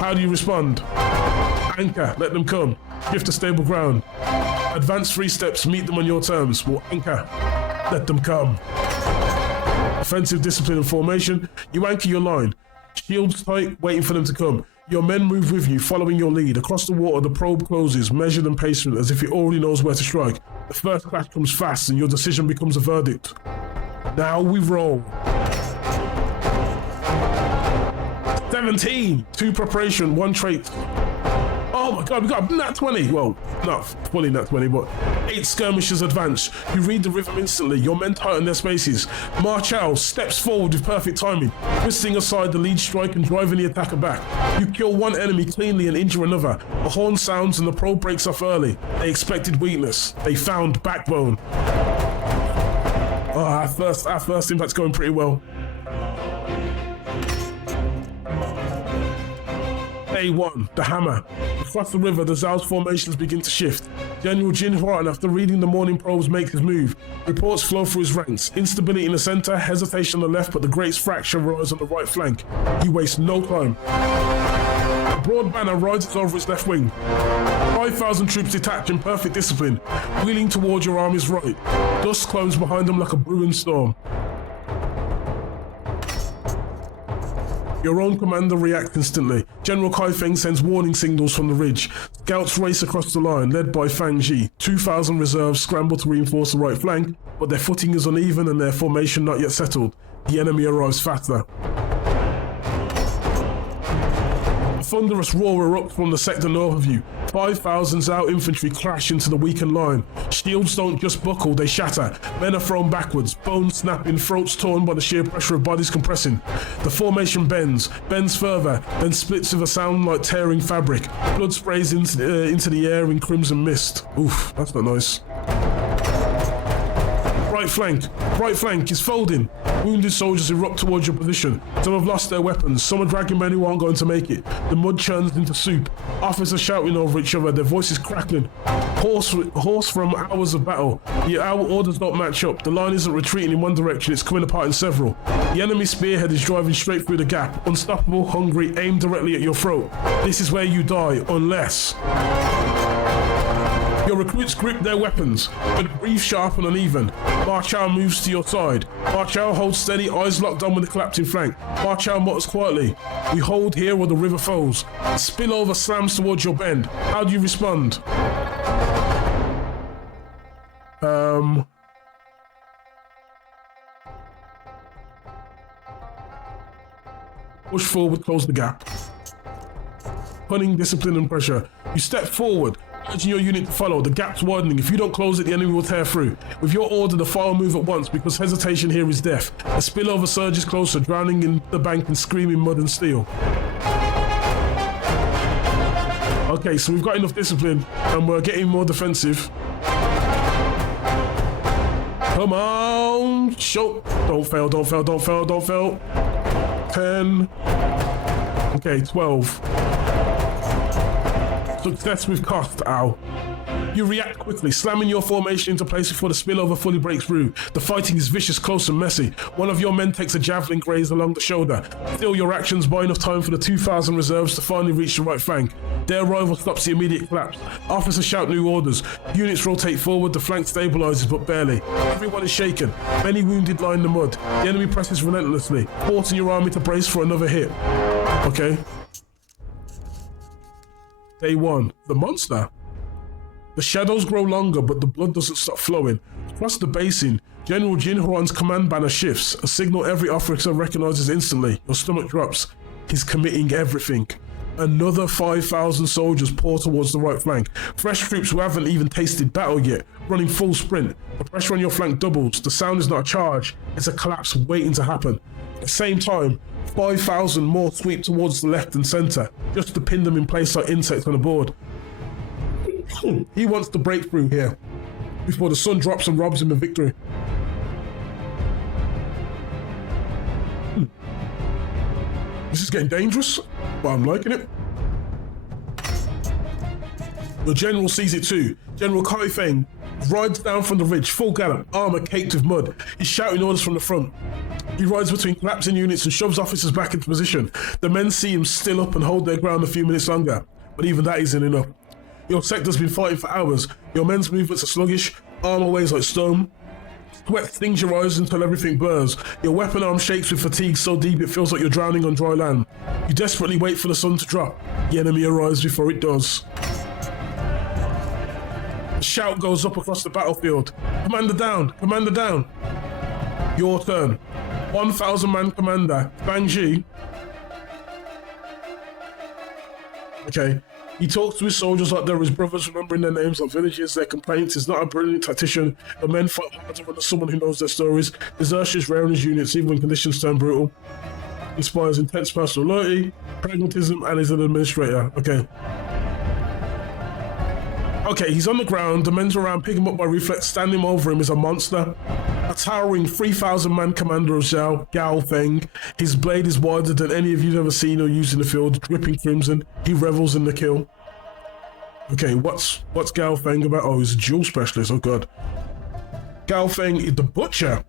How do you respond? Anchor, let them come. Shift to stable ground. Advance 3 steps, meet them on your terms. We'll anchor, let them come. Offensive discipline and formation. You anchor your line. Shields tight, waiting for them to come. Your men move with you, following your lead. Across the water, the probe closes, measured and patient, as if it already knows where to strike. The first clash comes fast, and your decision becomes a verdict. Now we roll. 17! 2 preparation, 1 trait. Oh my god, we got a nat 20. Well, not fully nat 20, but 8 skirmishers advance. You read the rhythm instantly. Your men tighten their spaces. Marchal steps forward with perfect timing, twisting aside the lead strike and driving the attacker back. You kill one enemy cleanly and injure another. A horn sounds and the probe breaks off early. They expected weakness. They found backbone. Oh, our first impact's going pretty well. Day 1, the hammer. Across the river, the Zhao's formations begin to shift. General Jin Huan, after reading the morning probes, makes his move. Reports flow through his ranks. Instability in the center, hesitation on the left, but the greatest fracture rises on the right flank. He wastes no time. A broad banner rises over his left wing. 5,000 troops detach in perfect discipline, wheeling towards your army's right. Dust clouds behind them like a brewing storm. Your own commander reacts instantly. General Kai Feng sends warning signals from the ridge. Scouts race across the line, led by Fang Ji. 2,000 reserves scramble to reinforce the right flank, but their footing is uneven and their formation not yet settled. The enemy arrives faster. A thunderous roar erupts from the sector north of you. 5,000 Zhao infantry crash into the weakened line. Shields don't just buckle, they shatter. Men are thrown backwards, bones snapping, throats torn by the sheer pressure of bodies compressing. The formation bends further, then splits with a sound like tearing fabric. Blood sprays into the air in crimson mist. Oof, that's not nice. Right flank is folding. Wounded soldiers erupt towards your position. Some have lost their weapons. Some are dragging men who aren't going to make it. The mud churns into soup. Officers shouting over each other, their voices crackling. Hoarse from hours of battle. Our orders don't match up. The line isn't retreating in one direction, it's coming apart in several. The enemy spearhead is driving straight through the gap. Unstoppable, hungry, aimed directly at your throat. This is where you die, unless... Your recruits grip their weapons, but breathe sharp and uneven. Marchal moves to your side. Marchal holds steady, eyes locked on with the collapsing flank. Marchal mutters quietly, we hold here or the river flows. Spillover slams towards your bend. How do you respond? Push forward, close the gap. Cunning, discipline and pressure. You step forward, urging your unit to follow. The gap's widening. If you don't close it, the enemy will tear through. With your order, the file will move at once because hesitation here is death. The spillover surges closer, drowning in the bank and screaming mud and steel. Okay, so we've got enough discipline and we're getting more defensive. Come on! Show! Don't fail, don't fail, don't fail, don't fail. 10. Okay, 12. Success with cost, ow. You react quickly, slamming your formation into place before the spillover fully breaks through. The fighting is vicious, close and messy. One of your men takes a javelin graze along the shoulder. Still, your actions buy enough time for the 2,000 reserves to finally reach the right flank. Their arrival stops the immediate collapse. Officers shout new orders. Units rotate forward, the flank stabilizes, but barely. Everyone is shaken. Many wounded lie in the mud. The enemy presses relentlessly, forcing your army to brace for another hit. Okay. Day 1, the monster. The shadows grow longer, but the blood doesn't stop flowing. Across the basin, General Jin Huan's command banner shifts, a signal every officer recognizes instantly. Your stomach drops. He's committing everything. Another 5,000 soldiers pour towards the right flank. Fresh troops who haven't even tasted battle yet, running full sprint. The pressure on your flank doubles. The sound is not a charge, it's a collapse waiting to happen. At the same time, 5,000 more sweep towards the left and center, just to pin them in place like insects on a board. He wants the breakthrough here, before the sun drops and robs him of victory. This is getting dangerous, but I'm liking it. The general sees it too. General Kai Feng rides down from the ridge, full gallop, armor caked with mud. He's shouting orders from the front. He rides between collapsing units and shoves officers back into position. The men see him still up and hold their ground a few minutes longer, but even that isn't enough. Your sector's been fighting for hours. Your men's movements are sluggish, armor weighs like stone. Sweat stings your eyes until everything burns. Your weapon arm shakes with fatigue so deep it feels like you're drowning on dry land. You desperately wait for the sun to drop. The enemy arrives before it does. A shout goes up across the battlefield. Commander down! Commander down! Your turn. 1,000-man commander, Bang Ji. Okay. He talks to his soldiers like they're his brothers, remembering their names, like villages, their complaints. He's not a brilliant tactician. The men fight harder when there's someone who knows their stories. Desertion is rare in his units, even when conditions turn brutal. Inspires intense personal loyalty, pragmatism, and is an administrator. Okay, he's on the ground. The men's around, pick him up by reflex. Standing over him is a monster. A towering 3,000-man commander of Zhao, Gao Feng. His blade is wider than any of you've ever seen or used in the field, dripping crimson. He revels in the kill. Okay, what's Gao Feng about? Oh, he's a duel specialist. Oh god. Gao Feng is the butcher.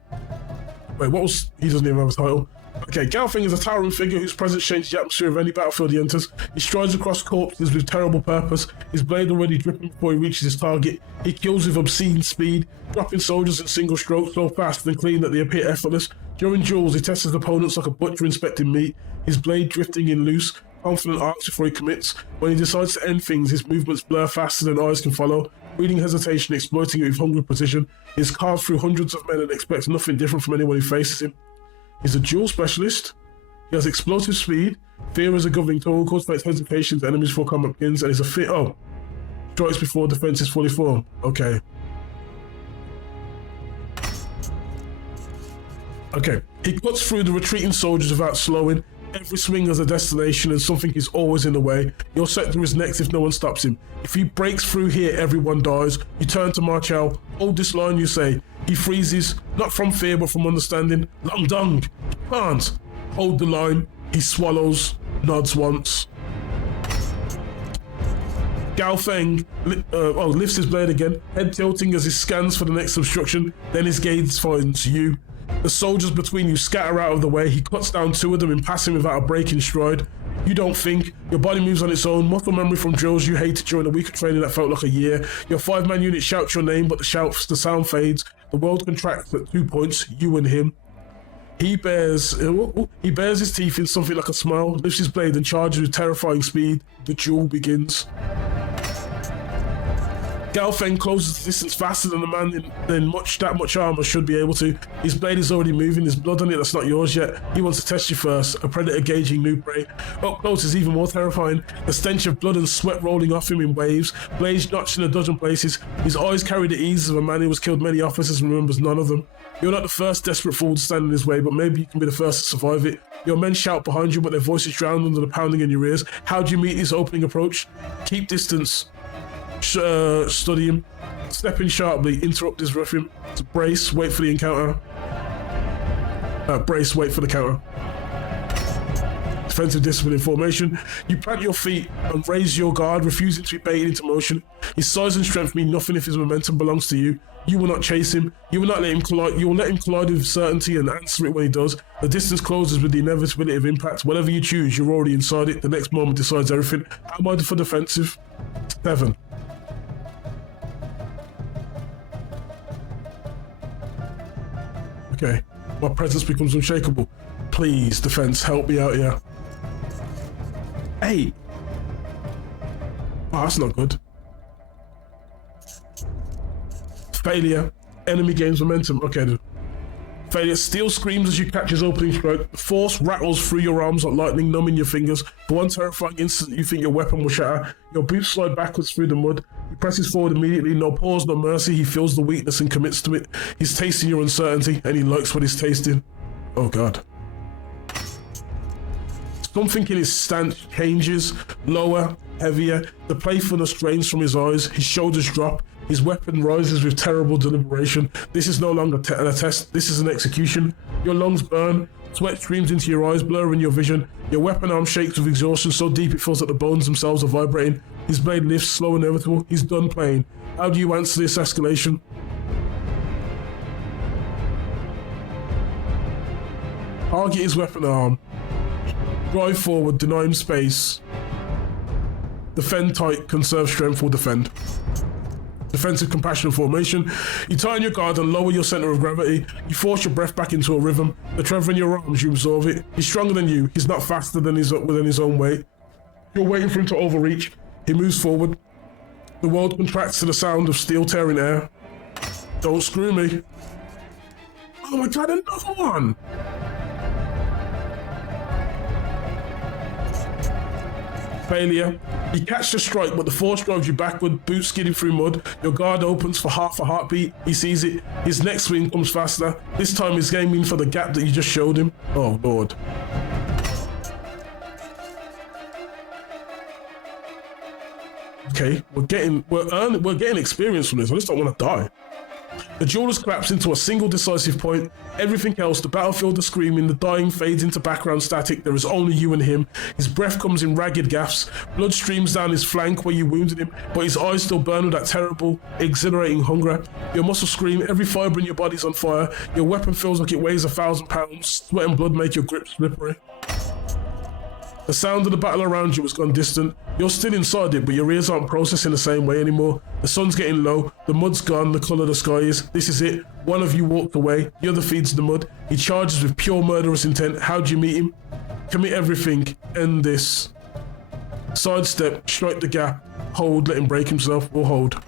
Wait, what was? He doesn't even have a title. Okay, Gao Feng is a towering figure whose presence changes the atmosphere of any battlefield he enters. He strides across corpses with terrible purpose, his blade already dripping before he reaches his target. He kills with obscene speed, dropping soldiers in single strokes so fast and clean that they appear effortless. During duels, he tests his opponents like a butcher inspecting meat, his blade drifting in loose, confident arcs before he commits. When he decides to end things, his movements blur faster than eyes can follow, reading hesitation, exploiting it with hungry precision. He's carved through hundreds of men and expects nothing different from anyone who faces him. He's a duel specialist. He has explosive speed. Fear is a governing tool, cultivates hesitation to enemies before combat begins, and he's a fit. Oh, strikes before defense is fully formed. Okay. He cuts through the retreating soldiers without slowing. Every swing has a destination, and something is always in the way. Your sector is next if no one stops him. If he breaks through here, everyone dies. You turn to march out. Hold this line, you say. He freezes, not from fear but from understanding. Long Dong, can't. Hold the line. He swallows, nods once. Gao Feng lifts his blade again, head tilting as he scans for the next obstruction. Then his gaze finds you. The soldiers between you scatter out of the way. He cuts down two of them in passing without a break in stride. You don't think. Your body moves on its own. Muscle memory from drills you hated during a week of training that felt like a year. Your 5-man unit shouts your name, but the sound fades. The world contracts at 2 points, you and him. He bares his teeth in something like a smile, lifts his blade and charges with terrifying speed. The duel begins. Gao Feng closes the distance faster than the man in that much armor should be able to. His blade is already moving, there's blood on it that's not yours yet. He wants to test you first, a predator gauging new prey. Up close is even more terrifying, the stench of blood and sweat rolling off him in waves, blades notched in a dozen places. His eyes carry the ease of a man who has killed many officers and remembers none of them. You're not the first desperate fool to stand in his way, but maybe you can be the first to survive it. Your men shout behind you, but their voices drown under the pounding in your ears. How do you meet his opening approach? Keep distance. Study him. Step in sharply, interrupt his ruffian. Brace, wait for the encounter. Brace, wait for the counter. Defensive discipline in formation. You plant your feet and raise your guard, refusing to be baited into motion. His size and strength mean nothing if his momentum belongs to you. You will not chase him. You will not let him collide. You will let him collide with certainty and answer it when he does. The distance closes with the inevitability of impact. Whatever you choose, you're already inside it. The next moment decides everything. How am I for defensive? 7. Okay, my presence becomes unshakable. Please, defense, help me out here. 8. Oh, that's not good. Failure. Enemy gains momentum. Okay, then. Failure. Steel screams as you catch his opening stroke. The force rattles through your arms like lightning, numbing your fingers. For one terrifying instant, you think your weapon will shatter. Your boots slide backwards through the mud. He presses forward immediately. No pause, no mercy. He feels the weakness and commits to it. He's tasting your uncertainty, and he likes what he's tasting. Oh, God. Something in his stance changes. Lower, heavier. The playfulness drains from his eyes. His shoulders drop. His weapon rises with terrible deliberation. This is no longer a test, this is an execution. Your lungs burn, sweat streams into your eyes, blurring your vision. Your weapon arm shakes with exhaustion so deep it feels like the bones themselves are vibrating. His blade lifts, slow and inevitable. He's done playing. How do you answer this escalation? Target his weapon arm. Drive forward, deny him space. Defend tight, conserve strength or defend. Defensive compassion formation. You tighten your guard and lower your center of gravity. You force your breath back into a rhythm. The tremor in your arms, you absorb it. He's stronger than you. He's not faster than within his own weight. You're waiting for him to overreach. He moves forward. The world contracts to the sound of steel tearing air. Don't screw me. Oh my God, another one! Failure. You catch the strike, but the force drives you backward, boots skidding through mud. Your guard opens for half a heartbeat. He sees it. His next swing comes faster. This time he's aiming for the gap that you just showed him. Oh, Lord. Okay, we're getting experience from this. I just don't want to die. The duelers collapse into a single decisive point. Everything else, the battlefield, the screaming, the dying fades into background static. There is only you and him. His breath comes in ragged gaspes. Blood streams down his flank where you wounded him, but his eyes still burn with that terrible, exhilarating hunger. Your muscles scream, every fibre in your body's on fire. Your weapon feels like it weighs 1,000 pounds. Sweat and blood make your grip slippery. The sound of the battle around you has gone distant. You're still inside it, but your ears aren't processing the same way anymore. The sun's getting low, the mud's gone, the colour of the sky is. This is it. One of you walked away, the other feeds the mud. He charges with pure murderous intent. How do you meet him? Commit everything. End this. Sidestep, strike the gap, hold, let him break himself, or hold.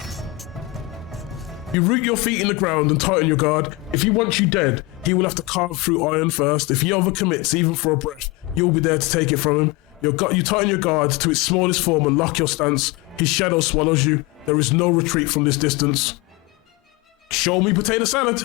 You root your feet in the ground and tighten your guard. If he wants you dead, he will have to carve through iron first. If he overcommits, even for a breath, you'll be there to take it from him. You tighten your guard to its smallest form and lock your stance. His shadow swallows you. There is no retreat from this distance. Show me potato salad.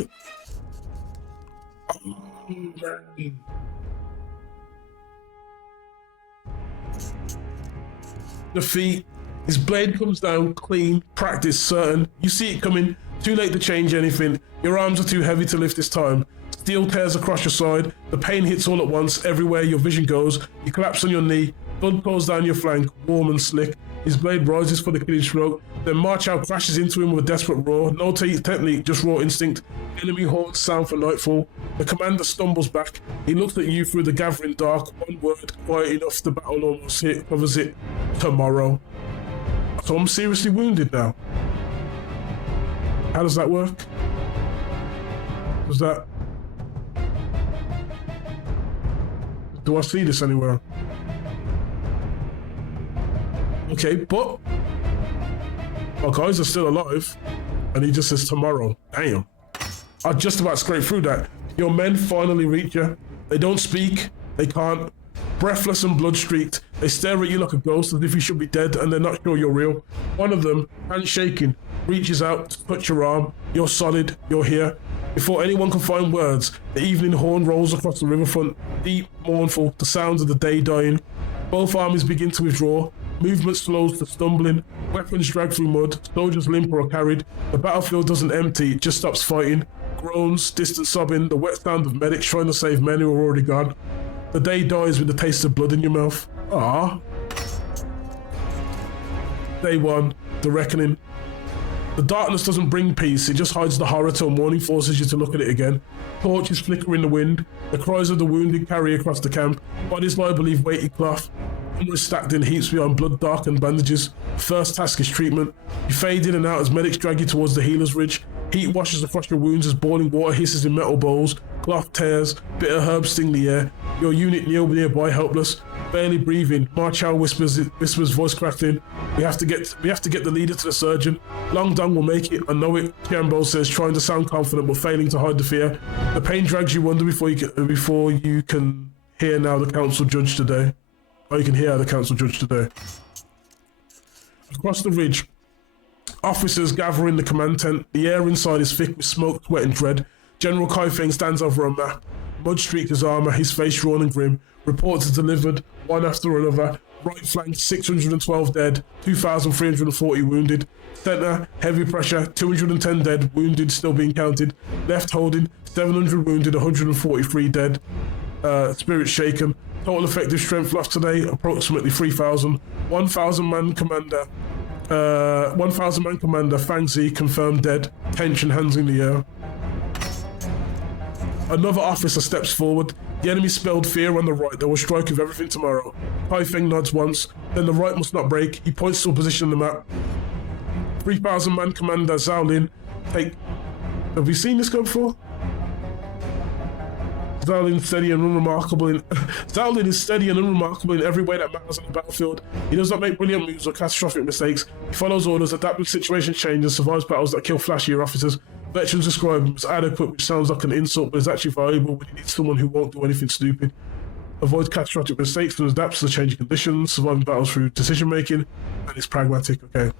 Defeat. His blade comes down clean, practice, certain. You see it coming. Too late to change anything. Your arms are too heavy to lift this time. Steel tears across your side. The pain hits all at once. Everywhere your vision goes. You collapse on your knee. Blood pours down your flank, warm and slick. His blade rises for the killing stroke. Then March Out crashes into him with a desperate roar. No technique, just raw instinct. Enemy hordes sound for nightfall. The commander stumbles back. He looks at you through the gathering dark. One word, quiet enough, the battle almost hit. Covers it. Tomorrow. So I'm seriously wounded now. How does that work? Does that... Do I see this anywhere? Okay, but our guys are still alive, and he just says tomorrow. Damn. I just about scraped through that. Your men finally reach you. They don't speak. They can't. Breathless and blood-streaked, they stare at you like a ghost as if you should be dead and they're not sure you're real. One of them, hand shaking, reaches out to touch your arm. You're solid. You're here. Before anyone can find words, the evening horn rolls across the riverfront, deep, mournful, the sounds of the day dying. Both armies begin to withdraw. Movement slows to stumbling. Weapons drag through mud. Soldiers limp or are carried. The battlefield doesn't empty, it just stops fighting. Groans, distant sobbing, the wet sound of medics trying to save men who are already gone. The day dies with the taste of blood in your mouth. Ah. Day one, the reckoning. The darkness doesn't bring peace, it just hides the horror till morning forces you to look at it again. Torches flicker in the wind, the cries of the wounded carry across the camp, bodies lie beneath weighted cloth, armor is stacked in heaps behind blood-darkened bandages. First task is treatment. You fade in and out as medics drag you towards the healer's ridge. Heat washes across your wounds as boiling water hisses in metal bowls, cloth tears, bitter herbs sting the air. Your unit kneel nearby helpless. barely breathing. Marchow whispers, voice cracking. We have to get the leader to the surgeon. Long Dong will make it, I know it, Tianbo says, trying to sound confident but failing to hide the fear. The pain drags you under before you can hear now the council judge today. Or you can hear the council judge today. Across the ridge, officers gather in the command tent. The air inside is thick with smoke, sweat and dread. General Kai Feng stands over a map. Mud streaked his armour, his face drawn and grim. Reports are delivered, one after another. Right flank, 612 dead, 2,340 wounded. Centre, heavy pressure, 210 dead, wounded still being counted. Left holding, 700 wounded, 143 dead. Spirit shaken. Total effective strength lost today, approximately 3,000. 1,000 man commander, Fang Zi confirmed dead. Tension, hands in the air. Another officer steps forward. The enemy spelled fear on the right. They will strike with everything tomorrow. Kai Feng nods once. Then the right must not break. He points to a position on the map. 3,000 man commander Zhao Lin. Have we seen this go before? Zhao Lin is steady and unremarkable in every way that matters on the battlefield. He does not make brilliant moves or catastrophic mistakes. He follows orders, adapts with situation change, and survives battles that kill flashier officers. Veterans describe him as adequate, which sounds like an insult, but is actually valuable when you need someone who won't do anything stupid. Avoids catastrophic mistakes and adapts to the changing conditions, surviving battles through decision making, and is pragmatic. Okay.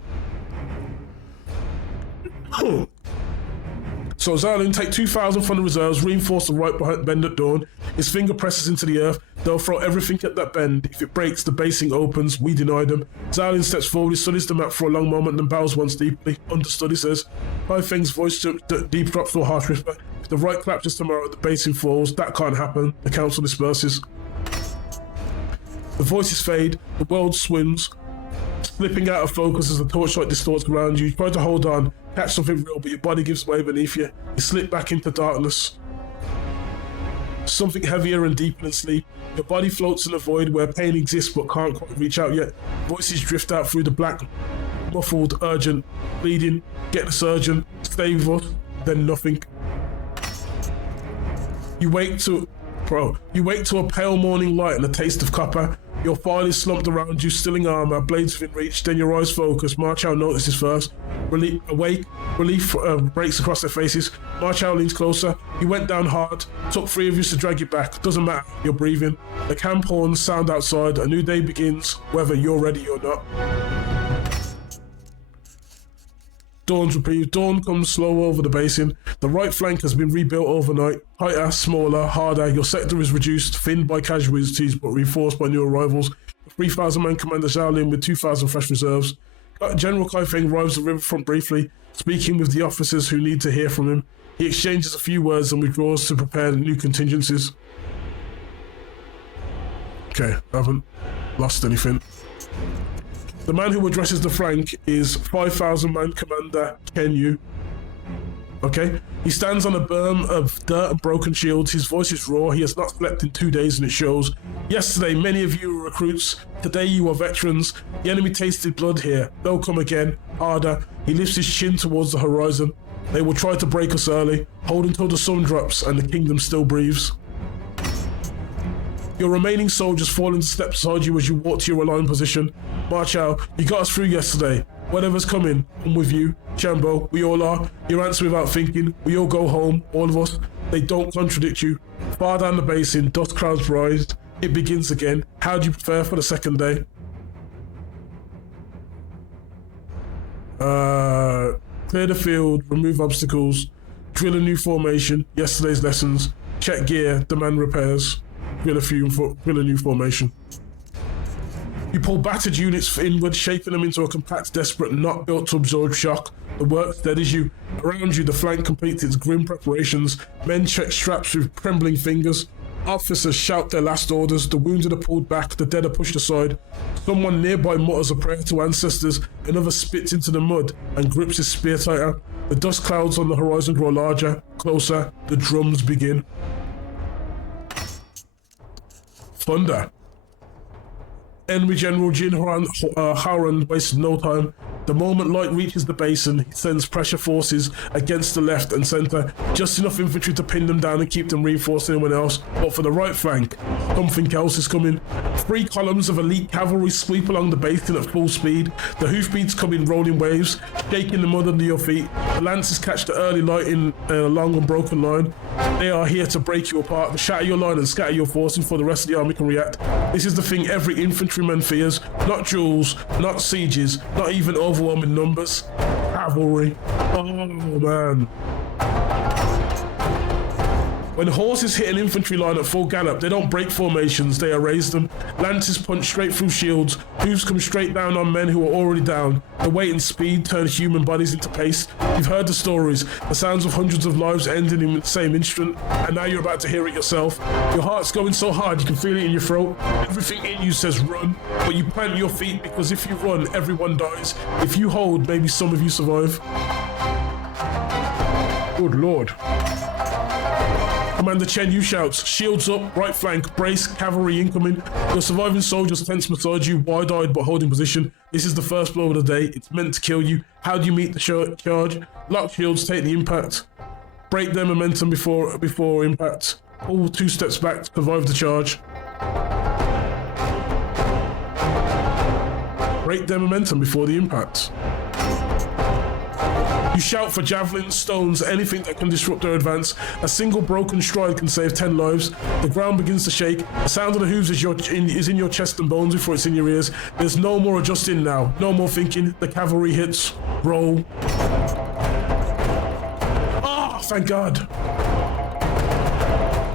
So Zhao Lin take 2,000 from the reserves, reinforce the right behind bend at dawn. His finger presses into the earth. They'll throw everything at that bend. If it breaks, the basing opens. We deny them. Zhao Lin steps forward. He studies the map for a long moment, then bows once deeply. Understood, he says. Kai Feng's voice deep drops to a harsh whisper. If the right collapses tomorrow, the basing falls. That can't happen. The council disperses. The voices fade. The world swims, slipping out of focus as the torchlight distorts around you. You try to hold on, catch something real, but your body gives way beneath you. You slip back into darkness. Something heavier and deeper than sleep. Your body floats in a void where pain exists but can't quite reach out yet. Voices drift out through the black, muffled, urgent, bleeding. Get the surgeon, stay with us, then nothing. You wake to a pale morning light and a taste of copper. Your file is slumped around you, still in armour, blades within reach, then your eyes focus. Marchow notices first. Relief breaks across their faces. Marchow leans closer. You went down hard, took 3 of you to drag you back. Doesn't matter, you're breathing. The camp horns sound outside, a new day begins, whether you're ready or not. Dawn's reprieve. Dawn comes slow over the basin. The right flank has been rebuilt overnight. Tighter, smaller, harder. Your sector is reduced, thinned by casualties, but reinforced by new arrivals. 3,000 man commander Zhao Lin with 2,000 fresh reserves. General Kai Feng arrives at the riverfront briefly, speaking with the officers who need to hear from him. He exchanges a few words and withdraws to prepare new contingencies. Okay, I haven't lost anything. The man who addresses the flank is 5,000 man commander Ken Yu. Okay? He stands on a berm of dirt and broken shields. His voice is raw. He has not slept in 2 days and it shows. Yesterday, many of you were recruits. Today, you are veterans. The enemy tasted blood here. They'll come again, harder. He lifts his chin towards the horizon. They will try to break us early. Hold until the sun drops and the kingdom still breathes. Your remaining soldiers fall into step beside you as you walk to your aligned position. Marchow, you got us through yesterday. Whatever's coming, I'm with you. Chambo, we all are. You answer without thinking. We all go home, all of us. They don't contradict you. Far down the basin, dust clouds rise. It begins again. How do you prepare for the second day? Clear the field, remove obstacles, drill a new formation, yesterday's lessons, check gear, demand repairs. Drill a new formation. You pull battered units inward, shaping them into a compact, desperate knot built to absorb shock. The work steadies you. Around you, the flank completes its grim preparations. Men check straps with trembling fingers. Officers shout their last orders. The wounded are pulled back, the dead are pushed aside. Someone nearby mutters a prayer to ancestors. Another spits into the mud and grips his spear tighter. The dust clouds on the horizon grow larger, closer. The drums begin. Thunder. Enemy General Jin Haoran wasted no time. The moment light reaches the basin, he sends pressure forces against the left and centre, just enough infantry to pin them down and keep them reinforcing anyone else. But for the right flank, something else is coming. 3 columns of elite cavalry sweep along the basin at full speed. The hoofbeats come in rolling waves, shaking the mud under your feet. The lances catch the early light in a long unbroken line. They are here to break you apart, to shatter your line and scatter your forces before the rest of the army can react. This is the thing every infantryman fears. Not duels, not sieges, not even overwhelming numbers. Cavalry. Oh man. When horses hit an infantry line at full gallop, they don't break formations, they erase them. Lances punch straight through shields, hooves come straight down on men who are already down. The weight and speed turn human bodies into paste. You've heard the stories, the sounds of hundreds of lives ending in the same instant, and now you're about to hear it yourself. Your heart's going so hard you can feel it in your throat. Everything in you says run, but you plant your feet because if you run, everyone dies. If you hold, maybe some of you survive. Good lord. Commander Chen Yu shouts, shields up, right flank, brace, cavalry incoming. Your surviving soldiers tense beside you, wide-eyed but holding position. This is the first blow of the day. It's meant to kill you. How do you meet the charge? Lock shields, take the impact. Break their momentum before impact. Pull 2 steps back to survive the charge. Break their momentum before the impact. You shout for javelins, stones, anything that can disrupt their advance. A single broken stride can save 10 lives. The ground begins to shake. The sound of the hooves is in your chest and bones before it's in your ears. There's no more adjusting now. No more thinking. The cavalry hits. Roll. Oh, thank God.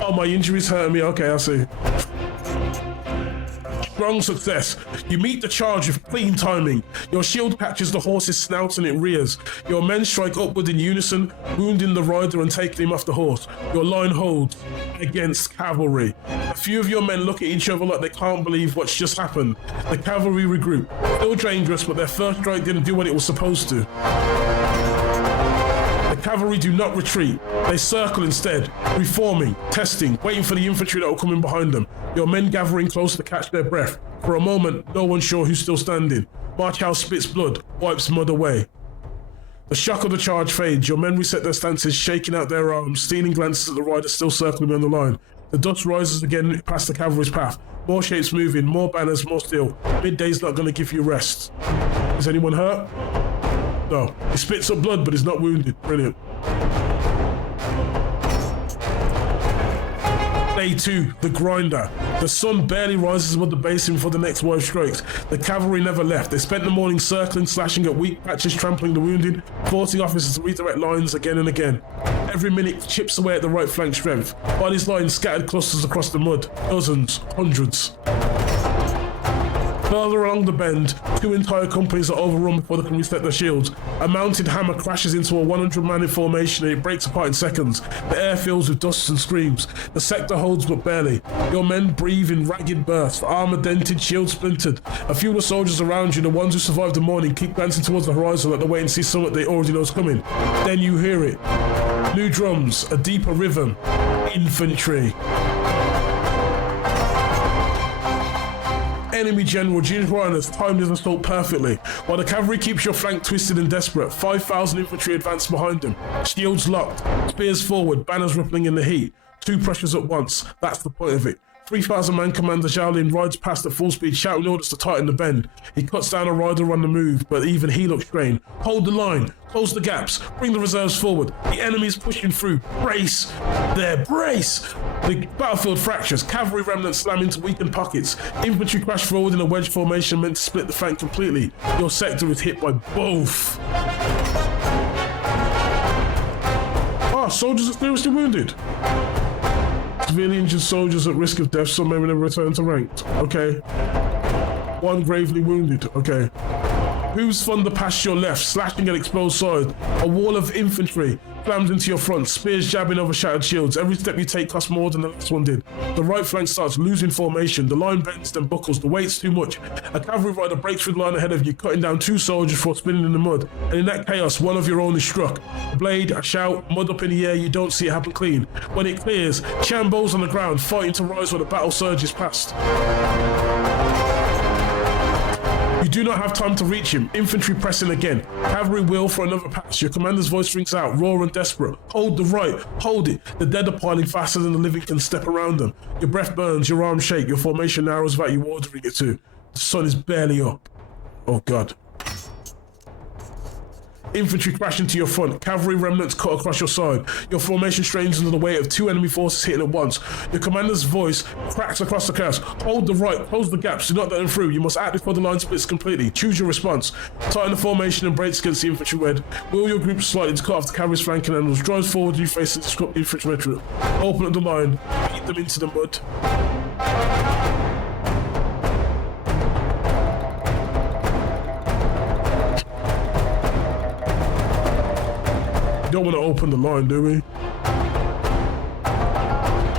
Oh, my injuries hurting me. Okay, I see. Strong success. You meet the charge with clean timing. Your shield catches the horse's snout and it rears. Your men strike upward in unison, wounding the rider and taking him off the horse. Your line holds against cavalry. A few of your men look at each other like they can't believe what's just happened. The cavalry regroup. Still dangerous, but their first strike didn't do what it was supposed to. The cavalry do not retreat. They circle instead, reforming, testing, waiting for the infantry that will come in behind them. Your men gathering close to catch their breath. For a moment, no one's sure who's still standing. March House spits blood, wipes mud away. The shock of the charge fades. Your men reset their stances, shaking out their arms, stealing glances at the rider still circling on the line. The dust rises again past the cavalry's path. More shapes moving, more banners, more steel. Midday's not going to give you rest. Is anyone hurt? No. He spits up blood, but he's not wounded. Brilliant. Day 2, the grinder. The sun barely rises above the basin before the next wave strikes. The cavalry never left. They spent the morning circling, slashing at weak patches, trampling the wounded, forcing officers to redirect lines again and again. Every minute chips away at the right flank strength. Bodies lying scattered clusters across the mud. Dozens, hundreds. Further along the bend, 2 entire companies are overrun before they can reset their shields. A mounted hammer crashes into a 100-man formation and it breaks apart in seconds. The air fills with dust and screams. The sector holds but barely. Your men breathe in ragged bursts, armor dented, shield splintered. A few of the soldiers around you, the ones who survived the morning, keep glancing towards the horizon like they wait and see something they already know is coming. Then you hear it. New drums, a deeper rhythm. Infantry. Enemy General James Ryan has timed his assault perfectly. While the cavalry keeps your flank twisted and desperate, 5,000 infantry advance behind them. Shields locked, spears forward, banners rippling in the heat. 2 pressures at once, that's the point of it. 3,000-man Commander Zhaolin rides past at full speed, shouting orders to tighten the bend. He cuts down a rider on the move, but even he looks strained. Hold the line, close the gaps, bring the reserves forward. The enemy is pushing through. Brace! There, brace! The battlefield fractures, cavalry remnants slam into weakened pockets. Infantry crash forward in a wedge formation meant to split the flank completely. Your sector is hit by both. Ah, soldiers are seriously wounded. Severely injured soldiers at risk of death, some may never return to ranked. Okay. 1 gravely wounded. Okay. Hooves thunder past your left, slashing at exposed side. A wall of infantry slams into your front, spears jabbing over shattered shields. Every step you take costs more than the last one did. The right flank starts losing formation. The line bends, then buckles. The weight's too much. A cavalry rider breaks through the line ahead of you, cutting down 2 soldiers before spinning in the mud. And in that chaos, one of your own is struck. A blade, a shout, mud up in the air, you don't see it happen clean. When it clears, Chambo's on the ground, fighting to rise while the battle surges past. You You do not have time to reach him. Infantry pressing again. Cavalry wheel for another pass. Your commander's voice rings out, raw and desperate. Hold the right, hold it. The dead are piling faster than the living can step around them. Your breath burns, your arms shake, your formation narrows without you ordering it to. The sun is barely up. Oh God. Infantry crash into your front. Cavalry remnants cut across your side. Your formation strains under the weight of 2 enemy forces hitting at once. Your commander's voice cracks across the chaos. Hold the right, close the gaps, do not let them through. You must act before the line splits completely. Choose your response. Tighten the formation and brace against the infantry wedge. Wheel your group slightly to cut off the cavalry's flanking angles. Drive forward, you face and disrupt the infantry retreat. Open up the line. Beat them into the mud. Don't want to open the line, do we?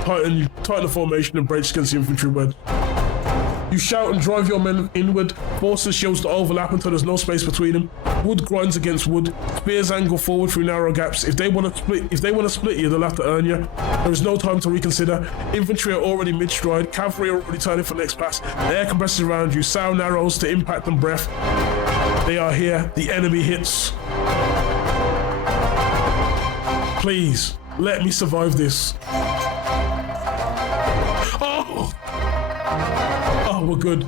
Tighten the formation and brace against the infantry wedge. You shout and drive your men inward. Force the shields to overlap until there's no space between them. Wood grinds against wood. Spears angle forward through narrow gaps. If they want to split you, they'll have to earn you. There is no time to reconsider. Infantry are already mid-stride. Cavalry are already turning for next pass. The air compressors around you. Sound arrows to impact and breath. They are here. The enemy hits. Please, let me survive this. Oh! Oh, we're good.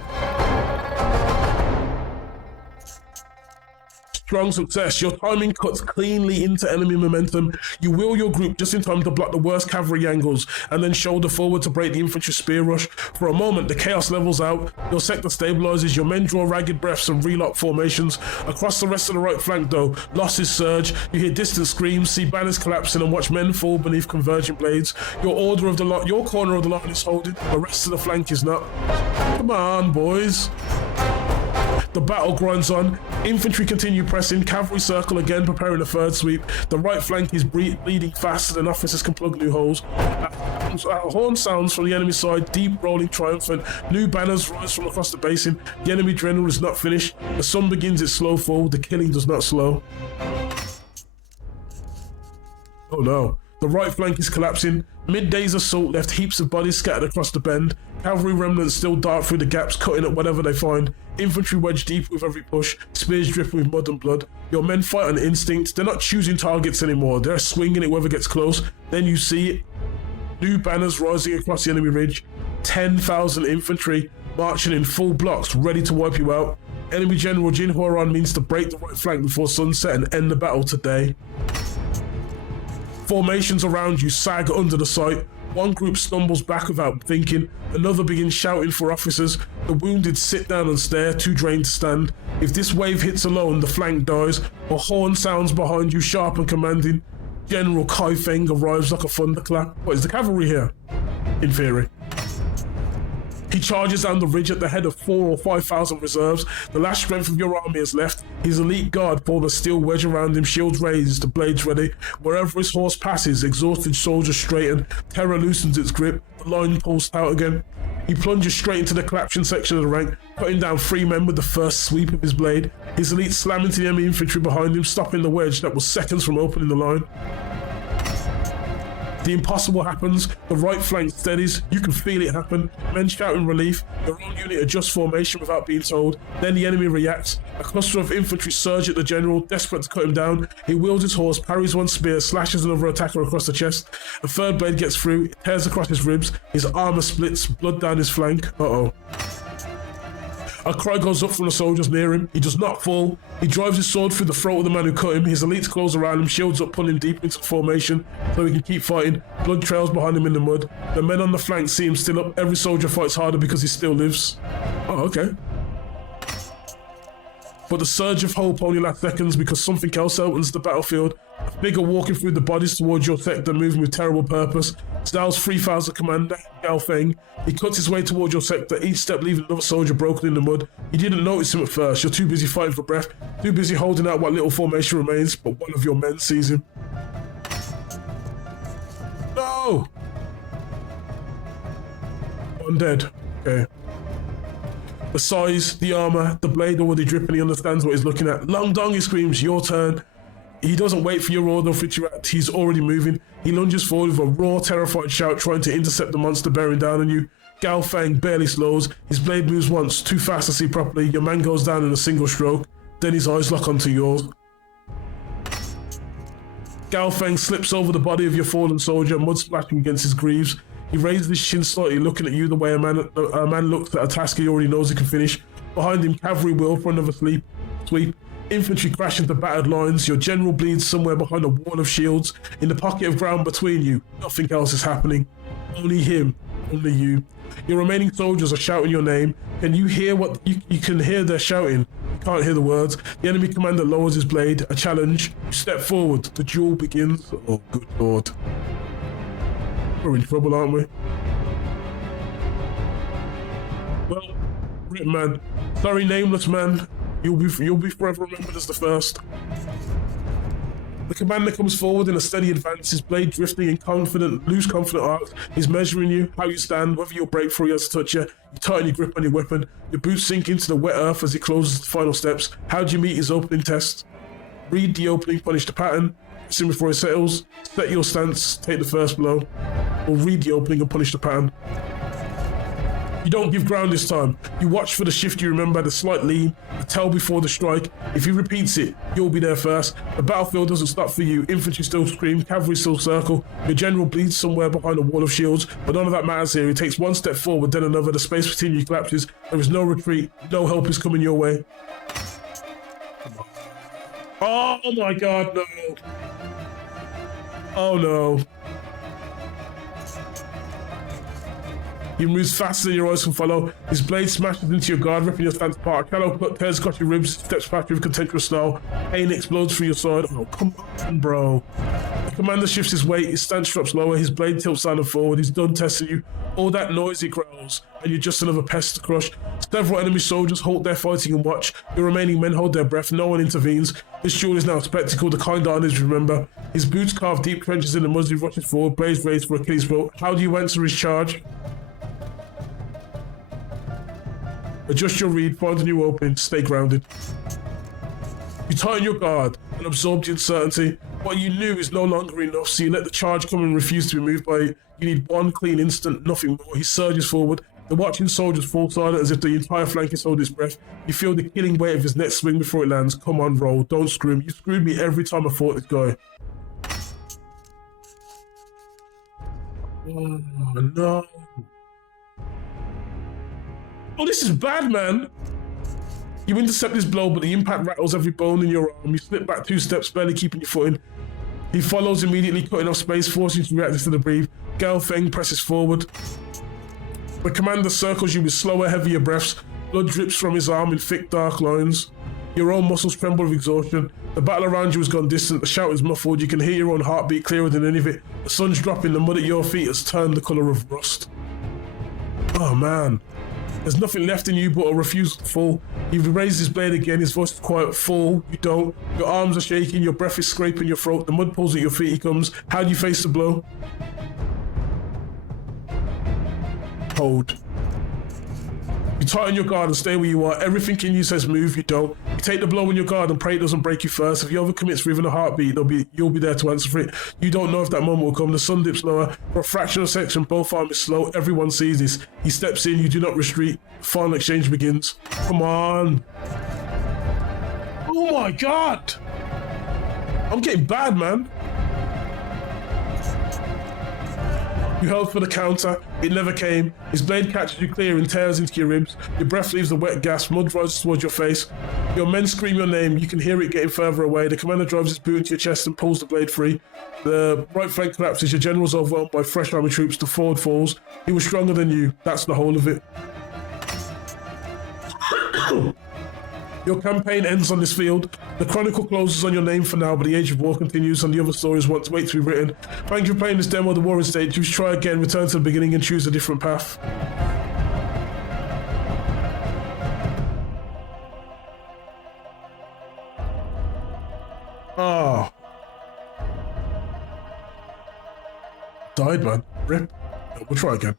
Strong success. Your timing cuts cleanly into enemy momentum. You wheel your group just in time to block the worst cavalry angles and then shoulder forward to break the infantry spear rush. For a moment, the chaos levels out. Your sector stabilizes. Your men draw ragged breaths and relock formations. Across the rest of the right flank, though, losses surge. You hear distant screams, see banners collapsing, and watch men fall beneath converging blades. Your corner of the line is holding. The rest of the flank is not. Come on, boys. The battle grinds on. Infantry continue pressing. Cavalry circle again, preparing a third sweep. The right flank is bleeding faster than officers can plug new holes. Horn sounds from the enemy side, deep rolling triumphant. New banners rise from across the basin. The enemy general is not finished. The sun begins its slow fall. The killing does not slow. Oh no. The right flank is collapsing. Midday's assault left heaps of bodies scattered across the bend. Cavalry remnants still dart through the gaps, cutting at whatever they find. Infantry wedge deep with every push. Spears dripping with mud and blood. Your men fight on instinct. They're not choosing targets anymore. They're swinging it whoever gets close. Then you see it. New banners rising across the enemy ridge. 10,000 infantry marching in full blocks, ready to wipe you out. Enemy General Jin Huaran means to break the right flank before sunset and end the battle today. Formations around you sag under the sight. One group stumbles back without thinking. Another begins shouting for officers. The wounded sit down and stare, too drained to stand. If this wave hits alone, the flank dies. A horn sounds behind you, sharp and commanding. General Kai Feng arrives like a thunderclap. What, is the cavalry here? In theory. He charges down the ridge at the head of 4,000 or 5,000 reserves. The last strength of your army is left. His elite guard form a steel wedge around him, shields raised, the blades ready. Wherever his horse passes, exhausted soldiers straighten. Terror loosens its grip. The line pulls out again. He plunges straight into the collapsing section of the rank, cutting down 3 men with the first sweep of his blade. His elite slam into the enemy infantry behind him, stopping the wedge that was seconds from opening the line. The impossible happens. The right flank steadies. You can feel it happen. Men shout in relief. Your own unit adjusts formation without being told. Then the enemy reacts. A cluster of infantry surge at the general, desperate to cut him down. He wields his horse, parries one spear, slashes another attacker across the chest. A third blade gets through. It tears across his ribs. His armor splits. Blood down his flank. Uh-oh. A cry goes up from the soldiers near him. He does not fall. He drives his sword through the throat of the man who cut him. His elites close around him, shields up, pulling him deep into formation so he can keep fighting. Blood trails behind him in the mud. The men on the flank see him still up. Every soldier fights harder because he still lives. Oh, okay. But the surge of hope only lasts seconds because something else opens the battlefield. A figure walking through the bodies towards your sector, moving with terrible purpose. Styles 3,000 commander, Gao Feng. He cuts his way towards your sector, each step leaving another soldier broken in the mud. You didn't notice him at first. You're too busy fighting for breath, too busy holding out what little formation remains, but one of your men sees him. No! One dead. Okay. The size, the armor, the blade already dripping, he understands what he's looking at. Long Dong, he screams, your turn. He doesn't wait for your order for you to act. He's already moving. He lunges forward with a raw, terrified shout, trying to intercept the monster bearing down on you. Gao Feng barely slows. His blade moves once, too fast to see properly. Your man goes down in a single stroke. Then his eyes lock onto yours. Gao Feng slips over the body of your fallen soldier, mud splashing against his greaves. He raises his chin slightly, looking at you the way a man looks at a task he already knows he can finish. Behind him, cavalry wheel for another sweep. Infantry crash into battered lines. Your general bleeds somewhere behind a wall of shields. In the pocket of ground between you, nothing else is happening. Only him, only you. Your remaining soldiers are shouting your name. Can you hear what you can hear? They're shouting. You can't hear the words. The enemy commander lowers his blade. A challenge. You step forward. The duel begins. Oh, good lord. We're in trouble, aren't we? Well, Rip man. Sorry, nameless man. You'll be forever remembered as the first. The commander comes forward in a steady advance, his blade drifting in loose, confident arcs. He's measuring you, how you stand, whether you'll break through, he has to touch you. You tighten your grip on your weapon. Your boots sink into the wet earth as he closes the final steps. How do you meet his opening test? Read the opening, punish the pattern. See before he settles. Set your stance, take the first blow. Or read the opening and punish the pattern. You don't give ground this time. You watch for the shift you remember, the slight lean, the tell before the strike. If he repeats it, you'll be there first. The battlefield doesn't stop for you. Infantry still scream, cavalry still circle. Your general bleeds somewhere behind a wall of shields, but none of that matters here. He takes one step forward, then another. The space between you collapses. There is no retreat. No help is coming your way. Oh my god, no. Oh no. He moves faster than your eyes can follow. His blade smashes into your guard, ripping your stance apart. A shallow cut tears across your ribs, steps past you with contemptuous snarl. Pain explodes through your side. Oh, come on, bro. The commander shifts his weight, his stance drops lower, his blade tilts down and forward. He's done testing you. All that noise he growls, and you're just another pest to crush. Several enemy soldiers halt their fighting and watch. Your remaining men hold their breath. No one intervenes. This duel is now a spectacle, the kind that others remember. His boots carve deep trenches in the mud as he rushes forward, blades raised for Achilles' throat. How do you answer his charge? Adjust your read, find a new opening, stay grounded. You tighten your guard and absorb the uncertainty. What you knew is no longer enough, so you let the charge come and refuse to be moved by it. You need one clean instant, nothing more. He surges forward. The watching soldiers fall silent as if the entire flank is holding its breath. You feel the killing weight of his next swing before it lands. Come on, roll, don't scream. You screwed me every time I fought this guy. Oh no. Oh, this is bad, man. You intercept his blow, but the impact rattles every bone in your arm. You slip back 2 steps, barely keeping your footing. He follows immediately, cutting off space, forcing you to react instead of breathe. Gao Feng presses forward. The commander circles you with slower, heavier breaths. Blood drips from his arm in thick, dark lines. Your own muscles tremble with exhaustion. The battle around you has gone distant. The shout is muffled. You can hear your own heartbeat clearer than any of it. The sun's dropping. The mud at your feet has turned the colour of rust. Oh, man. There's nothing left in you but a refusal to fall. He raises his blade again, his voice is quiet. Fall, you don't. Your arms are shaking, your breath is scraping your throat, the mud pulls at your feet, he comes. How do you face the blow? Hold. You tighten your guard and stay where you are. Everything in you says move, you don't. You take the blow in your guard and pray it doesn't break you first. If he overcommits for even a heartbeat, you'll be there to answer for it. You don't know if that moment will come. The sun dips lower. For a fraction of a second, both arms slow. Everyone sees this. He steps in, you do not retreat. The final exchange begins. Come on. Oh my god. I'm getting bad, man. You held for the counter, it never came. His blade catches you clear and tears into your ribs. Your breath leaves a wet gasp, mud rises towards your face. Your men scream your name, you can hear it getting further away. The commander drives his boot into your chest and pulls the blade free. The right flank collapses, your general's overwhelmed by fresh army troops, the forward falls. He was stronger than you, that's the whole of it. Your campaign ends on this field. The chronicle closes on your name for now, but the age of war continues and the other stories wait to be written. Thank you for playing this demo of the Warring State. Choose try again, return to the beginning and choose a different path. Oh. Died, man. Rip. We'll try again.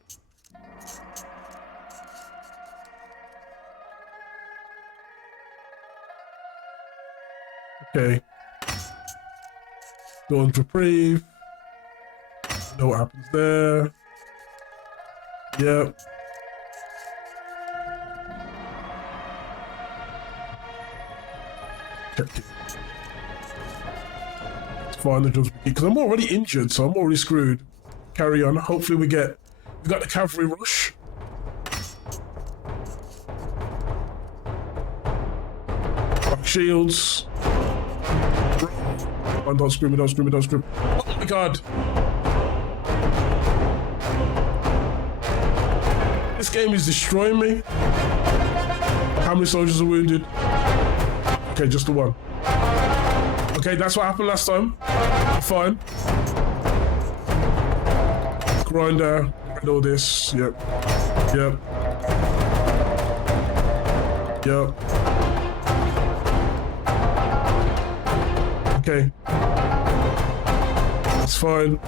Okay. Dawn's Reprieve. Know what happens there. Yep. Check it. It's fine, the job's because I'm already injured, so I'm already screwed. Carry on. Hopefully we got the cavalry rush. Back shields. Oh, don't screw me, don't screw me, don't screw me. Oh my god. This game is destroying me. How many soldiers are wounded? Okay, just the one. Okay, that's what happened last time. Fine. Grinder, and all this. Yep. Yep. Yep. Okay. That's fine.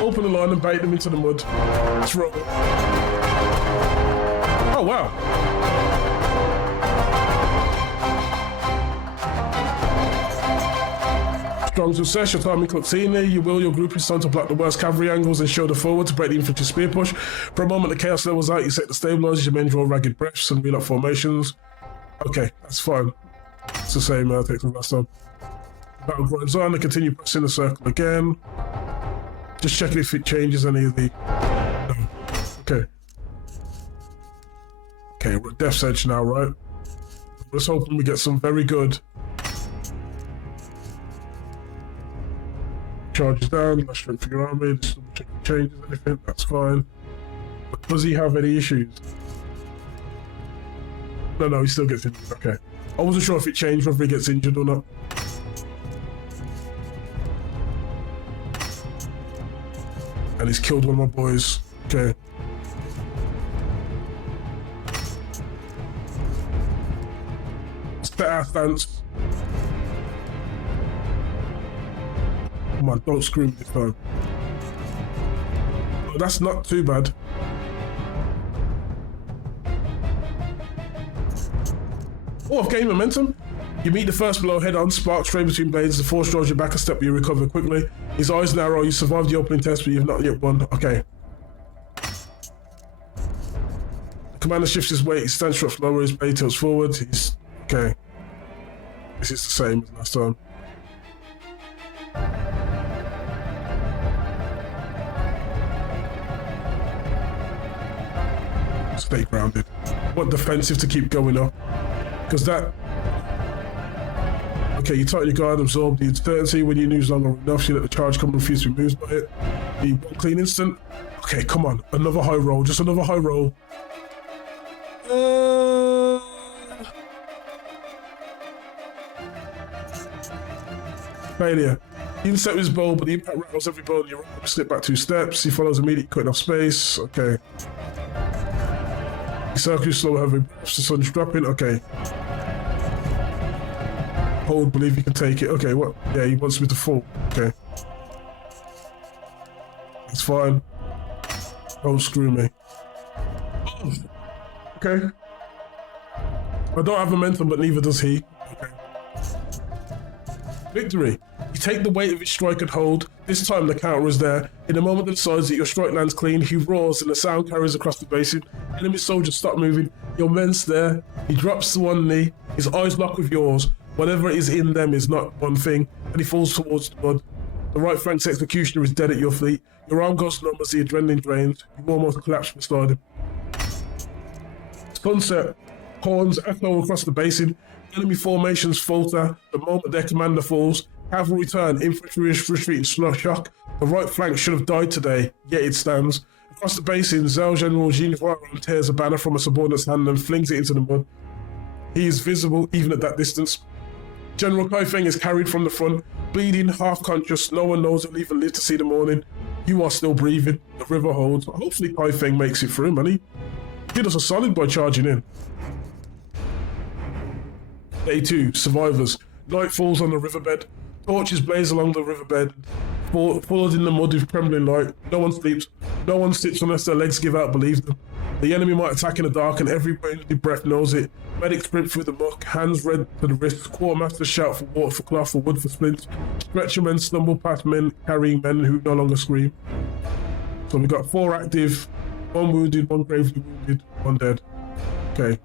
Open the line and bait them into the mud. Let's roll. Oh, wow. Strong success, your timing clock's in there. Your group is time to block the worst cavalry angles and shoulder forward to break the infantry spear push. For a moment, the chaos levels out. You set the stabilizers, your men draw ragged breaths and relock formations. Okay, that's fine. It's the same take from last time. Battle grinds on, they continue pressing the circle again. Just checking if it changes any of the... No. Okay. Okay, we're at Death's Edge now, right? Let's hope we get some very good... Charges down, less strength for your army, just double check if it changes anything, that's fine. But does he have any issues? No, he still gets injured, okay. I wasn't sure if it changed, whether he gets injured or not. And he's killed one of my boys. Okay. Set our stance. Come on, don't screw me this time. Oh, that's not too bad. Oh, I've gained momentum. You meet the first blow head on, sparks straight between blades, the force draws you back a step, but you recover quickly. His eyes narrow, you survived the opening test, but you've not yet won. Okay. The commander shifts his weight, his stance drops lower, his blade tilts forward. He's... Okay. This is the same as last time. Stay grounded. Want defensive to keep going up. Because that... Okay, you tighten your guard, absorb the uncertainty. When you lose longer enough, you let the charge come and refuse to be moved by it. The one clean instant. Okay, come on. Another high roll. Just another high roll. Failure. He intercepts his bow, but the impact rattles every bone in your arm. Slip back 2 steps. He follows immediately, cutting off space. Okay. He circles slow, heavy breaths. The sun's dropping. Okay. Hold, believe you can take it. Okay, what? Yeah, he wants me to fall. Okay. That's fine. Don't screw me. Oh. Okay. I don't have momentum, but neither does he. Okay. Victory. You take the weight of his strike and hold. This time the counter is there. In the moment that decides that your strike lands clean, he roars and the sound carries across the basin. Enemy soldiers stop moving. Your men stare. He drops to one knee. His eyes lock with yours. Whatever is in them is not one thing, and he falls towards the mud. The right flank's executioner is dead at your feet. Your arm goes numb as the adrenaline drains. You almost collapse beside him. Sunset. Horns echo across the basin. Enemy formations falter the moment their commander falls. Cavalry turn. Infantry is retreating slow shock. The right flank should have died today, yet it stands. Across the basin, Zell General Jean Voiron tears a banner from a subordinate's hand and flings it into the mud. He is visible even at that distance. General Kaifeng is carried from the front, bleeding, half-conscious. No one knows he'll even live to see the morning. You are still breathing. The river holds. Hopefully Kaifeng makes it through, man. He did us a solid by charging in. Day 2, survivors. Night falls on the riverbed. Torches blaze along the riverbed. Followed in the mud with trembling light. No one sleeps. No one sits unless their legs give out, believe them. The enemy might attack in the dark and every wounded breath knows it. Medics sprint through the muck, hands red to the wrists. Quartermasters shout for water, for cloth, for wood, for splints. Stretcher men stumble past men carrying men who no longer scream. So we've got 4 active, 1 wounded, 1 gravely wounded, 1 dead. Okay.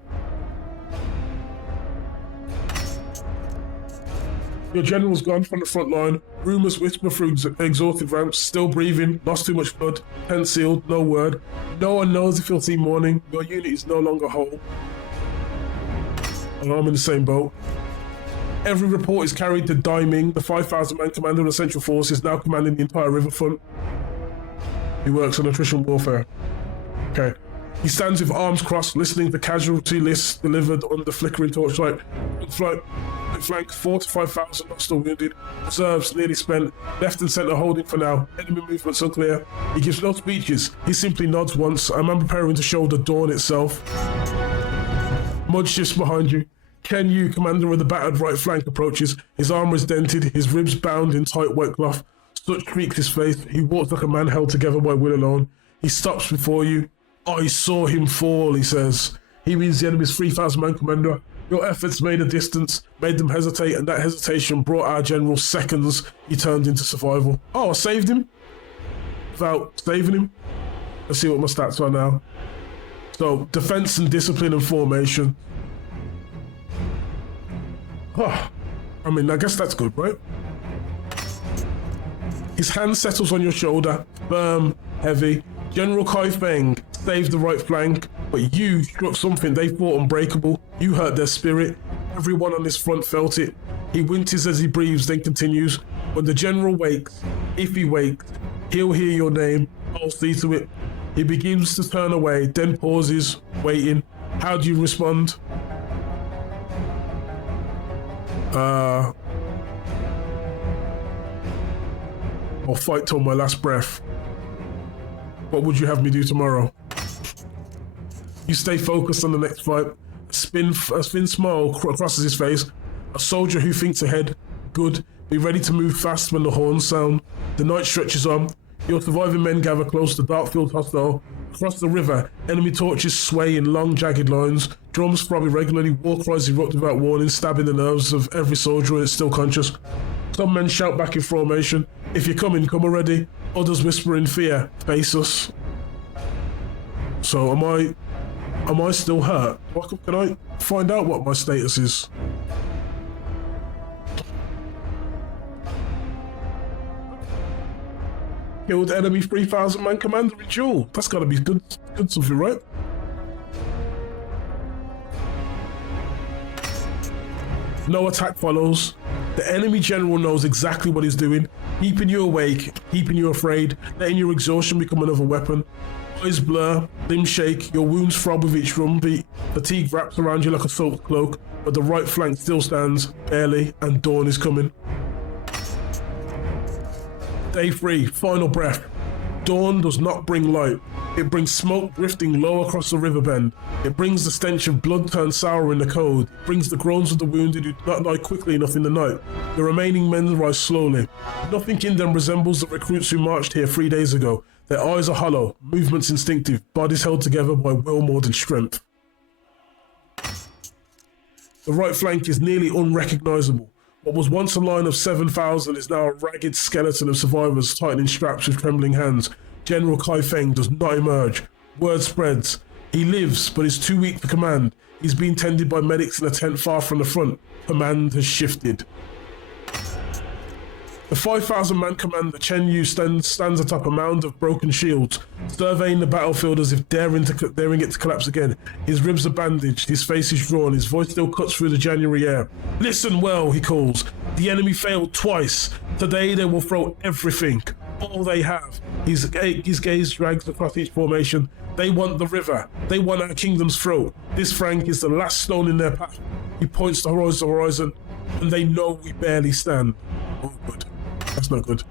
Your general's gone from the front line. Rumours whisper through exhausted ranks, still breathing, lost too much blood, tent sealed, no word. No one knows if you'll see morning. Your unit is no longer whole. And I'm in the same boat. Every report is carried to Daiming, the 5,000-man commander of the Central Force, is now commanding the entire riverfront. He works on attrition warfare. Okay. He stands with arms crossed, listening to casualty lists delivered under flickering torchlight. Flank 4 to 5,000 lost or wounded. Reserves nearly spent. Left and centre holding for now. Enemy movements unclear. He gives no speeches. He simply nods once. A man preparing to shoulder dawn itself. Mud shifts behind you. Ken Yu, commander of the battered right flank, approaches. His armour is dented, his ribs bound in tight wet cloth. Soot streaks his face. He walks like a man held together by will alone. He stops before you. I saw him fall, he says. He means the enemy's 3,000-man commander. Your efforts made a distance, made them hesitate, and that hesitation brought our general seconds he turned into survival. Oh, I saved him? Without saving him? Let's see what my stats are now. So, defense and discipline and formation. Oh, I mean, I guess that's good, right? His hand settles on your shoulder, firm, heavy. General Kai Feng saved the right flank, but you struck something they thought unbreakable. You hurt their spirit. Everyone on this front felt it. He winces as he breathes, then continues. When the general wakes, if he wakes, he'll hear your name. I'll see to it. He begins to turn away, then pauses, waiting. How do you respond? I'll fight till my last breath. What would you have me do tomorrow? You stay focused on the next fight. A thin smile crosses his face. A soldier who thinks ahead. Good. Be ready to move fast when the horns sound. The night stretches on. Your surviving men gather close to Darkfield Hostel. Across the river, enemy torches sway in long, jagged lines. Drums throb irregularly. War cries erupt without warning, stabbing the nerves of every soldier who is still conscious. Some men shout back in formation. If you're coming, come already. Others whisper in fear. Face us. So am I still hurt? Can I find out what my status is? Killed enemy 3,000-man commander in duel. That's gotta be good something, right? No attack follows. The enemy general knows exactly what he's doing, keeping you awake, keeping you afraid, letting your exhaustion become another weapon. Eyes blur, limbs shake, your wounds throb with each drum beat. Fatigue wraps around you like a soaked cloak, but the right flank still stands, barely, and dawn is coming. Day 3, final breath. Dawn does not bring light. It brings smoke drifting low across the river bend. It brings the stench of blood turned sour in the cold. It brings the groans of the wounded who do not die quickly enough in the night. The remaining men rise slowly. Nothing in them resembles the recruits who marched here 3 days ago. Their eyes are hollow, movements instinctive, bodies held together by will more than strength. The right flank is nearly unrecognizable. What was once a line of 7,000 is now a ragged skeleton of survivors tightening straps with trembling hands. General Kai Feng does not emerge. Word spreads. He lives, but is too weak to command. He's being tended by medics in a tent far from the front. Command has shifted. The 5,000-man commander Chen Yu stands atop a mound of broken shields, surveying the battlefield as if daring it to collapse again. His ribs are bandaged, his face is drawn, his voice still cuts through the January air. Listen well, he calls. The enemy failed twice. Today they will throw everything, all they have. His gaze drags across each formation. They want the river. They want our kingdom's throat. This flank is the last stone in their path. He points to the horizon, and they know we barely stand. Oh, good. That's not good.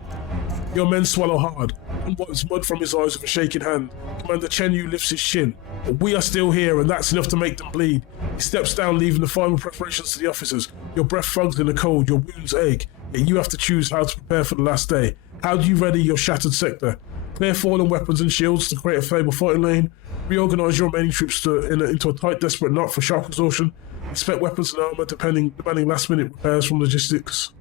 Your men swallow hard, and wipes mud from his eyes with a shaking hand. Commander Chen Yu lifts his chin. But we are still here, and that's enough to make them bleed. He steps down, leaving the final preparations to the officers. Your breath fogs in the cold, your wounds ache, yet you have to choose how to prepare for the last day. How do you ready your shattered sector? Clear fallen weapons and shields to create a stable fighting lane. Reorganize your remaining troops into a tight, desperate knot for shock absorption. Expect weapons and armor demanding last-minute repairs from logistics.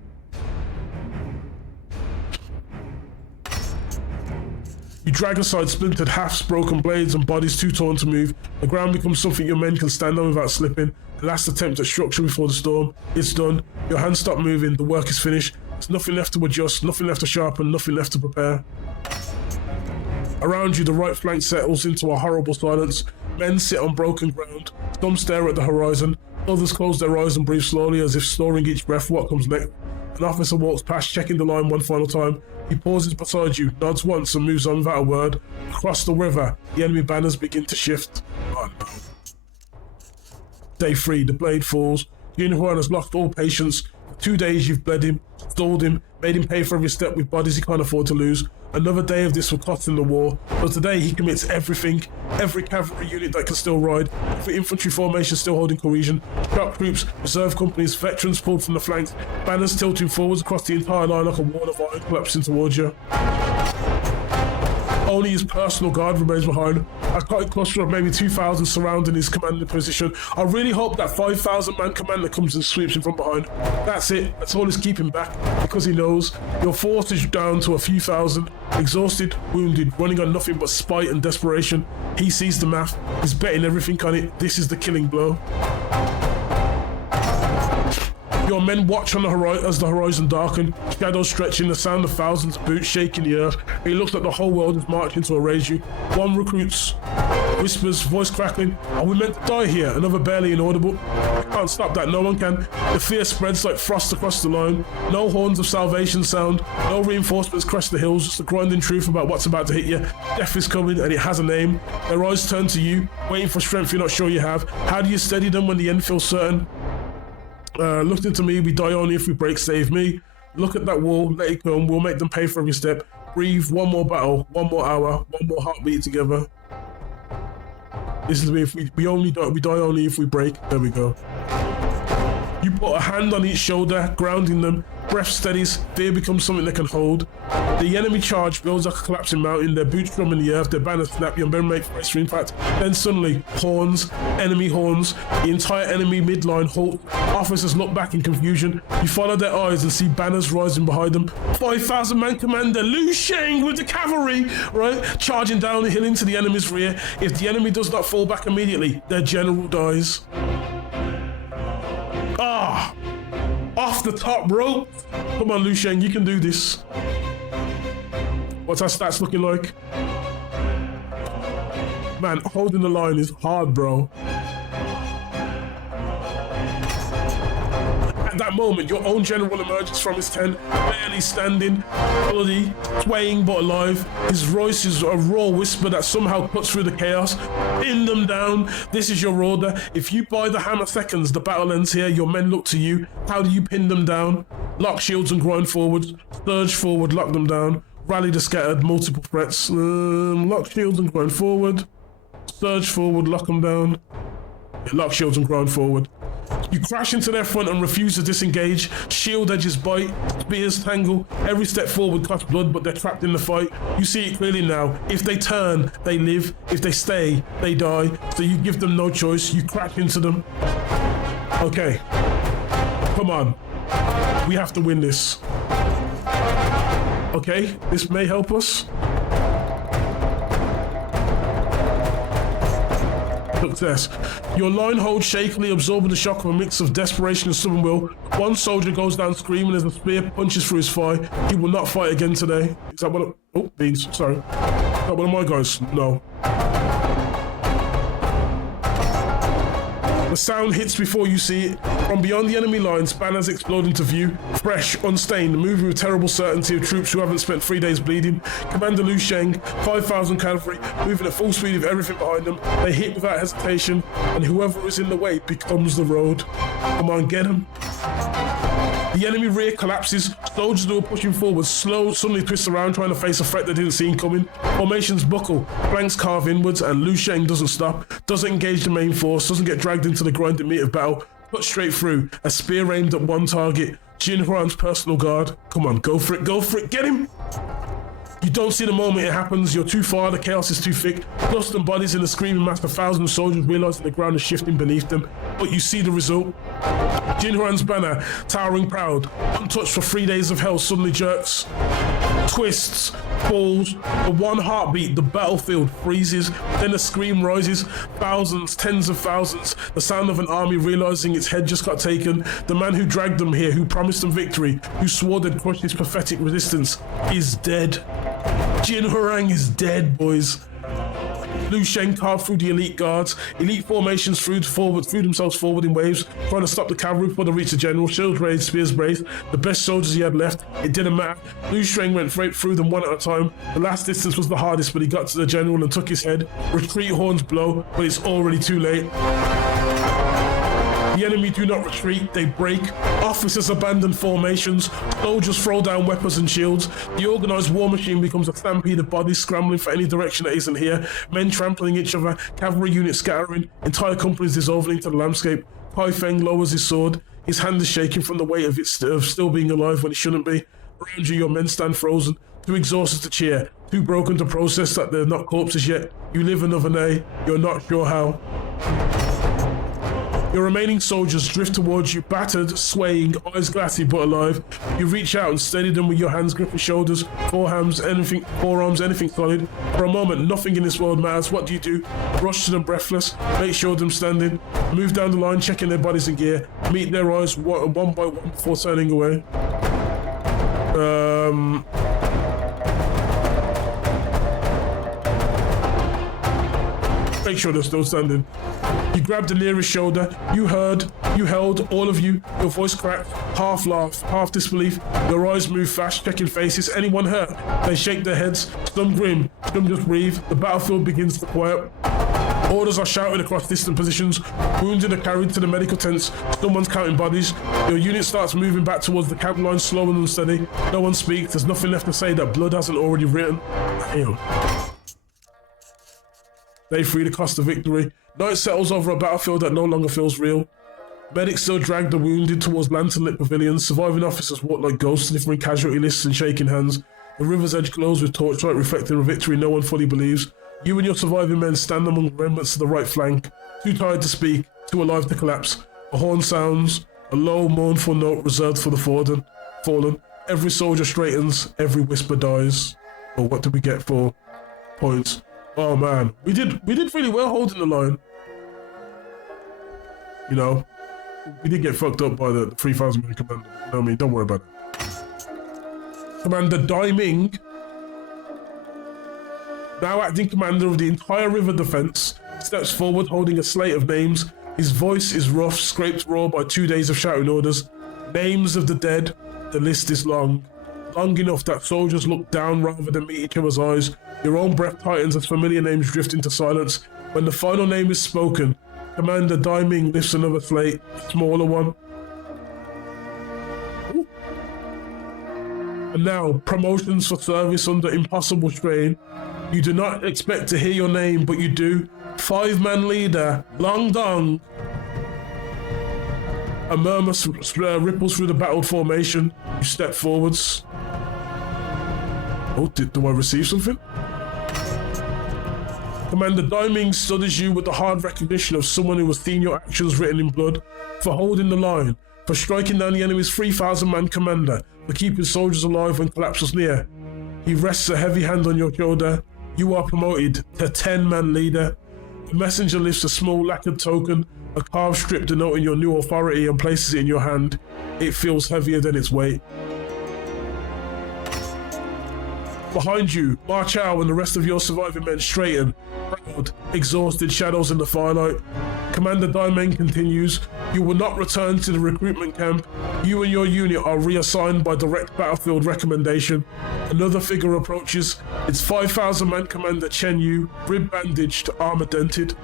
You drag aside splintered halves, broken blades, and bodies too torn to move. The ground becomes something your men can stand on without slipping. The last attempt at structure before the storm. It's done. Your hands stop moving. The work is finished. There's nothing left to adjust, nothing left to sharpen, nothing left to prepare. Around you, the right flank settles into a horrible silence. Men sit on broken ground. Some stare at the horizon. Others close their eyes and breathe slowly as if storing each breath for what comes next. An officer walks past, checking the line one final time. He pauses beside you, nods once and moves on without a word. Across the river, the enemy banners begin to shift. Oh no. Day 3, the blade falls. Unicorn has lost all patience. For 2 days you've bled him, stalled him, made him pay for every step with bodies he can't afford to lose. Another day of this will cost him the war, but today he commits everything. Every cavalry unit that can still ride, every infantry formation still holding cohesion, shock troops, reserve companies, veterans pulled from the flanks, banners tilting forwards across the entire line like a wall of iron collapsing towards you. Only his personal guard remains behind. A tight cluster of maybe 2,000 surrounding his commanding position. I really hope that 5,000 man commander comes and sweeps him from behind. That's it. That's all he's keeping back, because he knows your force is down to a few thousand, exhausted, wounded, running on nothing but spite and desperation. He sees the math. He's betting everything on it. This is the killing blow. Your men watch on the horizon as the horizon darken, shadows stretching, the sound of thousands of boots shaking the earth. It looks like the whole world is marching to erase you. One recruits, whispers, voice crackling, "Are we meant to die here?" Another barely inaudible. "I can't stop that, no one can." The fear spreads like frost across the line. No horns of salvation sound, no reinforcements crest the hills, just the grinding truth about what's about to hit you. Death is coming and it has a name. Their eyes turn to you, waiting for strength you're not sure you have. How do you steady them when the end feels certain? Look into me, we die only if we break, save me. Look at that wall, let it come, we'll make them pay for every step. Breathe, one more battle, one more hour, one more heartbeat together. This is me, if we die only if we break. There we go. You put a hand on each shoulder, grounding them. Breath steadies, fear becomes something they can hold. The enemy charge builds like a collapsing mountain, their boots drum in the earth, their banners snap, your men make brace for impact. Then suddenly, horns, enemy horns, the entire enemy midline halt. Officers look back in confusion. You follow their eyes and see banners rising behind them. 5,000 man commander Lu Sheng with the cavalry, right? Charging down the hill into the enemy's rear. If the enemy does not fall back immediately, their general dies. Off the top rope. Come on, Lu Sheng, you can do this. What's our stats looking like? Man, holding the line is hard, bro. At that moment, your own general emerges from his tent, barely standing, bloody, swaying but alive. His voice is a raw whisper that somehow cuts through the chaos. Pin them down. This is your order. If you buy the hammer seconds, the battle ends here. Your men look to you. How do you pin them down? Lock shields and grind forwards. Surge forward, lock them down. Rally the scattered, multiple threats. Lock shields and grind forward. Surge forward, lock them down. Yeah, lock shields and grind forward. You crash into their front and refuse to disengage. Shield edges bite, spears tangle. Every step forward costs blood, but they're trapped in the fight. You see it clearly now. If they turn, they live. If they stay, they die. So you give them no choice. You crash into them. Okay. Come on. We have to win this. Okay, this may help us. Success. Your line holds shakily, absorbing the shock of a mix of desperation and stubborn will. One soldier goes down screaming as the spear punches through his thigh. He will not fight again today. Is that one of... Oh, beans, sorry. Is that one of my guys? No. The sound hits before you see it. From beyond the enemy lines, banners explode into view. Fresh, unstained, moving with terrible certainty of troops who haven't spent 3 days bleeding. Commander Lu Sheng, 5,000 cavalry, moving at full speed with everything behind them. They hit without hesitation, and whoever is in the way becomes the road. Come on, get him. The enemy rear collapses. Soldiers who are pushing forward suddenly twist around, trying to face a threat they didn't see coming. Formations buckle, flanks carve inwards, and Lu Sheng doesn't stop, doesn't engage the main force, doesn't get dragged into the grinding meat of battle, cut straight through, a spear aimed at one target. Jin Huan's personal guard. Come on, go for it, get him! You don't see the moment it happens. You're too far. The chaos is too thick. Dust and bodies in the screaming mass of thousands of soldiers realizing the ground is shifting beneath them. But you see the result. Jin Huang's banner, towering proud, untouched for 3 days of hell, suddenly jerks, twists, falls. For one heartbeat, the battlefield freezes. Then a scream rises. Thousands, tens of thousands. The sound of an army realizing its head just got taken. The man who dragged them here, who promised them victory, who swore they'd crush this pathetic resistance, is dead. Jin Huang is dead, boys. Liu Sheng carved through the elite guards. Elite formations threw themselves forward in waves, trying to stop the cavalry before they reached the general. Shields raised, spears braced. The best soldiers he had left. It didn't matter. Liu Sheng went straight through them one at a time. The last distance was the hardest, but he got to the general and took his head. Retreat horns blow, but it's already too late. The enemy do not retreat, they break. Officers abandon formations. Soldiers throw down weapons and shields. The organized war machine becomes a stampede of bodies scrambling for any direction that isn't here. Men trampling each other, cavalry units scattering, entire companies dissolving into the landscape. Pai Feng lowers his sword. His hand is shaking from the weight of still being alive when it shouldn't be. Around you, your men stand frozen, too exhausted to cheer, too broken to process that they're not corpses yet. You live another day, you're not sure how. Your remaining soldiers drift towards you, battered, swaying, eyes glassy but alive. You reach out and steady them with your hands gripping shoulders, forearms, anything solid. For a moment, nothing in this world matters. What do? Rush to them breathless, make sure of them standing, move down the line, checking their bodies and gear, meet their eyes one by one before turning away. Make sure they're still standing. You grabbed the nearest shoulder. You held, all of you. Your voice cracked, half laugh, half disbelief. Your eyes move fast, checking faces. Anyone hurt? They shake their heads. Some grim, some just breathe. The battlefield begins to quiet. Orders are shouted across distant positions. Wounded are carried to the medical tents. Someone's counting bodies. Your unit starts moving back towards the camp line, slow and unsteady. No one speaks. There's nothing left to say that blood hasn't already written. Damn. Day 3, the cost of victory. Night settles over a battlefield that no longer feels real. Medics still drag the wounded towards lantern-lit pavilions. Surviving officers walk like ghosts, sniffing casualty lists and shaking hands. The river's edge glows with torchlight, reflecting a victory no one fully believes. You and your surviving men stand among the remnants of the right flank, too tired to speak, too alive to collapse. A horn sounds, a low, mournful note reserved for the fallen. Every soldier straightens, every whisper dies. Well, what did we get for points? Oh man, we did really well holding the line. You know, we did get fucked up by the 3,000 man commander. You know what I mean? Don't worry about it. Commander Dai Ming, now acting commander of the entire river defense, steps forward holding a slate of names. His voice is rough, scraped raw by 2 days of shouting orders. Names of the dead, the list is long. Long enough that soldiers look down rather than meet each other's eyes. Your own breath tightens as familiar names drift into silence. When the final name is spoken, Commander Dai Ming lifts another slate, a smaller one. Ooh. And now, promotions for service under impossible strain. You do not expect to hear your name, but you do. 5-man leader, Long Dong. A murmur ripples through the battled formation. You step forwards. Oh, do I receive something? Commander Dai Ming studies you with the hard recognition of someone who has seen your actions written in blood, for holding the line, for striking down the enemy's 3,000-man commander, for keeping soldiers alive when collapse was near. He rests a heavy hand on your shoulder. You are promoted to 10-man leader. The messenger lifts a small lacquered token, a carved strip denoting your new authority, and places it in your hand. It feels heavier than its weight. Behind you, Ma Chao and the rest of your surviving men straighten, proud, exhausted shadows in the firelight. Commander Dai Ming continues, you will not return to the recruitment camp. You and your unit are reassigned by direct battlefield recommendation. Another figure approaches. It's 5,000-man Commander Chen Yu, rib bandaged, armor dented.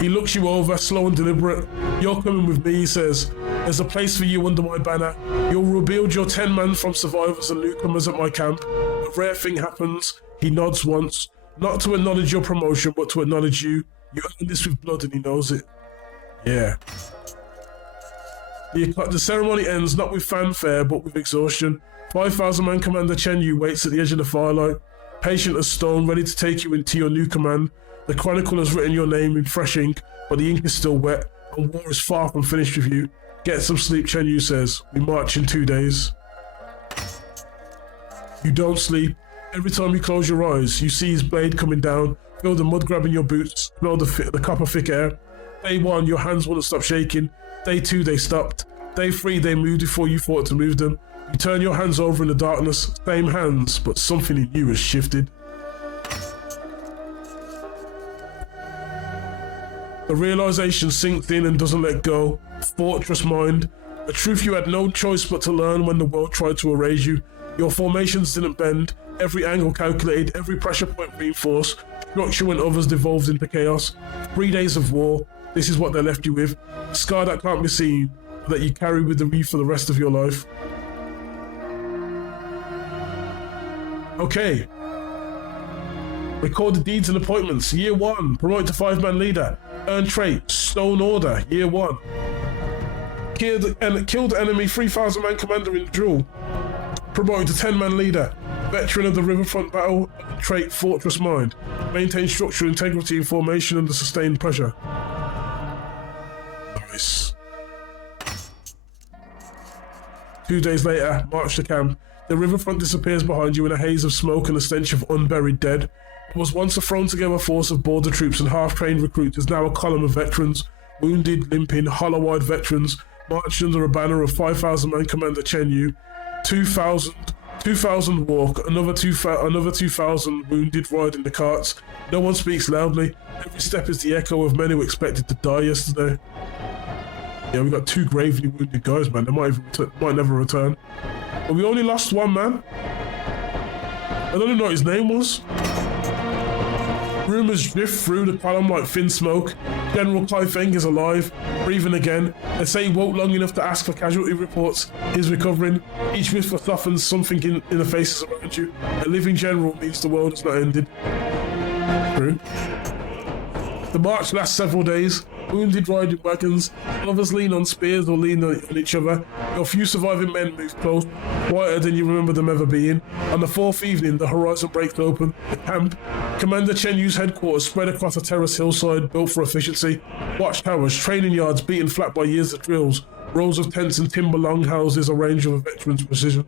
He looks you over, slow and deliberate. You're coming with me, he says. There's a place for you under my banner. You'll rebuild your 10-man from survivors and newcomers at my camp. A rare thing happens. He nods once, not to acknowledge your promotion, but to acknowledge you. You earned this with blood and he knows it. Yeah. The ceremony ends not with fanfare, but with exhaustion. 5,000-man Commander Chen Yu waits at the edge of the firelight, patient as stone, ready to take you into your new command. The Chronicle has written your name in fresh ink, but the ink is still wet, and war is far from finished with you. Get some sleep, Chen Yu says. We march in 2 days. You don't sleep. Every time you close your eyes, you see his blade coming down, feel the mud grabbing your boots, smell the copper thick air. Day 1, your hands wouldn't stop shaking. Day 2, they stopped. Day 3, they moved before you thought to move them. You turn your hands over in the darkness, same hands, but something in you has shifted. The realization sinks in and doesn't let go. Fortress mind, a truth you had no choice but to learn when the world tried to erase you. Your formations didn't bend, every angle calculated, every pressure point reinforced, structure when others devolved into chaos. 3 days of war, this is what they left you with. A scar that can't be seen, that you carry with you for the rest of your life. Okay. Record the deeds and appointments. Year 1, promote to 5-man leader. Earn trait, Stone Order, Year 1. Killed enemy 3,000-man commander in the duel. Promoted to 10-man leader. Veteran of the Riverfront battle, trait Fortress Mind. Maintain structural integrity in formation under sustained pressure. Nice. 2 days later, march to camp. The riverfront disappears behind you in a haze of smoke and a stench of unburied dead. What was once a thrown-together force of border troops and half-trained recruits is now a column of veterans, wounded, limping, hollow-eyed veterans, marched under a banner of 5,000-man Commander Chen Yu. 2,000 walk, another 2,000 wounded ride in the carts. No one speaks loudly. Every step is the echo of men who expected to die yesterday. Yeah, we got 2 gravely wounded guys, man. They might never return. But we only lost 1 man. I don't even know what his name was. Rumours drift through the column like thin smoke. General Kai Feng is alive, breathing again. They say he woke long enough to ask for casualty reports. He's recovering. Each whisper softens something in the faces around you. A living general means the world has not ended. True. The march lasts several days. Wounded ride in wagons. Others lean on spears or lean on each other. Your few surviving men move close, quieter than you remember them ever being. On the 4th evening, the horizon breaks open. The camp. Commander Chen Yu's headquarters spread across a terrace hillside built for efficiency. Watchtowers, training yards beaten flat by years of drills. Rows of tents and timber longhouses arranged with a veteran's precision.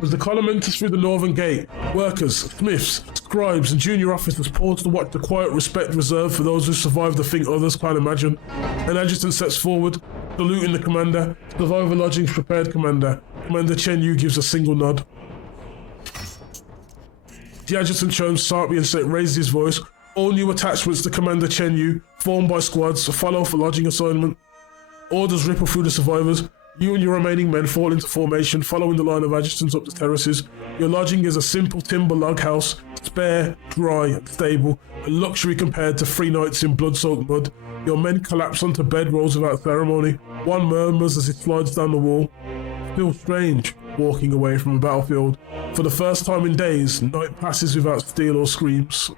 As the column enters through the northern gate, workers, smiths, scribes and junior officers pause to watch the quiet respect reserved for those who survived the thing others can't imagine. An adjutant steps forward, saluting the commander. Survivor lodgings prepared, Commander. Commander Chen Yu gives a single nod. The adjutant turns sharply and raises his voice. All new attachments to Commander Chen Yu, formed by squads, follow for lodging assignment. Orders ripple through the survivors. You and your remaining men fall into formation, following the line of adjutants up the terraces. Your lodging is a simple timber log house, spare, dry, and stable, a luxury compared to 3 nights in blood-soaked mud. Your men collapse onto bedrolls without ceremony. One murmurs as he slides down the wall. Feels strange, walking away from a battlefield. For the first time in days, night passes without steel or screams.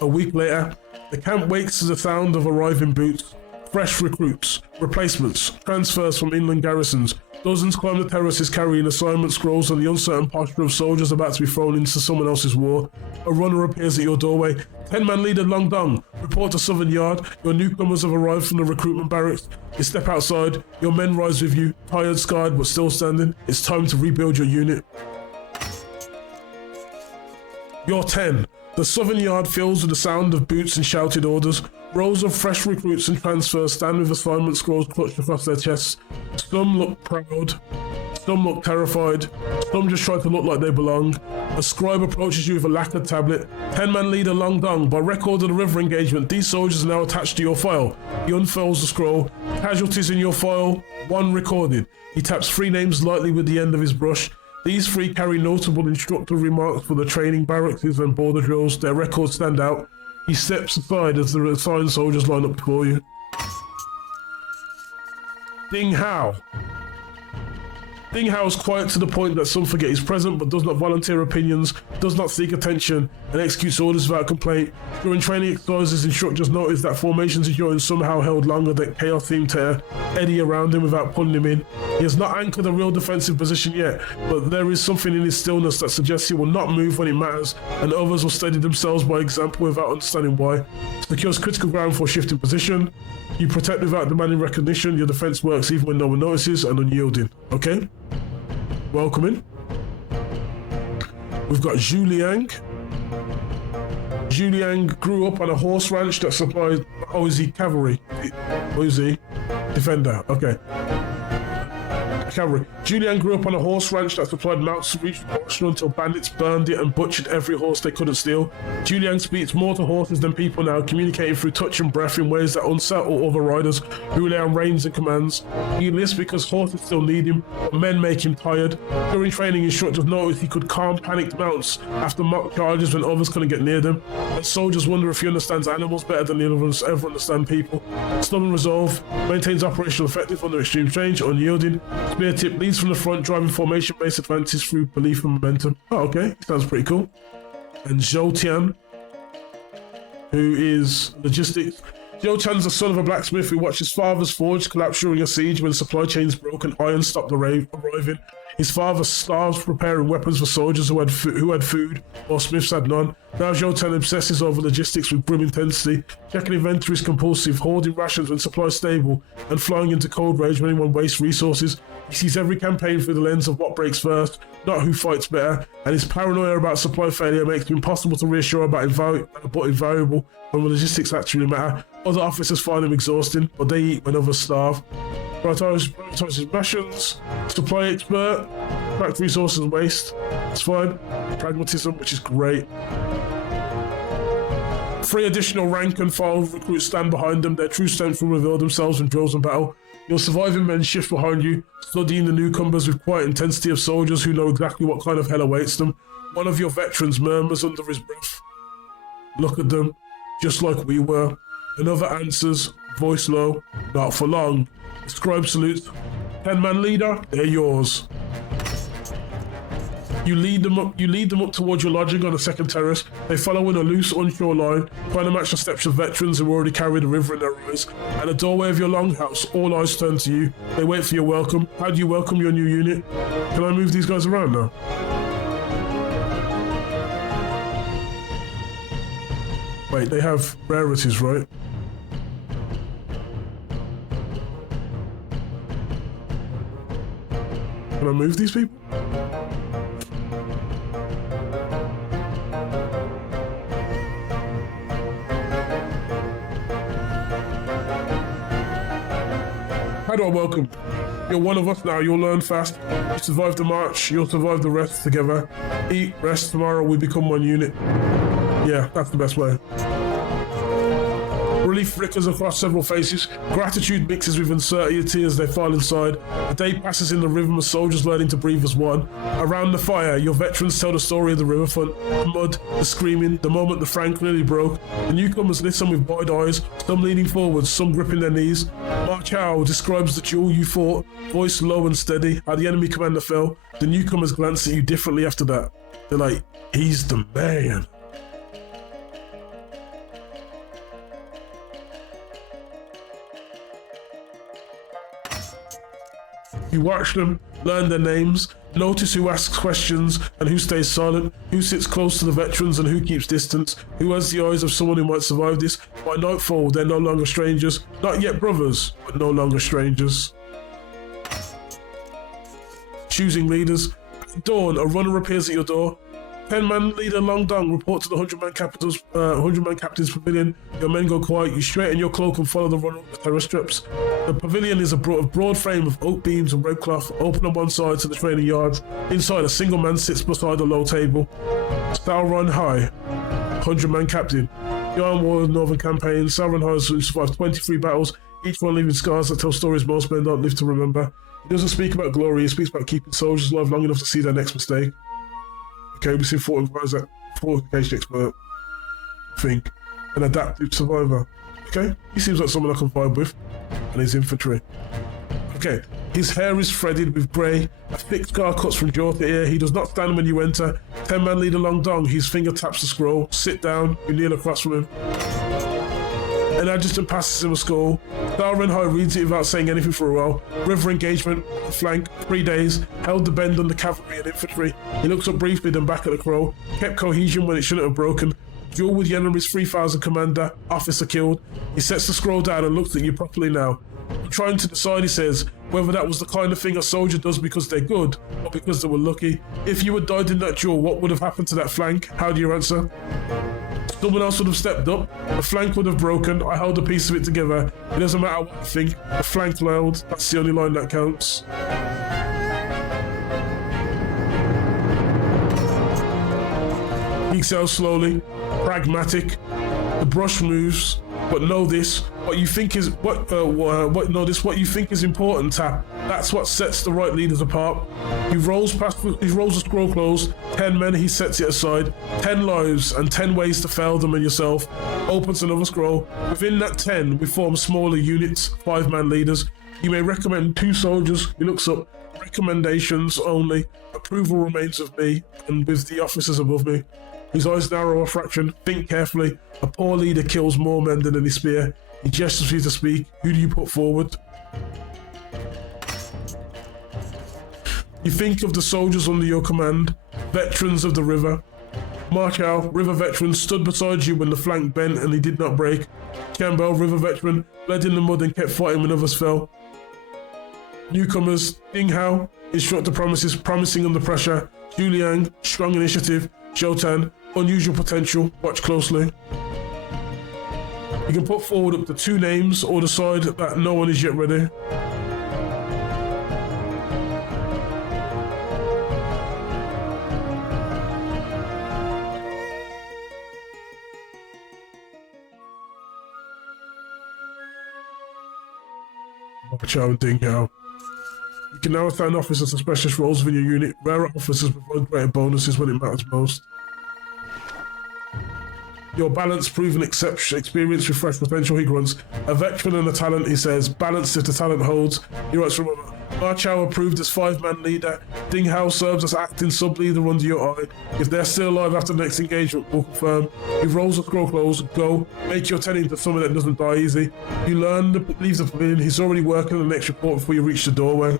A week later, the camp wakes to the sound of arriving boots. Fresh recruits, replacements, transfers from inland garrisons. Dozens climb the terraces carrying assignment scrolls and the uncertain posture of soldiers about to be thrown into someone else's war. A runner appears at your doorway. 10-man leader Long Dong, report to Southern Yard. Your newcomers have arrived from the recruitment barracks. You step outside. Your men rise with you, tired, scarred, but still standing. It's time to rebuild your unit. You're 10. The Southern Yard fills with the sound of boots and shouted orders. Rows of fresh recruits and transfers stand with assignment scrolls clutched across their chests. Some look proud, some look terrified, some just try to look like they belong. A scribe approaches you with a lacquered tablet. 10-man leader Long Dong, by record of the river engagement, these soldiers are now attached to your file. He unfurls the scroll. Casualties in your file, 1 recorded. He taps 3 names lightly with the end of his brush. These 3 carry notable instructive remarks for the training barracks and border drills. Their records stand out. He steps aside as the assigned soldiers line up before you. Ding Hao. Dinghouse quiet to the point that some forget he's present, but does not volunteer opinions, does not seek attention, and executes orders without complaint. During training exercises, instructors notice that formations he joined somehow held longer than chaos seemed to eddy around him without pulling him in. He has not anchored a real defensive position yet, but there is something in his stillness that suggests he will not move when it matters, and others will steady themselves by example without understanding why. Secures critical ground for shifting position. You protect without demanding recognition. Your defense works even when no one notices, and unyielding. Okay? Welcoming. We've got Zhu Liang. Zhu Liang grew up on a horse ranch that supplied... Oh, is he cavalry? Or is he? Defender. Okay. Cavalry. Zhu Liang grew up on a horse ranch that supplied mounts to reach the arsenal until bandits burned it and butchered every horse they couldn't steal. Zhu Liang speaks more to horses than people now, communicating through touch and breath in ways that unsettle other riders who rely on reins and commands. He enlists because horses still need him, but men make him tired. During training, instructors noticed he could calm panicked mounts after mock charges when others couldn't get near them, and soldiers wonder if he understands animals better than the others ever understand people. Stubborn resolve, maintains operational effectiveness under extreme change, unyielding. Spear tip leads from the front, driving formation-based advances through belief and momentum. Oh, okay, sounds pretty cool. And Zhou Tian, who is logistics. Zhou Tian's the son of a blacksmith who watched his father's forge collapse during a siege when supply chains broke and iron stopped arriving. His father starved preparing weapons for soldiers who had food, while smiths had none. Now Zhou Tian obsesses over logistics with grim intensity, checking inventories compulsive, hoarding rations when supplies stable, and flying into cold rage when anyone wastes resources. He sees every campaign through the lens of what breaks first, not who fights better, and his paranoia about supply failure makes it impossible to reassure about but invariable when the logistics actually matter. Other officers find him exhausting, but they eat when others starve. Prioritize his rations. Supply expert. Track resources and waste. It's fine. Pragmatism, which is great. 3 additional rank and file recruits stand behind them. Their true strength will reveal themselves in drills and battle. Your surviving men shift behind you, studying the newcomers with quiet intensity of soldiers who know exactly what kind of hell awaits them. One of your veterans murmurs under his breath. Look at them, just like we were. Another answers, voice low, not for long. The scribe salutes. 10-man leader, they're yours. You lead them up towards your lodging on the second terrace. They follow in a loose, unsure line, trying to match the steps of veterans who already carry the river in their eyes. At the doorway of your longhouse, all eyes turn to you. They wait for your welcome. How do you welcome your new unit? Can I move these guys around now? Wait, they have rarities, right? Can I move these people? How do I welcome? You're one of us now, you'll learn fast. You survived the march, you'll survive the rest together. Eat, rest, tomorrow we become one unit. Yeah, that's the best way. Relief flickers across several faces. Gratitude mixes with uncertainty as they file inside. A day passes in the rhythm of soldiers learning to breathe as one. Around the fire, your veterans tell the story of the riverfront. The mud, the screaming, the moment the Frank nearly broke. The newcomers listen with wide eyes, some leaning forwards, some gripping their knees. Mark Howe describes the duel you fought, voice low and steady, how the enemy commander fell. The newcomers glance at you differently after that. They're like, he's the man. You watch them, learn their names, notice who asks questions and who stays silent, who sits close to the veterans and who keeps distance, who has the eyes of someone who might survive this. By nightfall, they're no longer strangers, not yet brothers, but no longer strangers. Choosing leaders. At dawn, a runner appears at your door. 10-man leader Long Dong report to the 100-man captain's pavilion. Your men go quiet. You straighten your cloak and follow the runner up the terrace steps. The pavilion is a broad frame of oak beams and red cloth, open on one side to the training yards. Inside, a single man sits beside a low table. Sauron High, 100-man captain. The Iron War Northern Campaign. Sauron High has survived 23 battles, each one leaving scars that tell stories most men don't live to remember. He doesn't speak about glory, he speaks about keeping soldiers alive long enough to see their next mistake. Okay, we see fortification expert, think, an adaptive survivor. Okay, he seems like someone I can vibe with, and he's infantry. Okay, his hair is threaded with grey, a thick scar cuts from jaw to ear. He does not stand when you enter. 10-man leader Long Dong, his finger taps the scroll. Sit down, you kneel across from him. An adjutant passes him a scroll. Star Ren High reads it without saying anything for a while. River engagement, flank, 3 days. Held the bend under cavalry and infantry. He looks up briefly, then back at the crow. Kept cohesion when it shouldn't have broken. Duel with the enemy's 3,000 commander. Officer killed. He sets the scroll down and looks at you properly now. I'm trying to decide, he says, whether that was the kind of thing a soldier does because they're good or because they were lucky. If you had died in that duel, what would have happened to that flank? How do you answer? Someone else would have stepped up. The flank would have broken. I held a piece of it together. It doesn't matter what I think. The flank held. That's the only line that counts. He exhales slowly. Pragmatic. The brush moves. But know this. What you think is what you think is important, Tap. That's what sets the right leaders apart. He rolls the scroll close. 10 men, he sets it aside. 10 lives and 10 ways to fail them and yourself. Opens another scroll. Within that 10, we form smaller units, 5-man leaders. You may recommend 2 soldiers. He looks up. Recommendations only. Approval remains of me and with the officers above me. His eyes narrow a fraction. Think carefully. A poor leader kills more men than any spear. He gestures for you to speak. Who do you put forward? You think of the soldiers under your command, veterans of the river. Marchow, river veteran, stood beside you when the flank bent and he did not break. Campbell, river veteran, bled in the mud and kept fighting when others fell. Newcomers, Ding Hao, instructor promising under pressure. Juliang, strong initiative. Jotan, unusual potential, watch closely. You can put forward up to 2 names or decide that no one is yet ready. Marchow and Ding Hao. You can now assign officers to specialist roles within your unit. Rarer officers provide greater bonuses when it matters most. Your balance, proven experience, refresh potential, he grunts. A veteran and a talent, he says. Balance if the talent holds. He writes from Marchow approved as 5-man leader. Ding Hao serves as acting sub-leader under your eye. If they're still alive after the next engagement, we'll confirm. He rolls the scroll close. Go. Make your 10 into someone that doesn't die easy. You learn, leaves the pavilion. He's already working on the next report before you reach the doorway.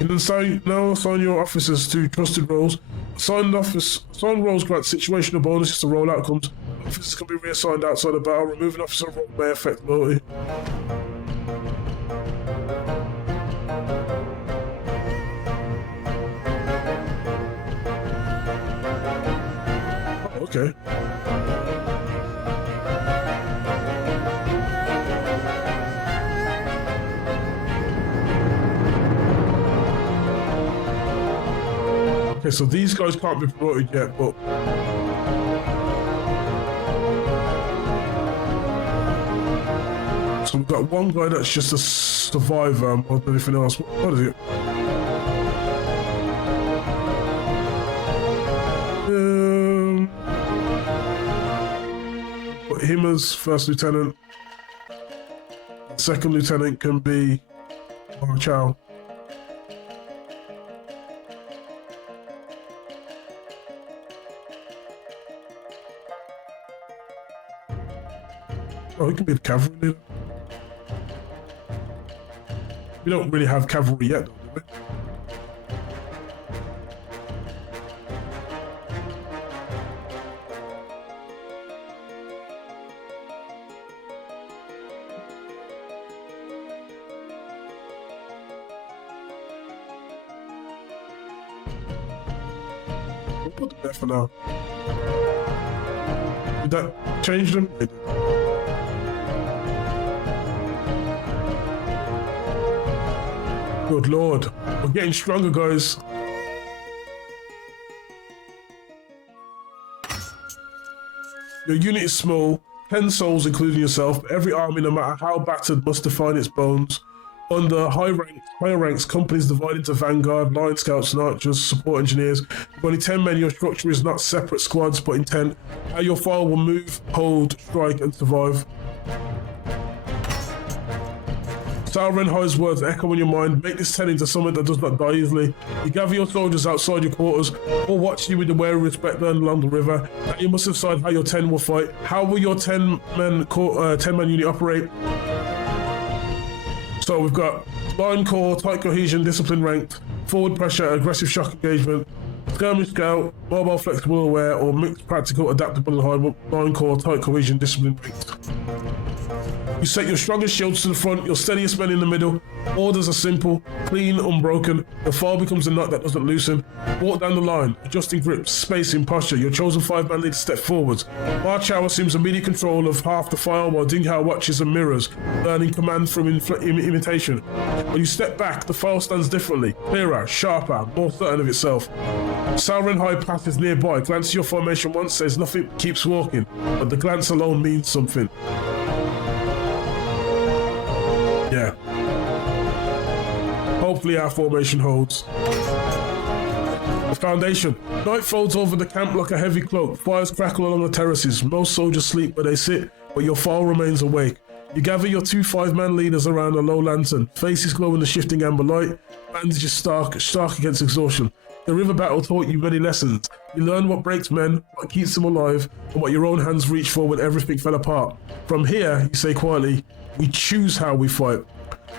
You can now assign your officers to trusted roles. Assigned roles grant situational bonuses to role outcomes. Officers can be reassigned outside the battle. Removing officer role may affect loyalty. Oh, okay. Okay, so these guys can't be promoted yet, but... So we've got one guy that's just a survivor more than anything else. What is it? Put him as first lieutenant. Second lieutenant can be Marchow. Oh, he can be the cavalry leader. We don't really have cavalry yet, though, do we? We'll put them there for now. Did that change them? It did. Good lord, we're getting stronger, guys. Your unit is small, 10 souls including yourself, but every army, no matter how battered, must define its bones. Under higher ranks, companies divide into vanguard, line scouts and archers, support engineers. With only 10 men, your structure is not separate squads, but intent. How your file will move, hold, strike and survive. Sauron High's words echo in your mind. Make this 10 into something that does not die easily. You gather your soldiers outside your quarters, all watching you with the wary respect learned along the river. Now you must decide how your 10 will fight. How will your 10-man unit operate? So we've got line core, tight cohesion, discipline ranked, forward pressure, aggressive shock engagement, skirmish scout, mobile, flexible, aware, or mixed, practical, adaptable, and high line core, tight cohesion, discipline ranked. You set your strongest shields to the front, your steadiest men in the middle. Orders are simple, clean, unbroken. Your file becomes a knot that doesn't loosen. Walk down the line, adjusting grips, spacing, posture. Your chosen 5-man leader steps forwards. Marchow assumes immediate control of half the file, while Dinghao watches and mirrors, learning command from imitation. When you step back, the file stands differently, clearer, sharper, more certain of itself. Sauron High passes nearby, glances your formation once, says nothing, keeps walking, but the glance alone means something. Yeah. Hopefully our formation holds. The foundation. Night folds over the camp like a heavy cloak. Fires crackle along the terraces. Most soldiers sleep where they sit, but your file remains awake. You gather your 2 5-man leaders around a low lantern. Faces glow in the shifting amber light. Bandages stark against exhaustion. The river battle taught you many lessons. You learn what breaks men, what keeps them alive, and what your own hands reach for when everything fell apart. From here, you say quietly, we choose how we fight.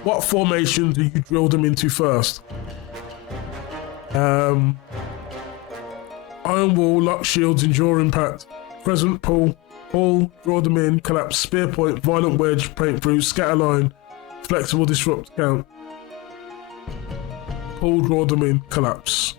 What formation do you drill them into first? Iron wall, lock shields, endure impact, crescent, pull, draw them in, collapse, spear point, violent wedge, paint through, scatter line, flexible, disrupt, count. Pull, draw them in, collapse.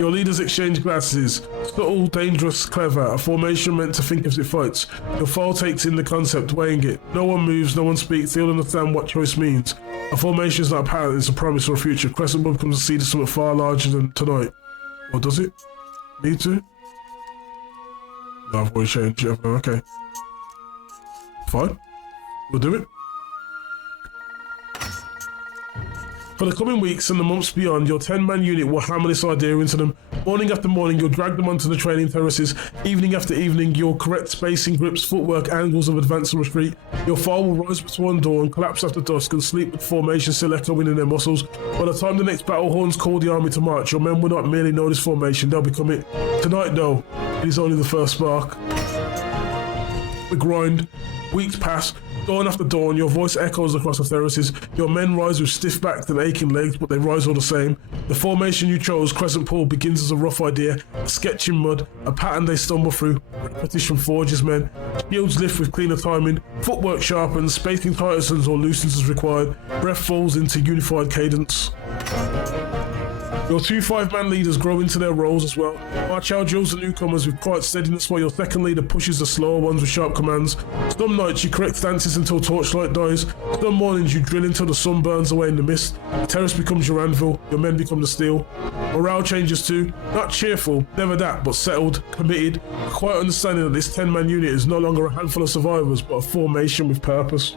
Your leaders exchange glances. Subtle, dangerous, clever. A formation meant to think as it fights. Your file takes in the concept, weighing it. No one moves, no one speaks. They all understand what choice means. A formation is not apparent, it's a promise or a future. Crescent Moon becomes a seed of something far larger than tonight. Or does it? Need to? No, I've already changed it. Okay. Fine. We'll do it. For the coming weeks and the months beyond, your 10-man unit will hammer this idea into them. Morning after morning, you'll drag them onto the training terraces. Evening after evening, you'll correct spacing, grips, footwork, angles of advance and retreat. Your file will rise between dawn, collapse after dusk, and sleep with formation still echoing in their muscles. By the time the next battle horns call the army to march, your men will not merely know this formation, they'll become it. Tonight, though, it is only the first spark. The grind. Weeks pass. Dawn after dawn, your voice echoes across the terraces. Your men rise with stiff backs and aching legs, but they rise all the same. The formation you chose, Crescent Pool, begins as a rough idea, a sketch in mud, a pattern they stumble through. Repetition forges men. Shields lift with cleaner timing. Footwork sharpens, spacing tightens or loosens as required. Breath falls into unified cadence. Your 2 5-man leaders grow into their roles as well. Marchow drills the newcomers with quiet steadiness while your second leader pushes the slower ones with sharp commands. Some nights you correct stances until torchlight dies. Some mornings you drill until the sun burns away in the mist. The terrace becomes your anvil, your men become the steel. Morale changes too. Not cheerful, never that, but settled, committed. A quiet understanding that this 10-man unit is no longer a handful of survivors, but a formation with purpose.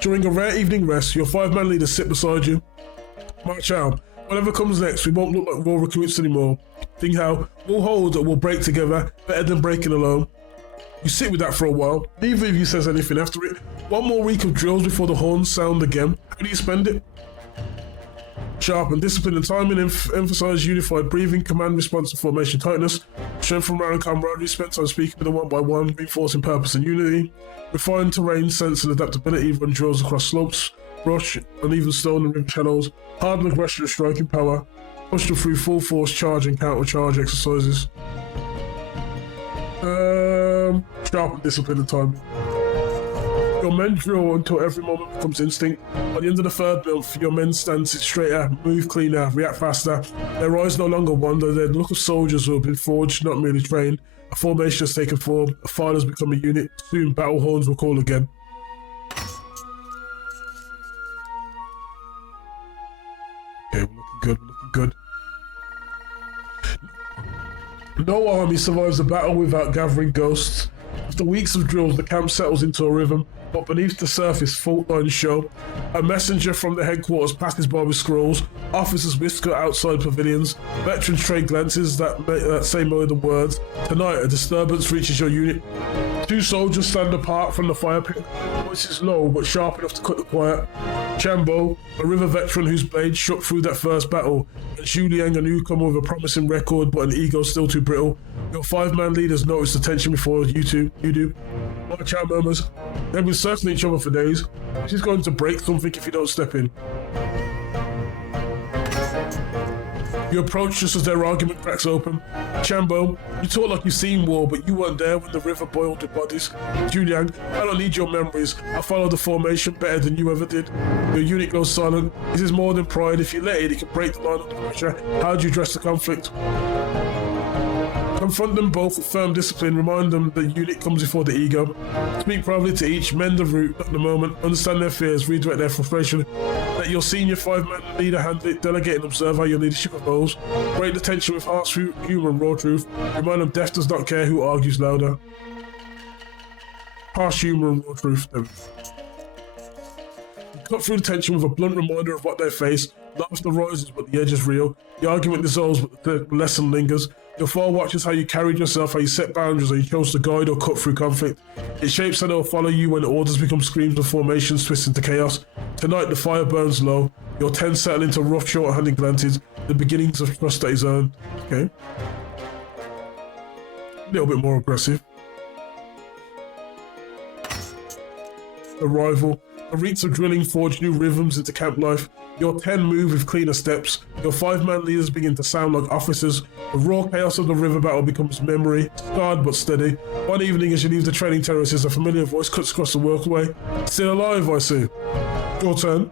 During a rare evening rest, your 5-man leaders sit beside you. March out. Whatever comes next, we won't look like raw recruits anymore. Think how we'll hold or we'll break together, better than breaking alone. You sit with that for a while. Neither of you says anything after it. One more week of drills before the horns sound again. How do you spend it? Sharp and discipline and timing, emphasize unified breathing, command, response, and formation tightness. Strength from round camaraderie, spent time speaking with them one by one, reinforcing purpose and unity. Refined terrain, sense, and adaptability, run drills across slopes, brush, uneven stone and river channels. Hardened aggression and striking power. Push them through full force charge and counter charge exercises. Sharp and discipline and timing. Your men drill until every moment becomes instinct. By the end of the 3rd month, your men stand straighter, move cleaner, react faster. Their eyes no longer wander, they're the look of soldiers who have been forged, not merely trained. A formation has taken form, a file has become a unit. Soon battle horns will call again. Okay, we're looking good. No army survives a battle without gathering ghosts. After weeks of drills, the camp settles into a rhythm, but beneath the surface, fault lines show. A messenger from the headquarters passes by with scrolls. Officers whisper outside pavilions. Veterans trade glances that say more than words. Tonight, a disturbance reaches your unit. Two soldiers stand apart from the fire pit. Voices low but sharp enough to cut the quiet. Chambo, a river veteran whose blade shook through that first battle, and Juliang, a newcomer with a promising record but an ego still too brittle. Your 5-man leaders notice the tension before you do. Watch out, murmurs. They've been circling each other for days. She's going to break something if you don't step in. You approach just as their argument cracks open. Chambo, you talk like you've seen war, but you weren't there when the river boiled with bodies. Juliang, I don't need your memories. I followed the formation better than you ever did. Your unit goes silent. This is more than pride. If you let it can break the line under pressure. How do you address the conflict? Confront them both with firm discipline. Remind them the unit comes before the ego. Speak privately to each. Mend the route, not the moment. Understand their fears. Redirect their frustration. Let your senior 5-man leader handle it. Delegate and observe how your leadership evolves. Break the tension with harsh humor and raw truth. Remind them death does not care who argues louder. Harsh humor and raw truth. Cut through the tension with a blunt reminder of what they face. Laughter rises, but the edge is real. The argument dissolves, but the lesson lingers. Your foe watches how you carried yourself, how you set boundaries, how you chose to guide or cut through conflict. It shapes how they'll follow you when orders become screams and formations twist into chaos. Tonight, the fire burns low. Your 10 settle into rough, short-handed glances. The beginnings of trust that is earned. Okay. A little bit more aggressive. Arrival. The reeks of drilling forge new rhythms into camp life. Your 10 move with cleaner steps. Your 5-man leaders begin to sound like officers. The raw chaos of the river battle becomes memory, scarred but steady. One evening as you leave the training terraces, a familiar voice cuts across the walkway. Still alive, I see. Your turn.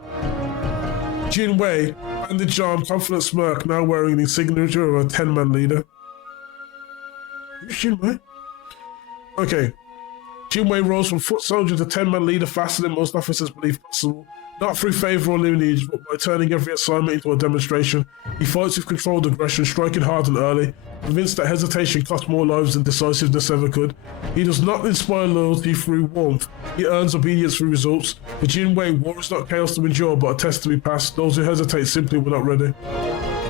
Jin Wei, bandaged arm, confident smirk, now wearing the signature of a 10-man leader. Who's Jin Wei? Okay. Jin Wei rose from foot soldier to 10-man leader faster than most officers believe possible. Not through favour or lineage, but by turning every assignment into a demonstration. He fights with controlled aggression, striking hard and early, convinced that hesitation costs more lives than decisiveness ever could. He does not inspire loyalty through warmth. He earns obedience through results. For Jin Wei, war is not chaos to endure, but a test to be passed. Those who hesitate simply were not ready.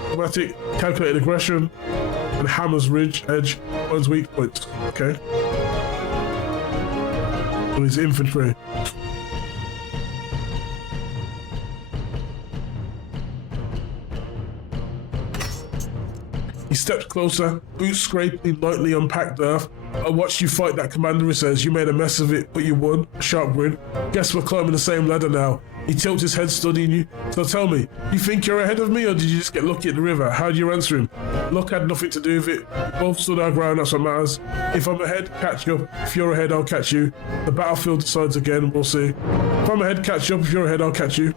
Dramatic, calculated aggression, and hammers edge, finds weak points. Okay. On his infantry. He steps closer, boots scraping lightly on packed earth. I watched you fight that commander, he says. You made a mess of it, but you won. A sharp grin. Guess we're climbing the same ladder now. He tilts his head, studying you. So tell me, you think you're ahead of me, or did you just get lucky at the river? How do you answer him? Luck had nothing to do with it. We both stood our ground, that's what matters. If I'm ahead, catch up. If you're ahead, I'll catch you. The battlefield decides again, we'll see. If I'm ahead, catch up. If you're ahead, I'll catch you.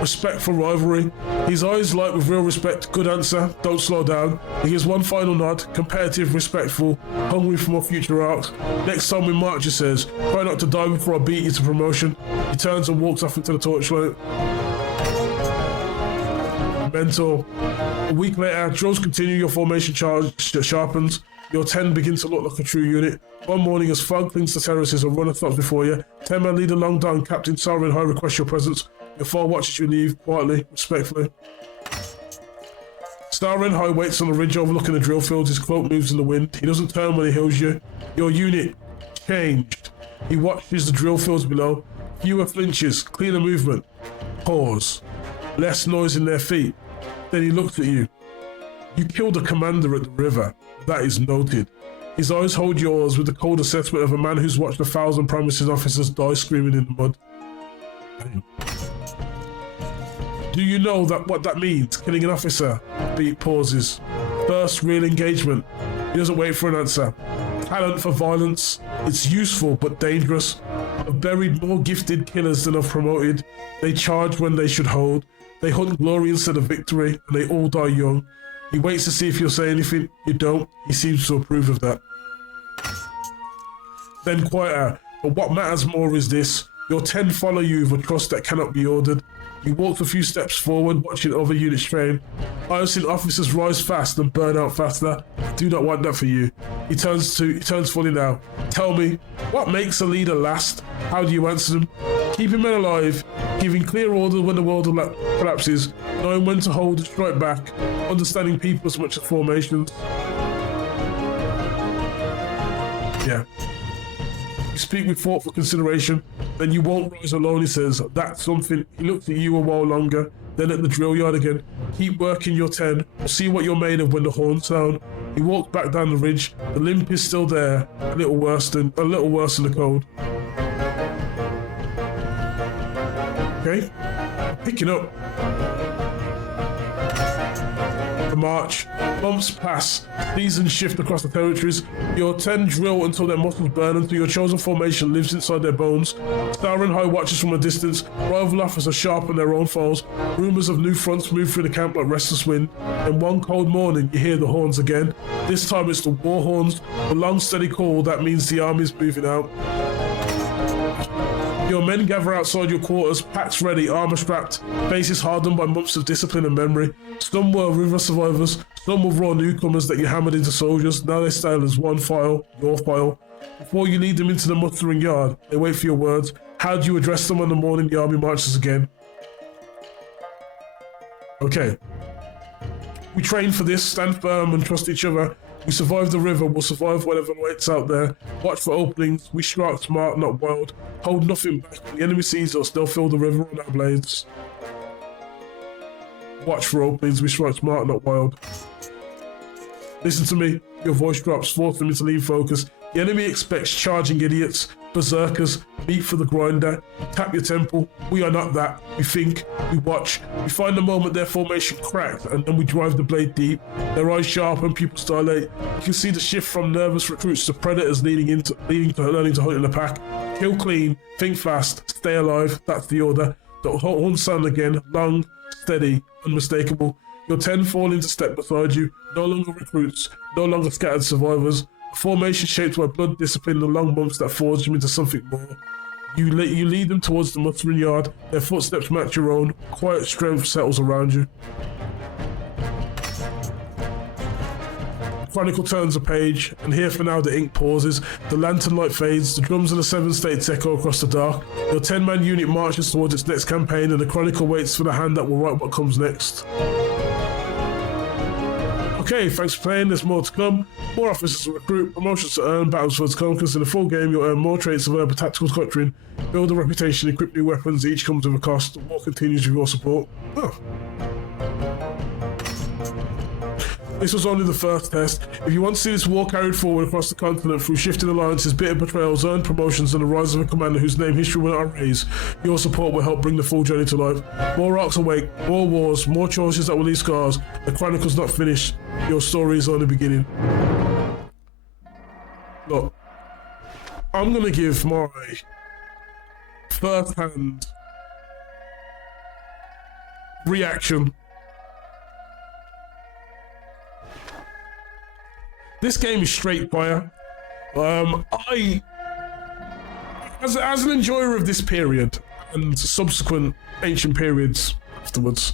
Respectful rivalry. His eyes light with real respect. Good answer. Don't slow down. He gives one final nod. Competitive, respectful, hungry for more future arcs. Next time we march, he says. Try not to die before I beat you to promotion. He turns and walks off into the torchlight. Mentor. A week later, drills continue. Your formation charge sharpens. Your 10 begins to look like a true unit. One morning, as fog clings to terraces, a runner stops before you. 10-man leader Long Don, Captain Sarin High requests your presence. Your 4 watches you leave, quietly, respectfully. Sarin High waits on the ridge overlooking the drill fields. His cloak moves in the wind. He doesn't turn when he hails you. Your unit changed. He watches the drill fields below. Fewer flinches, cleaner movement. Pause. Less noise in their feet. Then he looks at you. You killed a commander at the river. That is noted. His eyes hold yours with the cold assessment of a man who's watched 1,000 promising officers die screaming in the mud. Do you know what that means? Killing an officer? Beat pauses. First real engagement. He doesn't wait for an answer. Talent for violence. It's useful but dangerous. I've buried more gifted killers than I've promoted. They charge when they should hold. They hunt glory instead of victory, and they all die young. He waits to see if you'll say anything. You don't. He seems to approve of that. Then quieter. But what matters more is this. Your 10 follow you with a trust that cannot be ordered. You walk a few steps forward, watching other units train. I have seen officers rise fast and burn out faster. I do not want that for you. He turns fully now. Tell me, what makes a leader last? How do you answer them? keeping men alive, giving clear order when the world collapses, knowing when to hold and strike back, understanding people as much as formations. Yeah. You speak with thoughtful consideration, then you won't rise alone, he says. That's something. He looks at you a while longer, then at the drill yard again. Keep working your 10. We'll see what you're made of when the horns sound. He walks back down the ridge. The limp is still there, a little worse than the cold. Okay, picking up. The march. Months pass. Seasons shift across the territories. Your 10 drill until their muscles burn, until your chosen formation lives inside their bones. Star and High watches from a distance. Rival officers sharpen their own foes. Rumours of new fronts move through the camp like restless wind. And one cold morning, you hear the horns again. This time it's the war horns. The long steady call that means the army's moving out. Your men gather outside your quarters, packs ready, armor strapped, faces hardened by months of discipline and memory. Some were river survivors, some were raw newcomers that you hammered into soldiers. Now they stand as one file, your file. Before you lead them into the mustering yard, they wait for your words. How do you address them on the morning the army marches again? Okay. We train for this, stand firm and trust each other. We survive the river, we'll survive whatever waits out there. Watch for openings, we strike smart, not wild. Hold nothing back, when the enemy sees us, they'll fill the river on our blades. Watch for openings, we strike smart, not wild. Listen to me, your voice drops, force them into lean focus. The enemy expects charging idiots, berserkers, meat for the grinder. Tap your temple, we are not that. We think, we watch, we find the moment their formation cracked, and then we drive the blade deep. Their eyes sharpen, pupils dilate. You can see the shift from nervous recruits to predators leading to learning to hunt in the pack. Kill clean, think fast, stay alive, that's the order. The horn sound again, long, steady, unmistakable. Your 10 fall into step beside you, no longer recruits, no longer scattered survivors. A formation shaped by blood, discipline, and the long months that forged them into something more. You lead them towards the mustering yard, their footsteps match your own, quiet strength settles around you. Chronicle turns a page, and here for now the ink pauses, the lantern light fades, the drums of the 7 states echo across the dark. Your 10-man unit marches towards its next campaign, and the Chronicle waits for the hand that will write what comes next. Okay, thanks for playing, there's more to come. More officers to recruit, promotions to earn, battles for its conquest. In the full game, you'll earn more traits of urban tactical doctrine, build a reputation, equip new weapons, each comes with a cost. The war continues with your support. Oh. This was only the first test. If you want to see this war carried forward across the continent through shifting alliances, bitter betrayals, earned promotions, and the rise of a commander whose name history will not erase, your support will help bring the full journey to life. More arcs awake, more wars, more choices that will leave scars. The chronicle's not finished. Your story is only beginning. Look, I'm gonna give my first-hand reaction. This game is straight fire. As an enjoyer of this period and subsequent ancient periods afterwards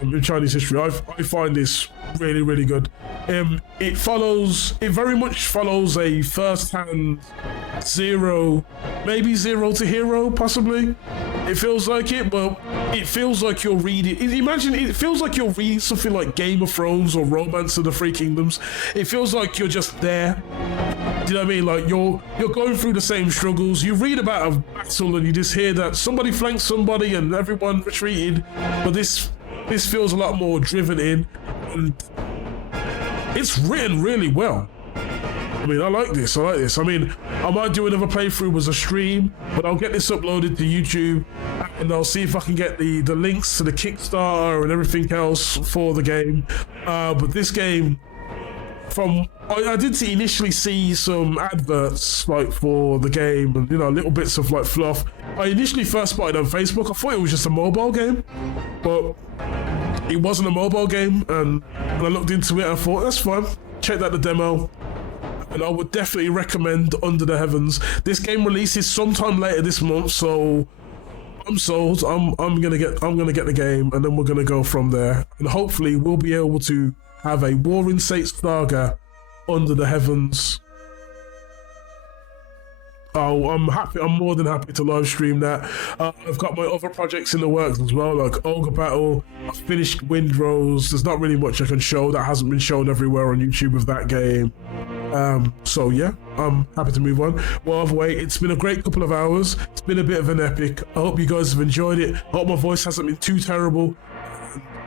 in Chinese history, I find this really, really good. It very much follows a first-hand zero, maybe zero to hero, possibly. It feels like it, but it feels like you're reading. Imagine it feels like you're reading something like Game of Thrones or Romance of the Three Kingdoms. It feels like you're just there. Do you know what I mean? Like you're going through the same struggles. You read about a battle and you just hear that somebody flanked somebody and everyone retreated. But this feels a lot more driven in, and it's written really well. I mean, I like this. I mean, I might do another playthrough as a stream, but I'll get this uploaded to YouTube, and I'll see if I can get the links to the Kickstarter and everything else for the game. But this game, I did initially see some adverts like for the game, and little bits of like fluff. I initially first spotted on Facebook. I thought it was just a mobile game, but it wasn't a mobile game. And when I looked into it, I thought that's fine. Check out the demo. And I would definitely recommend Under the Heavens. This game releases sometime later this month, so I'm sold. I'm gonna get the game, and then we're gonna go from there. And hopefully we'll be able to have a Warring States saga Under the Heavens. Oh, I'm happy. I'm more than happy to live stream that. I've got my other projects in the works as well, like Ogre Battle. I've finished Windrose. There's not really much I can show that hasn't been shown everywhere on YouTube of that game. So yeah, I'm happy to move on. Well, either way, it's been a great couple of hours. It's been a bit of an epic. I hope you guys have enjoyed it. I hope my voice hasn't been too terrible.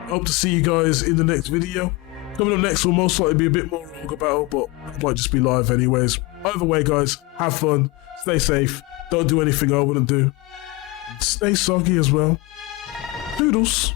I hope to see you guys in the next video. Coming up next will most likely be a bit more Ogre Battle, but it might just be live anyways. Either way, guys, have fun. Stay safe. Don't do anything I wouldn't do. Stay soggy as well. Toodles.